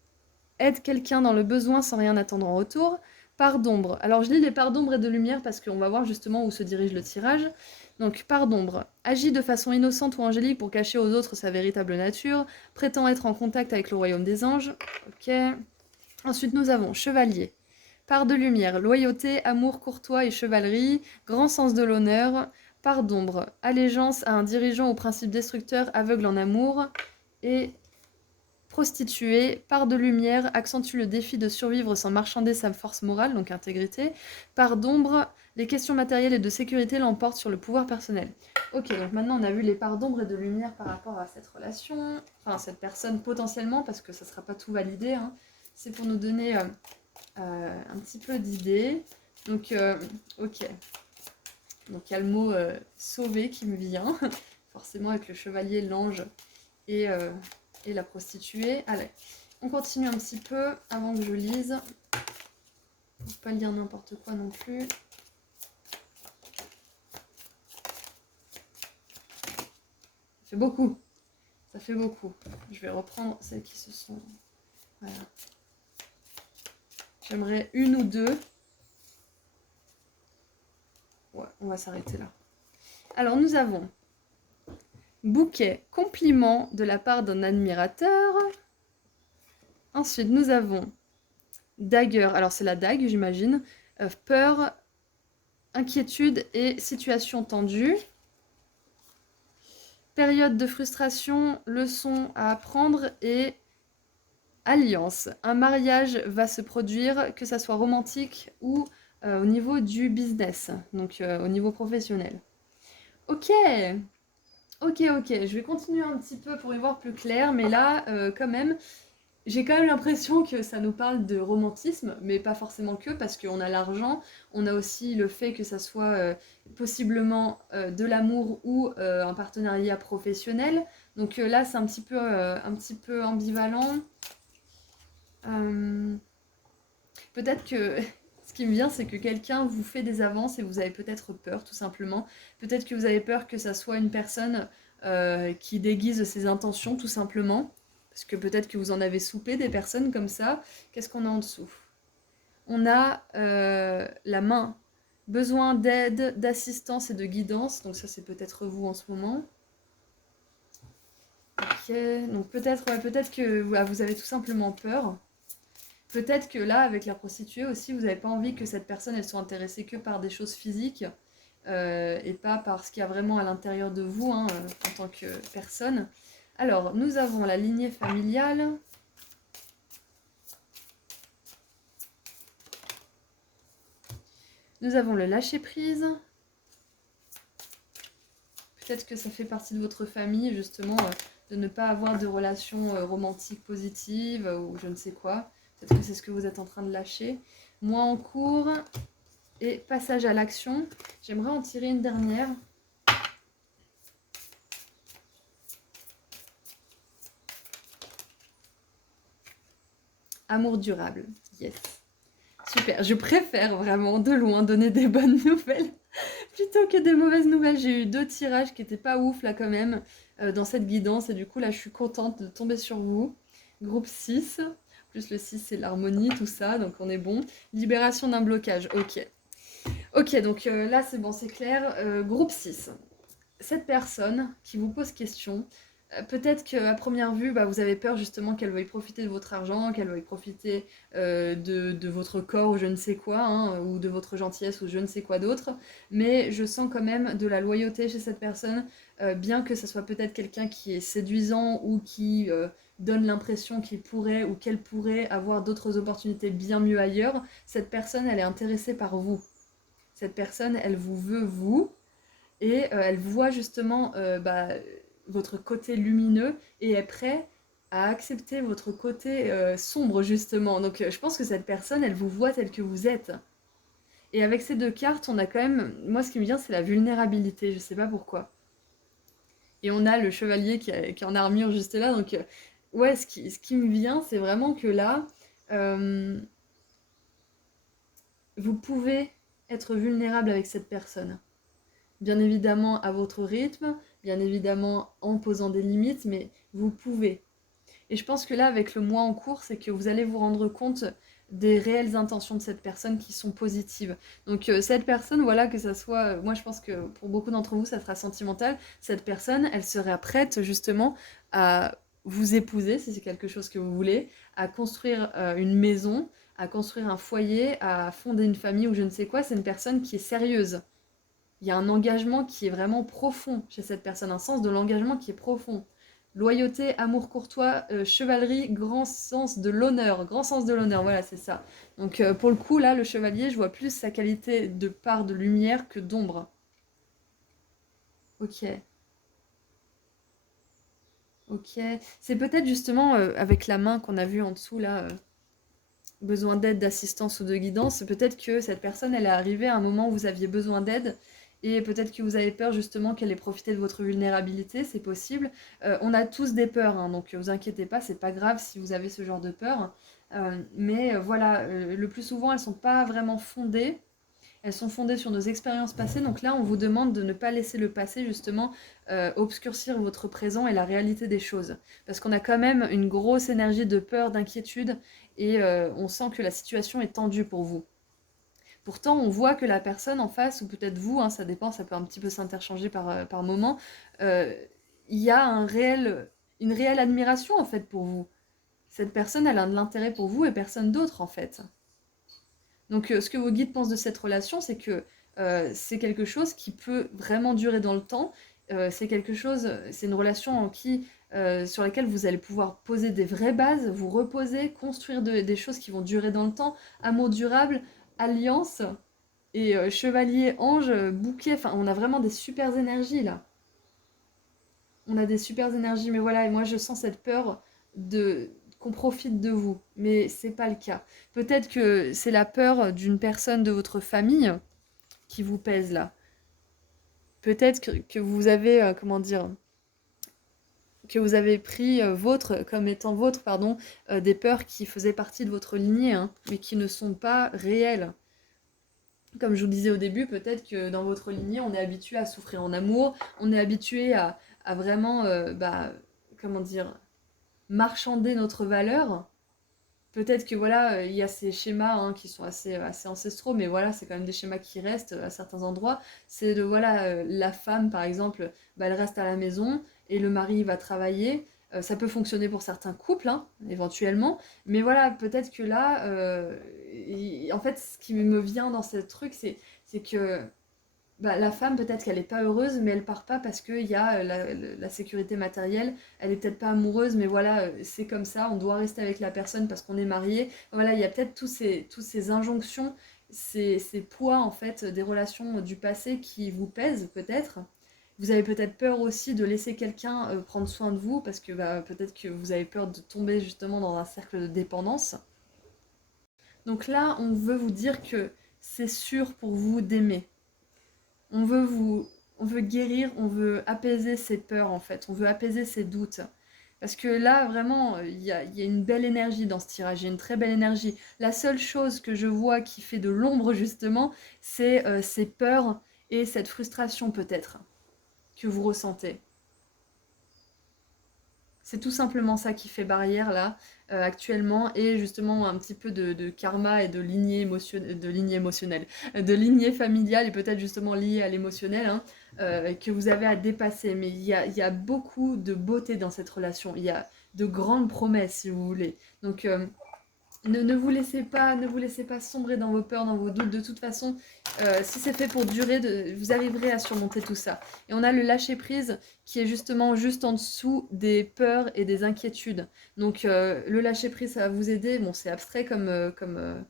aide quelqu'un dans le besoin sans rien attendre en retour. Part d'ombre. Alors je lis les parts d'ombre et de lumière parce qu'on va voir justement où se dirige le tirage. Donc part d'ombre. Agit de façon innocente ou angélique pour cacher aux autres sa véritable nature. Prétend être en contact avec le royaume des anges. Ok. Ensuite nous avons chevalier. Part de lumière. Loyauté, amour courtois et chevalerie. Grand sens de l'honneur. Part d'ombre. Allégeance à un dirigeant au principe destructeur, aveugle en amour. Et prostituée, part de lumière, accentue le défi de survivre sans marchander sa force morale, donc intégrité. Part d'ombre, les questions matérielles et de sécurité l'emportent sur le pouvoir personnel. Ok, donc maintenant on a vu les parts d'ombre et de lumière par rapport à cette relation, enfin cette personne potentiellement, parce que ça ne sera pas tout validé, hein. C'est pour nous donner un petit peu d'idées. Donc, ok. Donc il y a le mot sauver qui me vient, forcément avec le chevalier, l'ange et la prostituée. Allez, on continue un petit peu avant que je lise. Faut pas lire n'importe quoi non plus. Ça fait beaucoup. Ça fait beaucoup. Je vais reprendre celles qui se sont... Voilà. J'aimerais une ou deux. Ouais, on va s'arrêter là. Alors, nous avons bouquet, compliment de la part d'un admirateur. Ensuite, nous avons dagger, alors c'est la dague, j'imagine. Peur, inquiétude et situation tendue. Période de frustration, leçon à apprendre et alliance. Un mariage va se produire, que ça soit romantique ou au niveau du business, donc au niveau professionnel. Ok, ok, je vais continuer un petit peu pour y voir plus clair, mais là, quand même, j'ai quand même l'impression que ça nous parle de romantisme, mais pas forcément que, parce qu'on a l'argent, on a aussi le fait que ça soit possiblement de l'amour ou un partenariat professionnel. Donc là, c'est un petit peu ambivalent. Peut-être que ce qui me vient, c'est que quelqu'un vous fait des avances et vous avez peut-être peur, tout simplement. Peut-être que vous avez peur que ça soit une personne qui déguise ses intentions, tout simplement. Parce que peut-être que vous en avez soupé des personnes comme ça. Qu'est-ce qu'on a en dessous ? On a la main. Besoin d'aide, d'assistance et de guidance. Donc ça, c'est peut-être vous en ce moment. Ok, donc peut-être peut-être que vous avez tout simplement peur. Peut-être que là, avec la prostituée aussi, vous n'avez pas envie que cette personne, elle soit intéressée que par des choses physiques et pas par ce qu'il y a vraiment à l'intérieur de vous en tant que personne. Alors, nous avons la lignée familiale. Nous avons le lâcher-prise. Peut-être que ça fait partie de votre famille, justement, de ne pas avoir de relations romantiques positives ou je ne sais quoi. Peut-être que c'est ce que vous êtes en train de lâcher. Moi en cours et passage à l'action. J'aimerais en tirer une dernière. Amour durable. Yes. Super. Je préfère vraiment de loin donner des bonnes nouvelles plutôt que des mauvaises nouvelles. J'ai eu 2 tirages qui étaient pas ouf là quand même dans cette guidance et du coup là je suis contente de tomber sur vous. Groupe 6, plus le 6 c'est l'harmonie, tout ça, donc on est bon. Libération d'un blocage, ok. Ok, donc là c'est bon, c'est clair. Groupe 6, cette personne qui vous pose question, peut-être qu'à première vue, vous avez peur justement qu'elle veuille profiter de votre argent, qu'elle veuille profiter de votre corps ou je ne sais quoi, ou de votre gentillesse ou je ne sais quoi d'autre. Mais je sens quand même de la loyauté chez cette personne, bien que ce soit peut-être quelqu'un qui est séduisant ou qui donne l'impression qu'il pourrait ou qu'elle pourrait avoir d'autres opportunités bien mieux ailleurs. Cette personne, elle est intéressée par vous. Cette personne, elle vous veut vous. Et elle voit justement votre côté lumineux et est prête à accepter votre côté sombre justement. Donc je pense que cette personne, elle vous voit tel que vous êtes. Et avec ces 2 cartes, on a quand même, moi ce qui me vient c'est la vulnérabilité, je sais pas pourquoi. Et on a le chevalier qui est en armure juste là, donc ouais, ce qui me vient c'est vraiment que là, euh, vous pouvez être vulnérable avec cette personne. Bien évidemment à votre rythme, bien évidemment en posant des limites, mais vous pouvez. Et je pense que là, avec le mois en cours, c'est que vous allez vous rendre compte des réelles intentions de cette personne qui sont positives. Donc cette personne, voilà, que ça soit, moi je pense que pour beaucoup d'entre vous, ça sera sentimental, cette personne, elle serait prête justement à vous épouser, si c'est quelque chose que vous voulez, à construire une maison, à construire un foyer, à fonder une famille ou je ne sais quoi, c'est une personne qui est sérieuse. Il y a un engagement qui est vraiment profond chez cette personne, un sens de l'engagement qui est profond. Loyauté, amour courtois, chevalerie, grand sens de l'honneur, voilà, c'est ça. Donc pour le coup, là, le chevalier, je vois plus sa qualité de part de lumière que d'ombre. Ok, ok. C'est peut-être justement avec la main qu'on a vue en dessous, là, besoin d'aide, d'assistance ou de guidance, peut-être que cette personne, elle est arrivée à un moment où vous aviez besoin d'aide et peut-être que vous avez peur justement qu'elle ait profité de votre vulnérabilité, c'est possible. On a tous des peurs, donc vous inquiétez pas, c'est pas grave si vous avez ce genre de peur. Mais voilà, le plus souvent, elles sont pas vraiment fondées. Elles sont fondées sur nos expériences passées, donc là on vous demande de ne pas laisser le passé justement obscurcir votre présent et la réalité des choses. Parce qu'on a quand même une grosse énergie de peur, d'inquiétude, et on sent que la situation est tendue pour vous. Pourtant on voit que la personne en face, ou peut-être vous, ça dépend, ça peut un petit peu s'interchanger par moment, euh, il y a une réelle admiration en fait pour vous. Cette personne, elle a de l'intérêt pour vous et personne d'autre en fait. Donc ce que vos guides pensent de cette relation, c'est que c'est quelque chose qui peut vraiment durer dans le temps. C'est une relation sur laquelle vous allez pouvoir poser des vraies bases, vous reposer, construire des choses qui vont durer dans le temps. Amour durable, alliance et chevalier, ange, bouquet. Enfin, on a vraiment des super énergies là. On a des super énergies, mais voilà, et moi je sens cette peur de qu'on profite de vous, mais c'est pas le cas. Peut-être que c'est la peur d'une personne de votre famille qui vous pèse là. Peut-être que vous avez, comment dire, que vous avez pris comme étant vôtre, pardon, des peurs qui faisaient partie de votre lignée, mais qui ne sont pas réelles. Comme je vous le disais au début, peut-être que dans votre lignée, on est habitué à souffrir en amour, on est habitué à vraiment, comment dire, marchander notre valeur. peut-être que voilà, il y a ces schémas hein, qui sont assez ancestraux, mais voilà, c'est quand même des schémas qui restent à certains endroits. C'est de voilà, la femme par exemple, bah, elle reste à la maison et le mari va travailler. Ça peut fonctionner pour certains couples, hein, éventuellement, mais voilà, peut-être que là, en fait, ce qui me vient dans ce truc, c'est que bah, la femme, peut-être qu'elle n'est pas heureuse, mais elle part pas parce qu'il y a la sécurité matérielle. Elle est peut-être pas amoureuse, mais voilà, c'est comme ça. On doit rester avec la personne parce qu'on est marié. Voilà, il y a peut-être tous ces injonctions, ces poids en fait des relations du passé qui vous pèsent peut-être. Vous avez peut-être peur aussi de laisser quelqu'un prendre soin de vous parce que bah, peut-être que vous avez peur de tomber justement dans un cercle de dépendance. Donc là, on veut vous dire que c'est sûr pour vous d'aimer. On veut vous, on veut guérir, on veut apaiser ses peurs en fait, on veut apaiser ses doutes. Parce que là, vraiment, il y a une belle énergie dans ce tirage, il y a une très belle énergie. La seule chose que je vois qui fait de l'ombre justement, c'est ces peurs et cette frustration peut-être que vous ressentez. C'est tout simplement ça qui fait barrière là, actuellement, et justement un petit peu de karma et de lignée émotionnelle, de lignée familiale et peut-être justement liée à l'émotionnel, hein, que vous avez à dépasser. Mais il y a beaucoup de beauté dans cette relation, il y a de grandes promesses si vous voulez. Donc ne vous laissez pas, ne vous laissez pas sombrer dans vos peurs, dans vos doutes. De toute façon, si c'est fait pour durer, vous arriverez à surmonter tout ça. Et on a le lâcher prise qui est justement juste en dessous des peurs et des inquiétudes. Donc le lâcher prise, ça va vous aider. Bon, c'est abstrait comme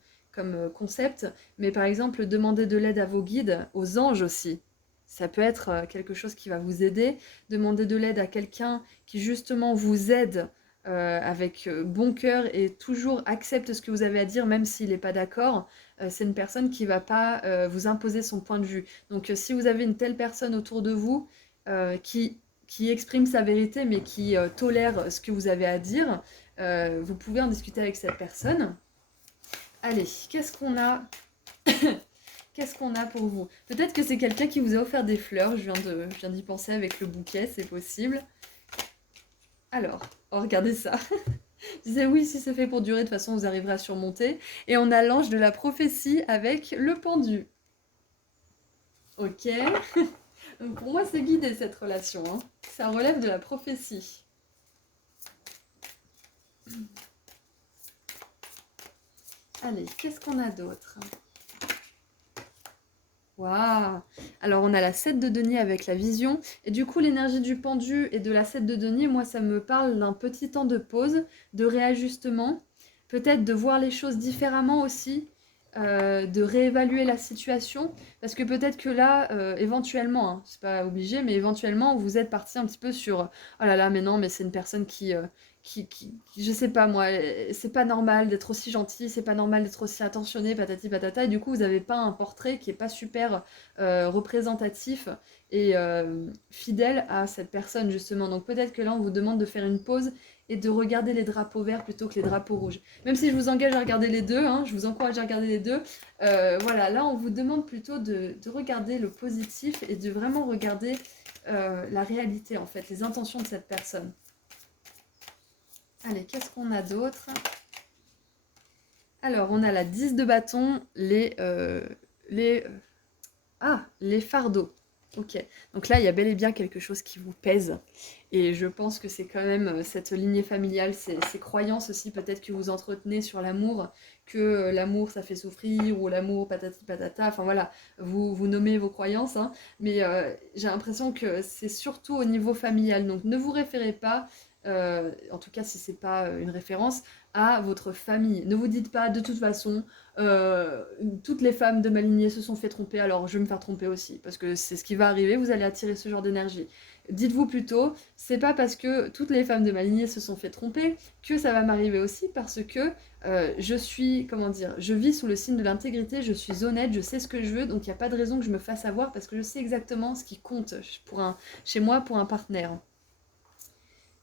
concept, mais par exemple, demander de l'aide à vos guides, aux anges aussi. Ça peut être quelque chose qui va vous aider. Demander de l'aide à quelqu'un qui justement vous aide avec bon cœur et toujours accepte ce que vous avez à dire même s'il n'est pas d'accord. C'est une personne qui va pas vous imposer son point de vue. Donc si vous avez une telle personne autour de vous qui exprime sa vérité mais qui tolère ce que vous avez à dire, vous pouvez en discuter avec cette personne. Allez, qu'est-ce qu'on a Qu'est-ce qu'on a pour vous? Peut-être que c'est quelqu'un qui vous a offert des fleurs, je viens d'y penser avec le bouquet, c'est possible. Alors, oh, regardez ça. Je disais oui, si c'est fait pour durer, de toute façon, vous arriverez à surmonter. Et on a l'ange de la prophétie avec le pendu. Ok. Donc pour moi, c'est guidé cette relation, hein. Ça relève de la prophétie. Allez, qu'est-ce qu'on a d'autre? Waouh! Alors on a la 7 de denier avec la vision. Et du coup, l'énergie du pendu et de la 7 de denier, moi, ça me parle d'un petit temps de pause, de réajustement, peut-être de voir les choses différemment aussi, de réévaluer la situation. Parce que peut-être que là, éventuellement, hein, c'est pas obligé, mais éventuellement, vous êtes parti un petit peu sur oh là là, mais non, mais c'est une personne je sais pas moi, c'est pas normal d'être aussi gentil, c'est pas normal d'être aussi attentionné, patati patata, et du coup vous avez pas un portrait qui est pas super représentatif et fidèle à cette personne justement. Donc peut-être que là on vous demande de faire une pause et de regarder les drapeaux verts plutôt que les drapeaux rouges. Même si je vous engage à regarder les deux, hein, je vous encourage à regarder les deux, voilà, là on vous demande plutôt de regarder le positif et de vraiment regarder la réalité en fait, les intentions de cette personne. Allez, qu'est-ce qu'on a d'autre? Alors, on a la 10 de bâton, les fardeaux. Ok, donc là, il y a bel et bien quelque chose qui vous pèse. Et je pense que c'est quand même cette lignée familiale, ces croyances aussi peut-être que vous entretenez sur l'amour, que l'amour ça fait souffrir, ou l'amour patati patata, enfin voilà, vous nommez vos croyances, hein, mais j'ai l'impression que c'est surtout au niveau familial. Donc ne vous référez pas, en tout cas si c'est pas une référence, à votre famille. Ne vous dites pas de toute façon, toutes les femmes de ma lignée se sont fait tromper, alors je vais me faire tromper aussi, parce que c'est ce qui va arriver, vous allez attirer ce genre d'énergie. Dites-vous plutôt, c'est pas parce que toutes les femmes de ma lignée se sont fait tromper que ça va m'arriver aussi, parce que je suis, comment dire, je vis sous le signe de l'intégrité, je suis honnête, je sais ce que je veux, donc il n'y a pas de raison que je me fasse avoir, parce que je sais exactement ce qui compte chez moi pour un partenaire.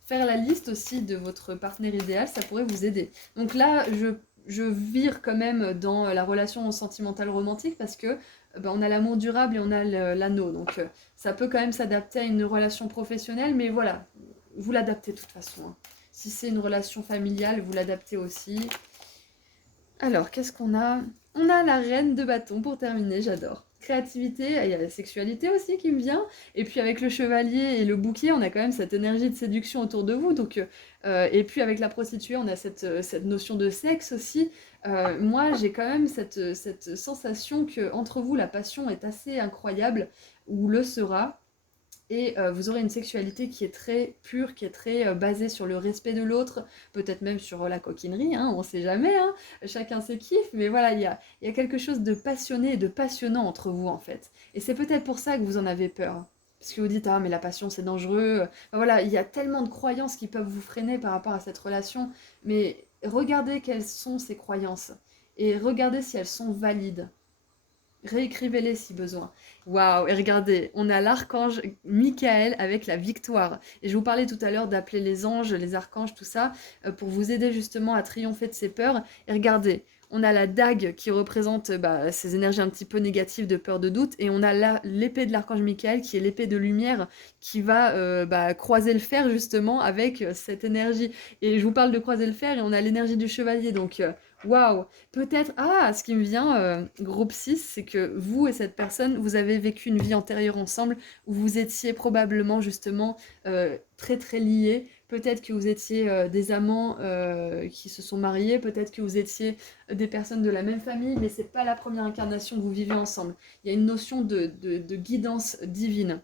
Faire la liste aussi de votre partenaire idéal, ça pourrait vous aider. Donc là, je vire quand même dans la relation sentimentale romantique parce que on a l'amour durable et on a l'anneau. Donc ça peut quand même s'adapter à une relation professionnelle, mais voilà, vous l'adaptez de toute façon, hein. Si c'est une relation familiale, vous l'adaptez aussi. Alors, qu'est-ce qu'on a? On a la reine de bâton pour terminer, j'adore. Créativité, il y a la sexualité aussi qui me vient. Et puis avec le chevalier et le bouquet, on a quand même cette énergie de séduction autour de vous. Donc, et puis avec la prostituée, on a cette notion de sexe aussi. Moi, j'ai quand même cette sensation que entre vous, la passion est assez incroyable, ou le sera. Et vous aurez une sexualité qui est très pure, qui est très basée sur le respect de l'autre, peut-être même sur la coquinerie, hein, on sait jamais, hein, chacun ses kiffs, mais voilà, il y a quelque chose de passionné et de passionnant entre vous en fait. Et c'est peut-être pour ça que vous en avez peur. Parce que vous dites, ah mais la passion c'est dangereux. Enfin, voilà, il y a tellement de croyances qui peuvent vous freiner par rapport à cette relation, mais regardez quelles sont ces croyances et regardez si elles sont valides. Réécrivez-les si besoin. Waouh, et regardez, on a l'archange Michael avec la victoire. Et je vous parlais tout à l'heure d'appeler les anges, les archanges, tout ça, pour vous aider justement à triompher de ces peurs. Et regardez, on a la dague qui représente ces énergies un petit peu négatives de peur, de doute, et on a l'épée de l'archange Michael qui est l'épée de lumière qui va croiser le fer justement avec cette énergie. Et je vous parle de croiser le fer et on a l'énergie du chevalier, donc waouh, peut-être, ce qui me vient, groupe 6, c'est que vous et cette personne, vous avez vécu une vie antérieure ensemble où vous étiez probablement justement très très liés. Peut-être que vous étiez des amants qui se sont mariés, peut-être que vous étiez des personnes de la même famille, mais c'est pas la première incarnation que vous vivez ensemble. Il y a une notion de guidance divine.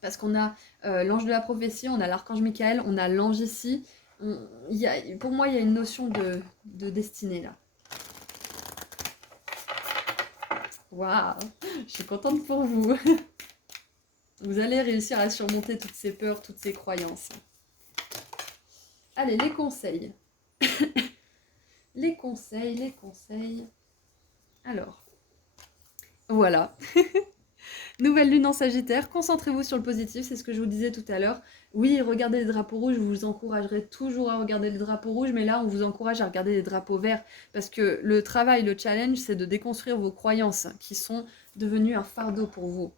Parce qu'on a l'ange de la prophétie, on a l'archange Michael, on a l'ange ici. Pour moi, il y a une notion de destinée là. Waouh, je suis contente pour vous. Vous allez réussir à surmonter toutes ces peurs, toutes ces croyances. Allez, les conseils. Les conseils, les conseils. Alors, voilà. Nouvelle lune en Sagittaire, concentrez-vous sur le positif, c'est ce que je vous disais tout à l'heure. Oui, regardez les drapeaux rouges, je vous encouragerai toujours à regarder les drapeaux rouges, mais là, on vous encourage à regarder les drapeaux verts, parce que le travail, le challenge, c'est de déconstruire vos croyances qui sont devenues un fardeau pour vous.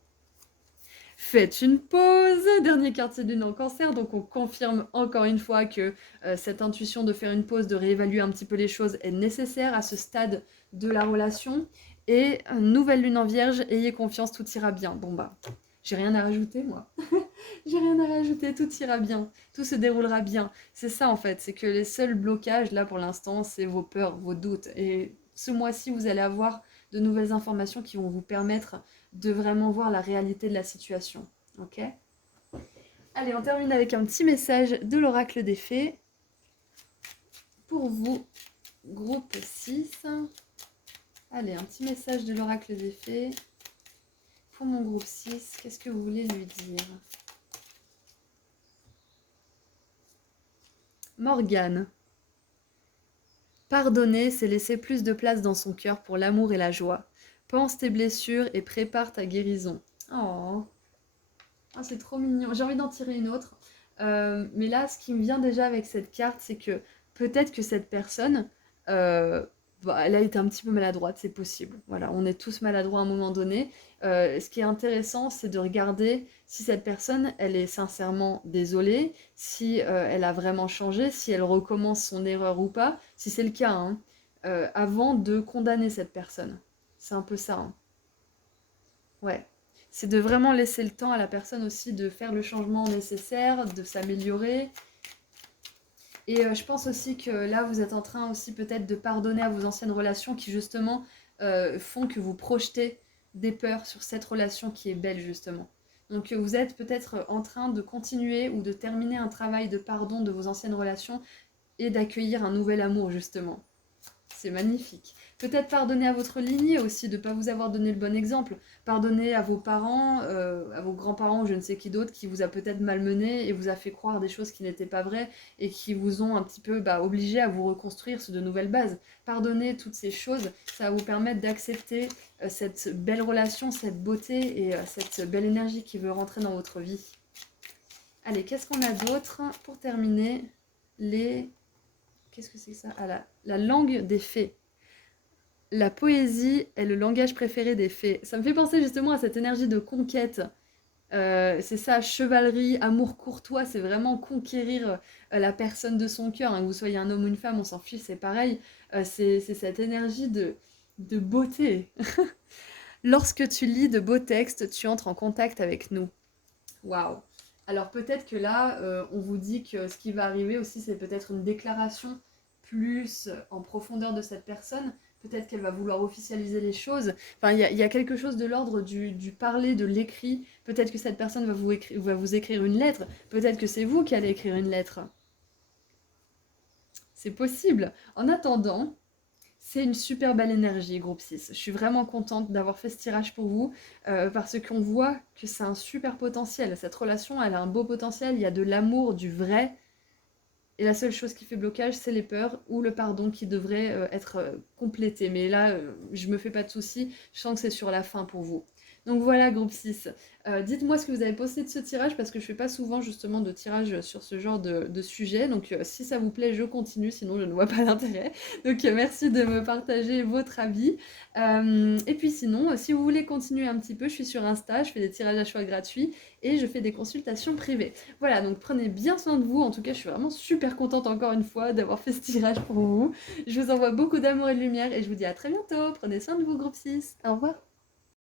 Faites une pause, dernier quartier de lune en Cancer, donc on confirme encore une fois que cette intuition de faire une pause, de réévaluer un petit peu les choses est nécessaire à ce stade de la relation. Et nouvelle lune en Vierge, ayez confiance, tout ira bien. Bon bah, j'ai rien à rajouter moi. J'ai rien à rajouter, tout ira bien, tout se déroulera bien. C'est ça en fait, c'est que les seuls blocages là pour l'instant, c'est vos peurs, vos doutes. Et ce mois-ci, vous allez avoir de nouvelles informations qui vont vous permettre de vraiment voir la réalité de la situation. Ok? Allez, on termine avec un petit message de l'oracle des fées. Pour vous, groupe 6. Allez, un petit message de l'oracle des fées. Pour mon groupe 6, qu'est-ce que vous voulez lui dire? Morgane. Pardonner, c'est laisser plus de place dans son cœur pour l'amour et la joie. Pense tes blessures et prépare ta guérison. Oh, c'est trop mignon. J'ai envie d'en tirer une autre. Mais là, ce qui me vient déjà avec cette carte, c'est que peut-être que cette personne, euh, elle a été un petit peu maladroite, c'est possible. Voilà, on est tous maladroits à un moment donné. Ce qui est intéressant, c'est de regarder si cette personne, elle est sincèrement désolée, si elle a vraiment changé, si elle recommence son erreur ou pas, si c'est le cas, hein, avant de condamner cette personne. C'est un peu ça, hein. Ouais. C'est de vraiment laisser le temps à la personne aussi de faire le changement nécessaire, de s'améliorer. Et je pense aussi que là, vous êtes en train aussi peut-être de pardonner à vos anciennes relations qui justement font que vous projetez des peurs sur cette relation qui est belle justement. Donc vous êtes peut-être en train de continuer ou de terminer un travail de pardon de vos anciennes relations et d'accueillir un nouvel amour justement. C'est magnifique. Peut-être pardonner à votre lignée aussi de ne pas vous avoir donné le bon exemple. Pardonner à vos parents, à vos grands-parents ou je ne sais qui d'autre qui vous a peut-être malmené et vous a fait croire des choses qui n'étaient pas vraies et qui vous ont un petit peu obligé à vous reconstruire sur de nouvelles bases. Pardonner toutes ces choses, ça va vous permettre d'accepter cette belle relation, cette beauté et cette belle énergie qui veut rentrer dans votre vie. Allez, qu'est-ce qu'on a d'autre pour terminer? Qu'est-ce que c'est que ça? La langue des fées. La poésie est le langage préféré des fées. Ça me fait penser justement à cette énergie de conquête C'est ça, chevalerie, amour courtois, c'est vraiment conquérir la personne de son cœur, hein, que vous soyez un homme ou une femme, on s'en fiche, c'est pareil. C'est cette énergie de beauté. Lorsque tu lis de beaux textes, tu entres en contact avec nous. Waouh! Alors peut-être que là, on vous dit que ce qui va arriver aussi, c'est peut-être une déclaration plus en profondeur de cette personne. Peut-être qu'elle va vouloir officialiser les choses. Enfin, il y a quelque chose de l'ordre du parler, de l'écrit. Peut-être que cette personne va vous écrire une lettre. Peut-être que c'est vous qui allez écrire une lettre. C'est possible. En attendant, c'est une super belle énergie, groupe 6. Je suis vraiment contente d'avoir fait ce tirage pour vous parce qu'on voit que c'est un super potentiel. Cette relation, elle a un beau potentiel. Il y a de l'amour, du vrai. Et la seule chose qui fait blocage, c'est les peurs ou le pardon qui devrait être complété. Mais là, je me fais pas de soucis. Je sens que c'est sur la fin pour vous. Donc voilà, groupe 6. Dites-moi ce que vous avez pensé de ce tirage parce que je fais pas souvent justement de tirage sur ce genre de sujet. Donc si ça vous plaît, je continue, sinon je ne vois pas l'intérêt. Donc merci de me partager votre avis. Et puis sinon, si vous voulez continuer un petit peu, je suis sur Insta, je fais des tirages à choix gratuits et je fais des consultations privées. Voilà, donc prenez bien soin de vous. En tout cas, je suis vraiment super contente encore une fois d'avoir fait ce tirage pour vous. Je vous envoie beaucoup d'amour et de lumière et je vous dis à très bientôt. Prenez soin de vous, groupe 6. Au revoir.